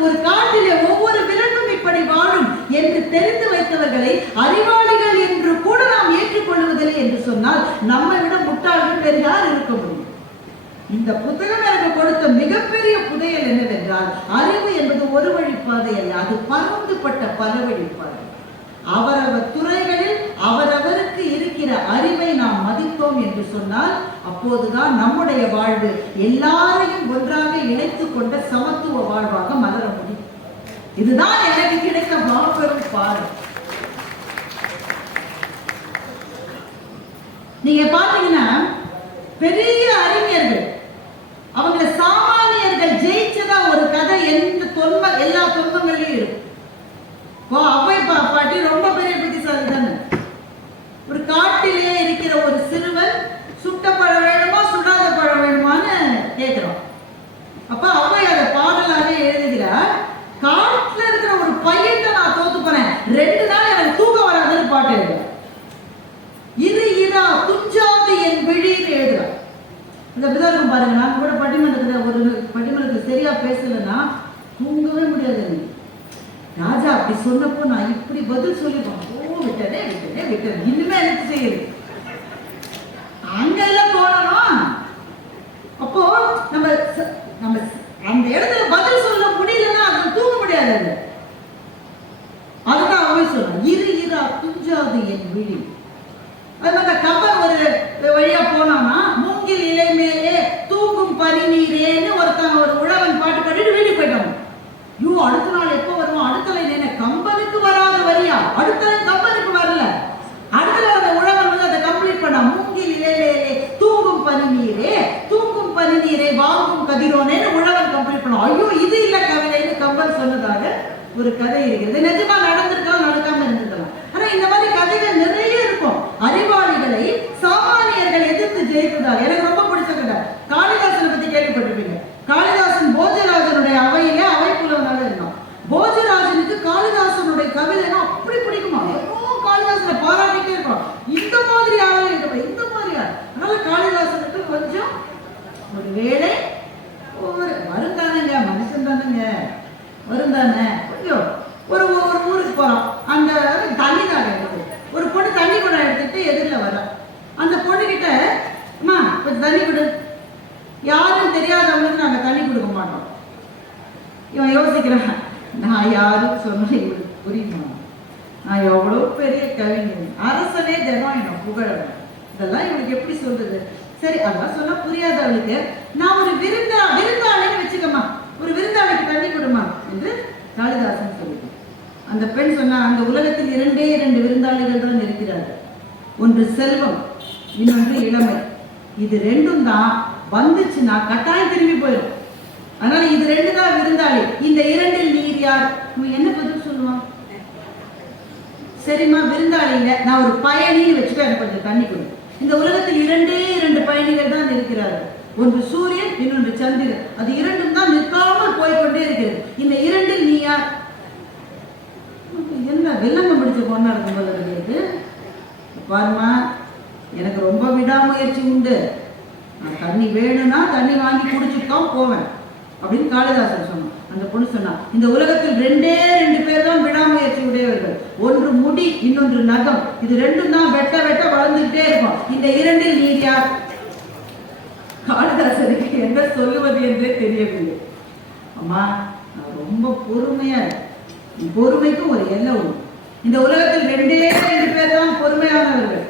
ஒரு காட்டிலே ஒவ்வொரு விலங்கும் இப்படி வாழும் என்று தெரிந்து வைத்தவர்களை அறிவாளிகள் என்று கூட நாம் ஏற்றுக்கொள்வதில்லை என்று சொன்னால் நம்மை விட முட்டாள்கள் வேறு யார் இருக்க முடியும்? இந்த புத்தகம் எனக்கு கொடுத்த மிகப்பெரிய புதையல் என்னவென்றால், அறிவு என்பது ஒரு வழிப்பாதை அல்ல, அது பரந்துபட்ட பல வழிப்பாதை. அவரவர் துறைகளில் அவரவருக்கு இருக்கிற அறிவை நாம் மதித்தோம் என்று சொன்னால் அப்போதுதான் நம்முடைய வாழ்வு எல்லாரையும் ஒன்றாக இணைத்துக் கொண்ட சமத்துவ வாழ்வாக மலர முடியும். இதுதான் எனக்கு கிடைத்த மாபெரும் பாடம். நீங்க பாத்தீங்கன்னா பெரிய அறிஞர்கள், அவங்க சாமானியர்கள் ஜெயிச்சதா ஒரு கதை எல்லா தொன்மங்களையும் இருக்கும். அவ்வை பாட்டி ரொம்ப பெரிய புத்திசாலி தானே. ஒரு காட்டிலே இருக்கிற ஒரு சிறுவன் சுட்ட பழம் வேணுமா சுடாத பழம் வேணுமான்னு கேட்கிறோம். அப்ப அவ்வை அதை பாடலாக எழுதுகிறார். காட்டுல இருக்கிற ஒரு பையன் நான் தோத்து போறேன், 2 நாள் எனக்கு தூக்கம் வராதுன்னு பாட்டு எழுதுறார். இது இதா துஞ்சாது என் விழின்னு எழுதுறார். இந்த விதம் பாருங்க, நான் கூட பட்டிமன்றத்துல சரியா பேசலன்னா தூங்கவே முடியாது. ராஜா அப்படி சொன்னப்போ நான் இப்படி பதில் சொல்லிப்போம், விட்டனே இனிமே எனக்கு செய்யுது அங்கெல்லாம் போனோம். அப்போ நம்ம அந்த இடத்துல பதில் சொல்ல முடியலன்னா அது தூங்க முடியாது. அதுதான் அவை சொன்ன இதா துஞ்சாது என் விழி. அது மாதிரி கப்பல் ஒரு வழியா போனோம்னா, மூங்கில் இலை மேலே தூங்கும் பனி நீரேன்னு ஒருத்தன் ஒரு உழவன் பாட்டு பாடிட்டு வீட்டுக்கு போயிட்டாங்க. அடுத்த நாள் எப்ப வருவோம்? அடுத்த லைன் கம்பனுக்கு வராத வரியா? அடுத்த லைன் கம்பனுக்கு வரல. அடுத்த அந்த உழவன் வந்து அதை கம்ப்ளீட் பண்ண, மூங்கில் இலையிலே தூங்கும் பனி நீரே வாங்கும் கதிரோனேன்னு உழவன் கம்ப்ளீட் பண்ண. ஐயோ இது இல்ல கவிதைன்னு கம்பன் சொன்னதாக ஒரு கதை இருக்கிறது. நிஜமா நடந்திருக்கலாம், நடக்காம இருந்திருக்கலாம். ஆனா இந்த மாதிரி கதைகள் நிறைய இருக்கும். அறிவாளிகளை சாமானியர்கள் எதிர்த்து ஜெயிப்பதால் எனக்கு ரொம்ப பிடிச்ச கதை. காளிதாசனை பத்தி கேள்விப்பட்டிருப்பீங்க. காளிதாசன் போஜராஜனுடைய அவையில அவைக்குள்ளவனாக இருந்தான். போஜராஜனுக்கு காளிதாசனுடைய கவிதைனா அப்படி பிடிக்குமா, காளிதாசனை பாராட்டிட்டே இருப்பான். இந்த மாதிரி ஆளு இந்த மாதிரி ஆள். அதனால காளிதாசனுக்கு கொஞ்சம் ஒரு வேலை வருந்தானுங்க, மனுஷன் தானுங்க, வருந்தானே கொஞ்சம் ஒரு பெரிய கவிஞன், அரசனே தினம் என்ன புகழணும். இதெல்லாம் இவனுக்கு எப்படி சொல்றது? சரி, அதெல்லாம் சொன்னா புரியாத அவளுக்கு. நான் ஒரு விருந்தாளின்னு வச்சுக்கமா, ஒரு விருந்தாளிக்கு தண்ணி கொடுமா என்று காளிதாசன் சொல்லிட்டு, அந்த பெண் சொன்னா, அந்த உலகத்தில் 2 விருந்தாளிகள் தான் இருக்கிறார்கள். ஒன்று செல்வம், இன்னொன்று இளமை. இது 2ம் தான் வந்துச்சுன்னா கட்டாயம் திரும்பி போயிடும். அதனால இது 2 தான் விருந்தாளி. இந்த 2ல் நீர் யார்? என்ன பதில் சொல்லுவான்? சரிம்மா, விருந்தாளி இல்ல, நான் ஒரு பயணின்னு வச்சுட்டு எனக்கு கொஞ்சம் தண்ணி கொடு. இந்த உலகத்தில் 2 பயணிகள் தான் இருக்கிறார்கள். ஒன்று சூரியன், இன்னொன்று சந்திரன். அது 2ம் தான் நிற்காமல் போய்கொண்டே இருக்கிறது. இந்த 2ல் நீ யார்? என்ன வில்லங்கம் பிடிச்ச பொண்ணா இருக்கும் போல இருக்கு. பாருமா, எனக்கு ரொம்ப விடாமுயற்சி உண்டு. நான் தண்ணி வேணும்னா தண்ணி வாங்கி குடிச்சுட்டு போவேன் அப்படின்னு காளிதாசன் சொன்னான். அந்த பொண்ணு சொன்னா, இந்த உலகத்தில் 2 பேர் தான் விடாமுயற்சி உடையவர்கள். ஒன்று முடி, இன்னொன்று நகம். இது 2ம் தான் வெட்ட வளர்ந்துகிட்டே இருக்கும். இந்த 2ல் நீ யார்? காளிதாசனுக்கு என்ன சொல்லுவது என்றே தெரியவில்லை. அம்மா, நான் ரொம்ப பொறுமையா இருக்கேன். பொறுமைக்கும் ஒரு எல்லை உண்டு. இந்த உலகத்தில் 2 பேர் தான் பொறுமையானவர்கள்.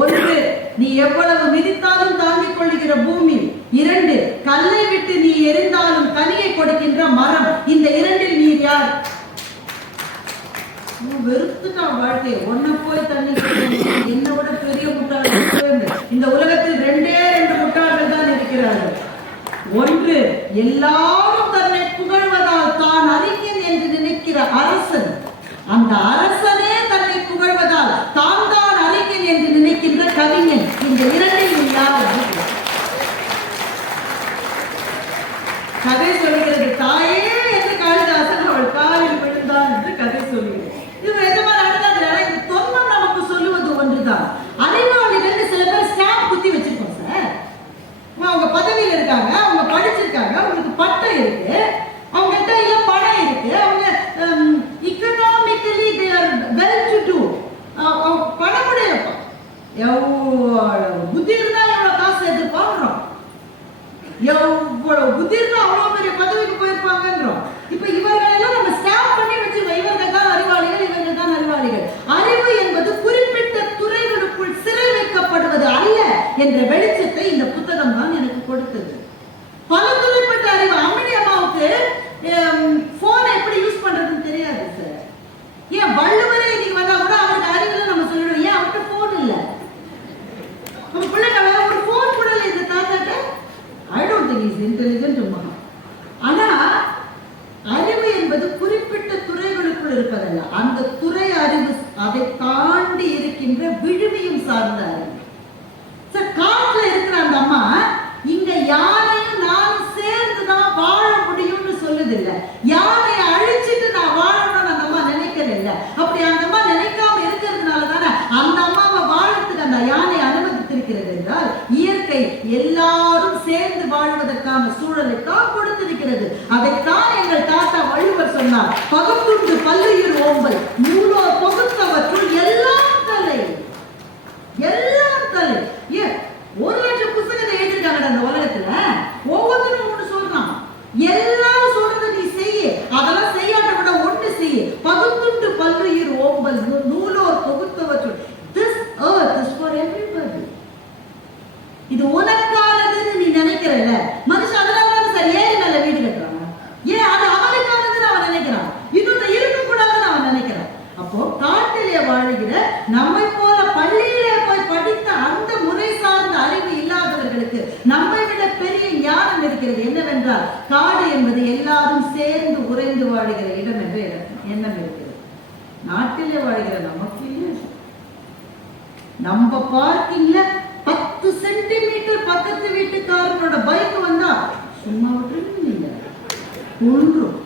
ஒன்று, நீ எவ்வளவு மிதித்தாலும் தாங்கிக் கொள்ளுகிற பூமி. 2, கல்லை விட்டு நீ எரிந்தாலும் கனியை கொடுக்கின்ற மரம். இந்த 2ல் நீர் யார்? வெறுத்துட்டான் வாழ்க்கையை. ஒன்ன போய் தண்ணி என்னை விட பெரிய முட்டாள்கள் இந்த உலகத்தில் 2 முட்டாள்கள் தான் இருக்கிறார்கள். ஒன்று, எல்லாரும் தன்னை புகழ்வதால் தான் அறிஞன் என்று நினைக்கிற அரசன். அந்த அரசனே தன்னை புகழ்வதால் தான் அறிஞன் என்று நினைக்கின்ற கவிஞன். இந்த 2ல் யார்? கதை சொல்கிறது, தாயே என்று காளிதாசன் அவள் காலில் விழுந்தான் என்று கதை சொல்கிறது. இது எதமா நடந்தாங்க? இந்த தொன்மம் நமக்கு சொல்லுவது ஒன்றுதான். அறிவாளிகள் சில பேர் ஸ்டாம்ப் குத்தி வச்சிருக்கோம் சார். அவங்க பதவியில் இருக்காங்க, அவங்க படிச்சிருக்காங்க, அவங்களுக்கு பட்டம் இருக்கு, அவங்ககிட்ட எல்லாம் பணம் இருக்கு, அவங்க economically they are well to do. பணமுடையப்பா, எவ்வளவு புத்தி இருந்தா எவ்வளவு காசு எதிர்பார்க்கிறோம், எவ்வளவு புத்தி இருந்தா அவ்வளவு பெரிய பதவிக்கு போயிருப்பாங்கன்றோம். இப்ப இவர்கள் எல்லாம் நம்ம ஸ்டாம்ப் பண்ணி வச்சிருக்கோம், இவர்கள் தான் அறிவாளிகள், இவர்கள் தான் அறிவாளிகள். அறிவு என்பது குறிப்பிட்ட துறைகளுக்குள் சிறை வைக்கப்படுவது அல்ல என்ற வெளிச்சத்தை இந்த புத்தகம் தான் எனக்கு கொடுத்தது. பல துறைப்பட்ட அறிவு. அம்மினி அம்மாவுக்கு போனை எப்படி யூஸ் பண்றதுன்னு தெரியாது சார். ஏன் வள்ளுவரே இன்னைக்கு வந்தா கூட அவருக்கு அறிவுல நம்ம சொல்லிடுவோம், ஏன் அவர்கிட்ட போன் இல்ல, நம்ம பிள்ளைங்க ஒரு போன் கூட இல்லை. இந்த தாத்தாட்ட I don't think is intelligent மகா. ஆனா அறிவு என்பது குறிப்பிட்ட துறைகளுக்குள் இருப்பதல்ல, அந்த துறை அறிவு அதை தாண்டி இருக்கின்ற விழுமியும் சார்ந்த அறிவு. சார், காட்டுல இருக்கிற அந்த அம்மா இங்க யாரையும் நானும் சேர்ந்துதான் வாழ முடியும்னு சொல்லுது இல்ல, யாரையை அழிச்சிட்டு நான் வாழணும்னு அந்த அம்மா நினைக்கிறது இல்ல. அப்படி அந்த அம்மா நினைக்காம இருக்கிறதுனால தானே அந்த அம்மாவை வாழறதுக்கு அந்த யானை அனுமதித்திருக்கிறது என்றால், இயற்கை எல்லாரும் சேர்ந்து வாழ்வதற்கான சூழலை தான் கொடுத்திருக்கிறது. அதைத்தான் எங்கள் தாத்தா வள்ளுவர் சொன்னார், பகுத்துண்டு பல்லுயிர் ஓம்பல் நூலோ தொகுத்தவற்றுள் எல்லாம் தலை. எல்லாம் தலை. ஏன் 1,00,000 புத்தகத்தை எழுதிருக்காங்க அந்த உலகத்துல, ஒவ்வொருத்தரும் ஒண்ணு சொல்றான். எல்லாரும் சொல்றதை நீ செய்ய, அதெல்லாம் செய்யாட்ட கூட ஒண்ணு செய்ய. பகுத்துண்டு பல்லுயிர் ஓம்பல் நூலோர் தொகுத்தவற்றுள். This earth is for everybody. இது உனக்கானதுன்னு நீ நினைக்கிறல்ல, மனுஷன் அதனால சார் ஏறி மேல வீடு கட்டுறாங்க. ஏன் அது அவனுக்கானதுன்னு அவன் நினைக்கிறான், இன்னொன்னு இருக்கக்கூடாதுன்னு அவன் நினைக்கிறான். அப்போ காட்டிலே வாழ்கிற நம்மை போல பள்ளியிலே போய் படித்த அந்த முறை சார்ந்த அறிவு இல்லாதவர்களுக்கு நம்மை விட பெரிய ஞானம் இருக்கிறது. என்னவென்றால், காடு என்பது எல்லாரும் சேர்ந்து உறைந்து வாழ்கிற இடம் என்ற எண்ணம் இருக்கிறது. நாட்டிலே வாழ்கிற நமக்கு இல்லை. நம்ம பார்க்கிங்ல 10 சென்டிமீட்டர் பக்கத்து வீட்டுக்காரனோட பைக் வந்தா சும்மா விட்டுருங்க, கொன்றும்.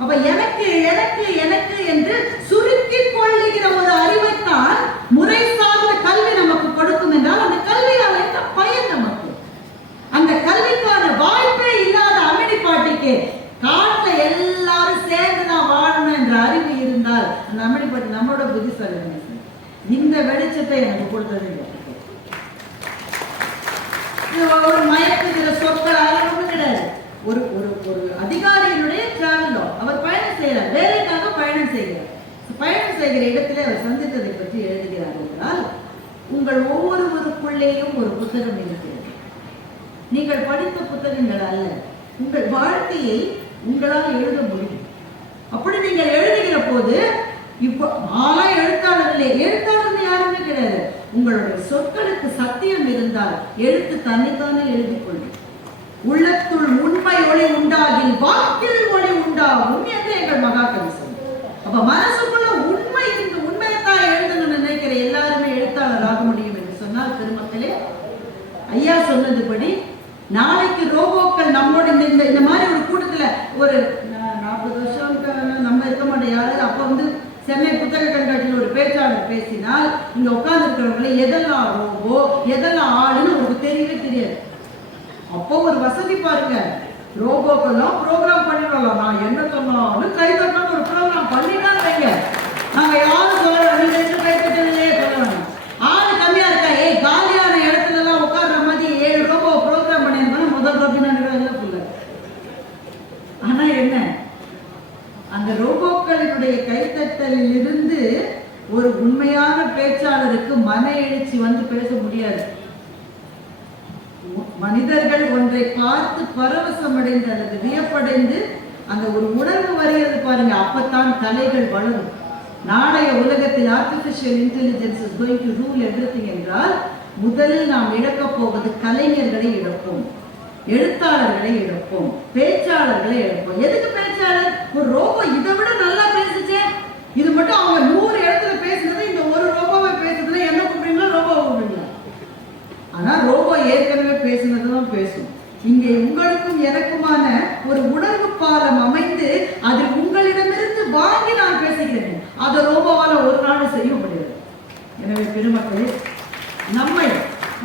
அப்ப எனக்கு எனக்கு எனக்கு என்று சுருக்கிக் கொள்ளுகிற ஒரு அறிவைத்தான் முறை சார்ந்த கல்வி நமக்கு கொடுக்கும் என்றால், அந்த கல்வியால் என்ன பயன் நமக்கு? அந்த கல்விக்கான வாய்ப்பே இல்லாத அம்மினி பாட்டிக்கு காட்டுல எல்லாரும் சேர்ந்து நான் வாழணும் என்ற அறிவு இருந்தால், அந்த அம்மினி பாட்டி நம்மளோட புத்திசாலி. இந்த வெளிச்சத்தை எனக்கு கொடுத்தது ஒரு மயக்குகிற சொற்கள் ஒன்றும் கிடையாது. ஒரு ஒரு ஒரு அதிகாரியினுடைய டிராவல், அவர் பயணம் செய்யறார், வேலைக்காக பயணம் செய்கிறார். பயணம் செய்கிற இடத்திலே அவர் சந்தித்ததை பற்றி எழுதுகிறார் என்றால், உங்கள் ஒவ்வொருவருக்குள்ளேயும் ஒரு புத்தகம் இருக்கிறது. நீங்கள் படித்த புத்தகங்கள் அல்ல, உங்கள் வாழ்க்கையை உங்களால் எழுத முடியும். அப்படி நீங்கள் எழுதுகிற போது, இப்போ எழுத்தாளர் யாருமே கிடையாது. உங்களுடைய சொற்களுக்கு சத்தியம் இருந்தால் எழுத்து தன்னைத்தானே எழுதிக் கொள்ளும். உள்ளத்துள் உண்மை ஒளி உண்டாகில் வாக்கில் ஒளி உண்டாகும் என்று எங்கள் மகாகவி சொன்னார். அப்ப மனசுக்குள்ள உண்மையத்தான் எழுதணும்னு நினைக்கிற எல்லாருமே எழுத்தாளர் ஆக முடியும் என்று சொன்னால், பெருமக்களே, ஐயா சொன்னதுபடி நாளைக்கு ரோபோக்கள் நம்மோட இந்த மாதிரி ஒரு கூட்டத்துல ஒரு 40 வருஷம் நம்ம இருக்க மாட்டோம் யாரு. அப்ப சென்னை புத்தக கண்காட்சியில் ஒரு பேச்சாளர் பேசினால் இங்க உட்கார்ந்து இருக்கிறவங்களை எதெல்லாம் ரோபோ எதெல்லாம் ஆளுன்னு உங்களுக்கு தெரியவே தெரியாது. அப்போ ஒரு வசதி பாருங்க, ரோபோக்கெல்லாம் ப்ரோக்ராம் பண்ணிடலாம். நான் என்ன சொன்னாலும் கை தட்டினா ஒரு ப்ரோக்ராம் பண்ணிதான் வைங்க. நாங்க யாரும் சொல்லலாம் கை தட்டலையே சொல்லலாம். ஆளு கம்மியா இருக்கா, காலியான இடத்துல எல்லாம் உட்கார்ற மாதிரி 7 ரோபோ ப்ரோக்ராம் பண்ணிருந்தோம். முதல் ரோபினா புள்ள. ஆனா என்ன, அந்த ரோபோக்களினுடைய கைத்தட்டலில் இருந்து ஒரு உண்மையான பேச்சாளருக்கு மன எழுச்சி பேச முடியாது. மனிதர்கள் ஒன்றை பார்த்து பரவசம் அடைந்து அல்லது வியப்படைந்து அந்த ஒரு உணர்வு வருகிறது பாருங்க, அப்பத்தான் கலைகள் வளரும். நாளைய உலகத்தில் artificial intelligence is going to rule everything என்றால், முதலில் நாம் இழக்கப் போவது கலைஞர்களை இழப்போம், எழுத்தாளர்களை இழப்போம், பேச்சாளர்களை இழப்போம். எதுக்கு பேச்சாளர்? ஒரு ரோபோ இதை விட நல்லா பேசுச்சே, இது மட்டும் அவங்க 100 இடத்துல பேசுனது இந்த ஒரு ரோபோவை பேசுறதுல என்ன கூப்பிடுறீங்களா, ரோபோவை கூப்பிடுறீங்களா? ஆனா ரோபோ ஏற்கனவே பேசுனதுதான் பேசும். இங்கே உங்களுக்கும் எனக்குமான ஒரு உணர்வு பாலம் அமைந்து அதில் உங்களிடமிருந்து வாங்கி நான் பேசுகிறேன். அதை ரோபோவால ஒரு நாள் செய்ய முடியாது. எனவே பெருமக்களே, நம்மை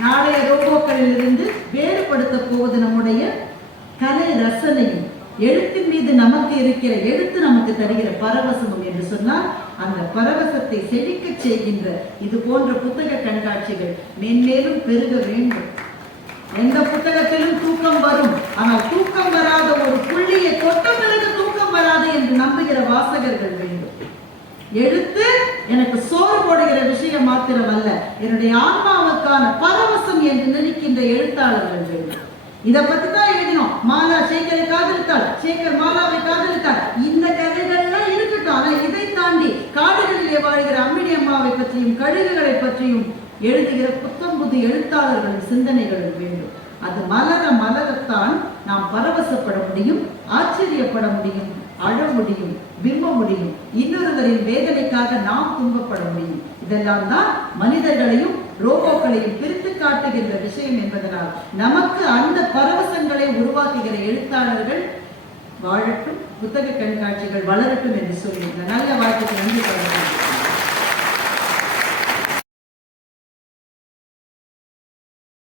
நாளைய ரோபோக்களில் இருந்து வேறுபடுத்த போவது நம்முடைய கலை ரசனையும் எழுத்தின் மீது நமக்கு இருக்கிற எழுத்து நமக்கு தருகிற பரவசமும் என்று சொன்னால், அந்த பரவசத்தை செழிக்க செய்கின்ற இது போன்ற புத்தக கண்காட்சிகள் மென்மேலும் பெருக வேண்டும். எந்த புத்தகத்திலும் தூக்கம் வரும், ஆனால் தூக்கம் வராத ஒரு புள்ளியை தொட்ட பிறகு தூக்கம் வராது என்று நம்புகிற வாசகர்கள் வேண்டும். எழுத்து எனக்கு சோறு போடுகிற விஷயம் மாத்திரம் அல்ல, என்னுடைய ஆன்மாவுக்கான பரவசம் என்று நினைக்கின்ற எழுத்தாளர்கள் வேண்டும். இதை பத்தி தான் எழுதினோம். மாலா சேகரை காதலித்தாள், சேகர் மாலாவை காதலித்தாள். இந்த கதைகள்லாம் இருக்கட்டும். ஆனா இதை தாண்டி காடுகளிலே வாழ்கிற அம்மினி அம்மாவை பற்றியும் கழுகுகளை பற்றியும் எழுதுகிற புத்தம் புது எழுத்தாளர்களின் சிந்தனைகள் வேண்டும். அது மலரத்தான் நாம் பரவசப்பட முடியும், ஆச்சரியப்பட முடியும், அழ முடியும், விரும்ப முடியும், இன்னொருவரின் வேதனைக்காக நாம் துன்பப்பட முடியும். இதெல்லாம் தான் மனிதர்களையும் ரோபோக்களையும் பிரித்து காட்டுகின்ற விஷயம் என்பதனால் நமக்கு அந்த பரவசங்களை உருவாக்குகிற எழுத்தாளர்கள் வாழட்டும், புத்தக கண்காட்சிகள் வளரட்டும் என்று சொல்லி இந்த நல்ல வாய்ப்புக்கு நன்றி.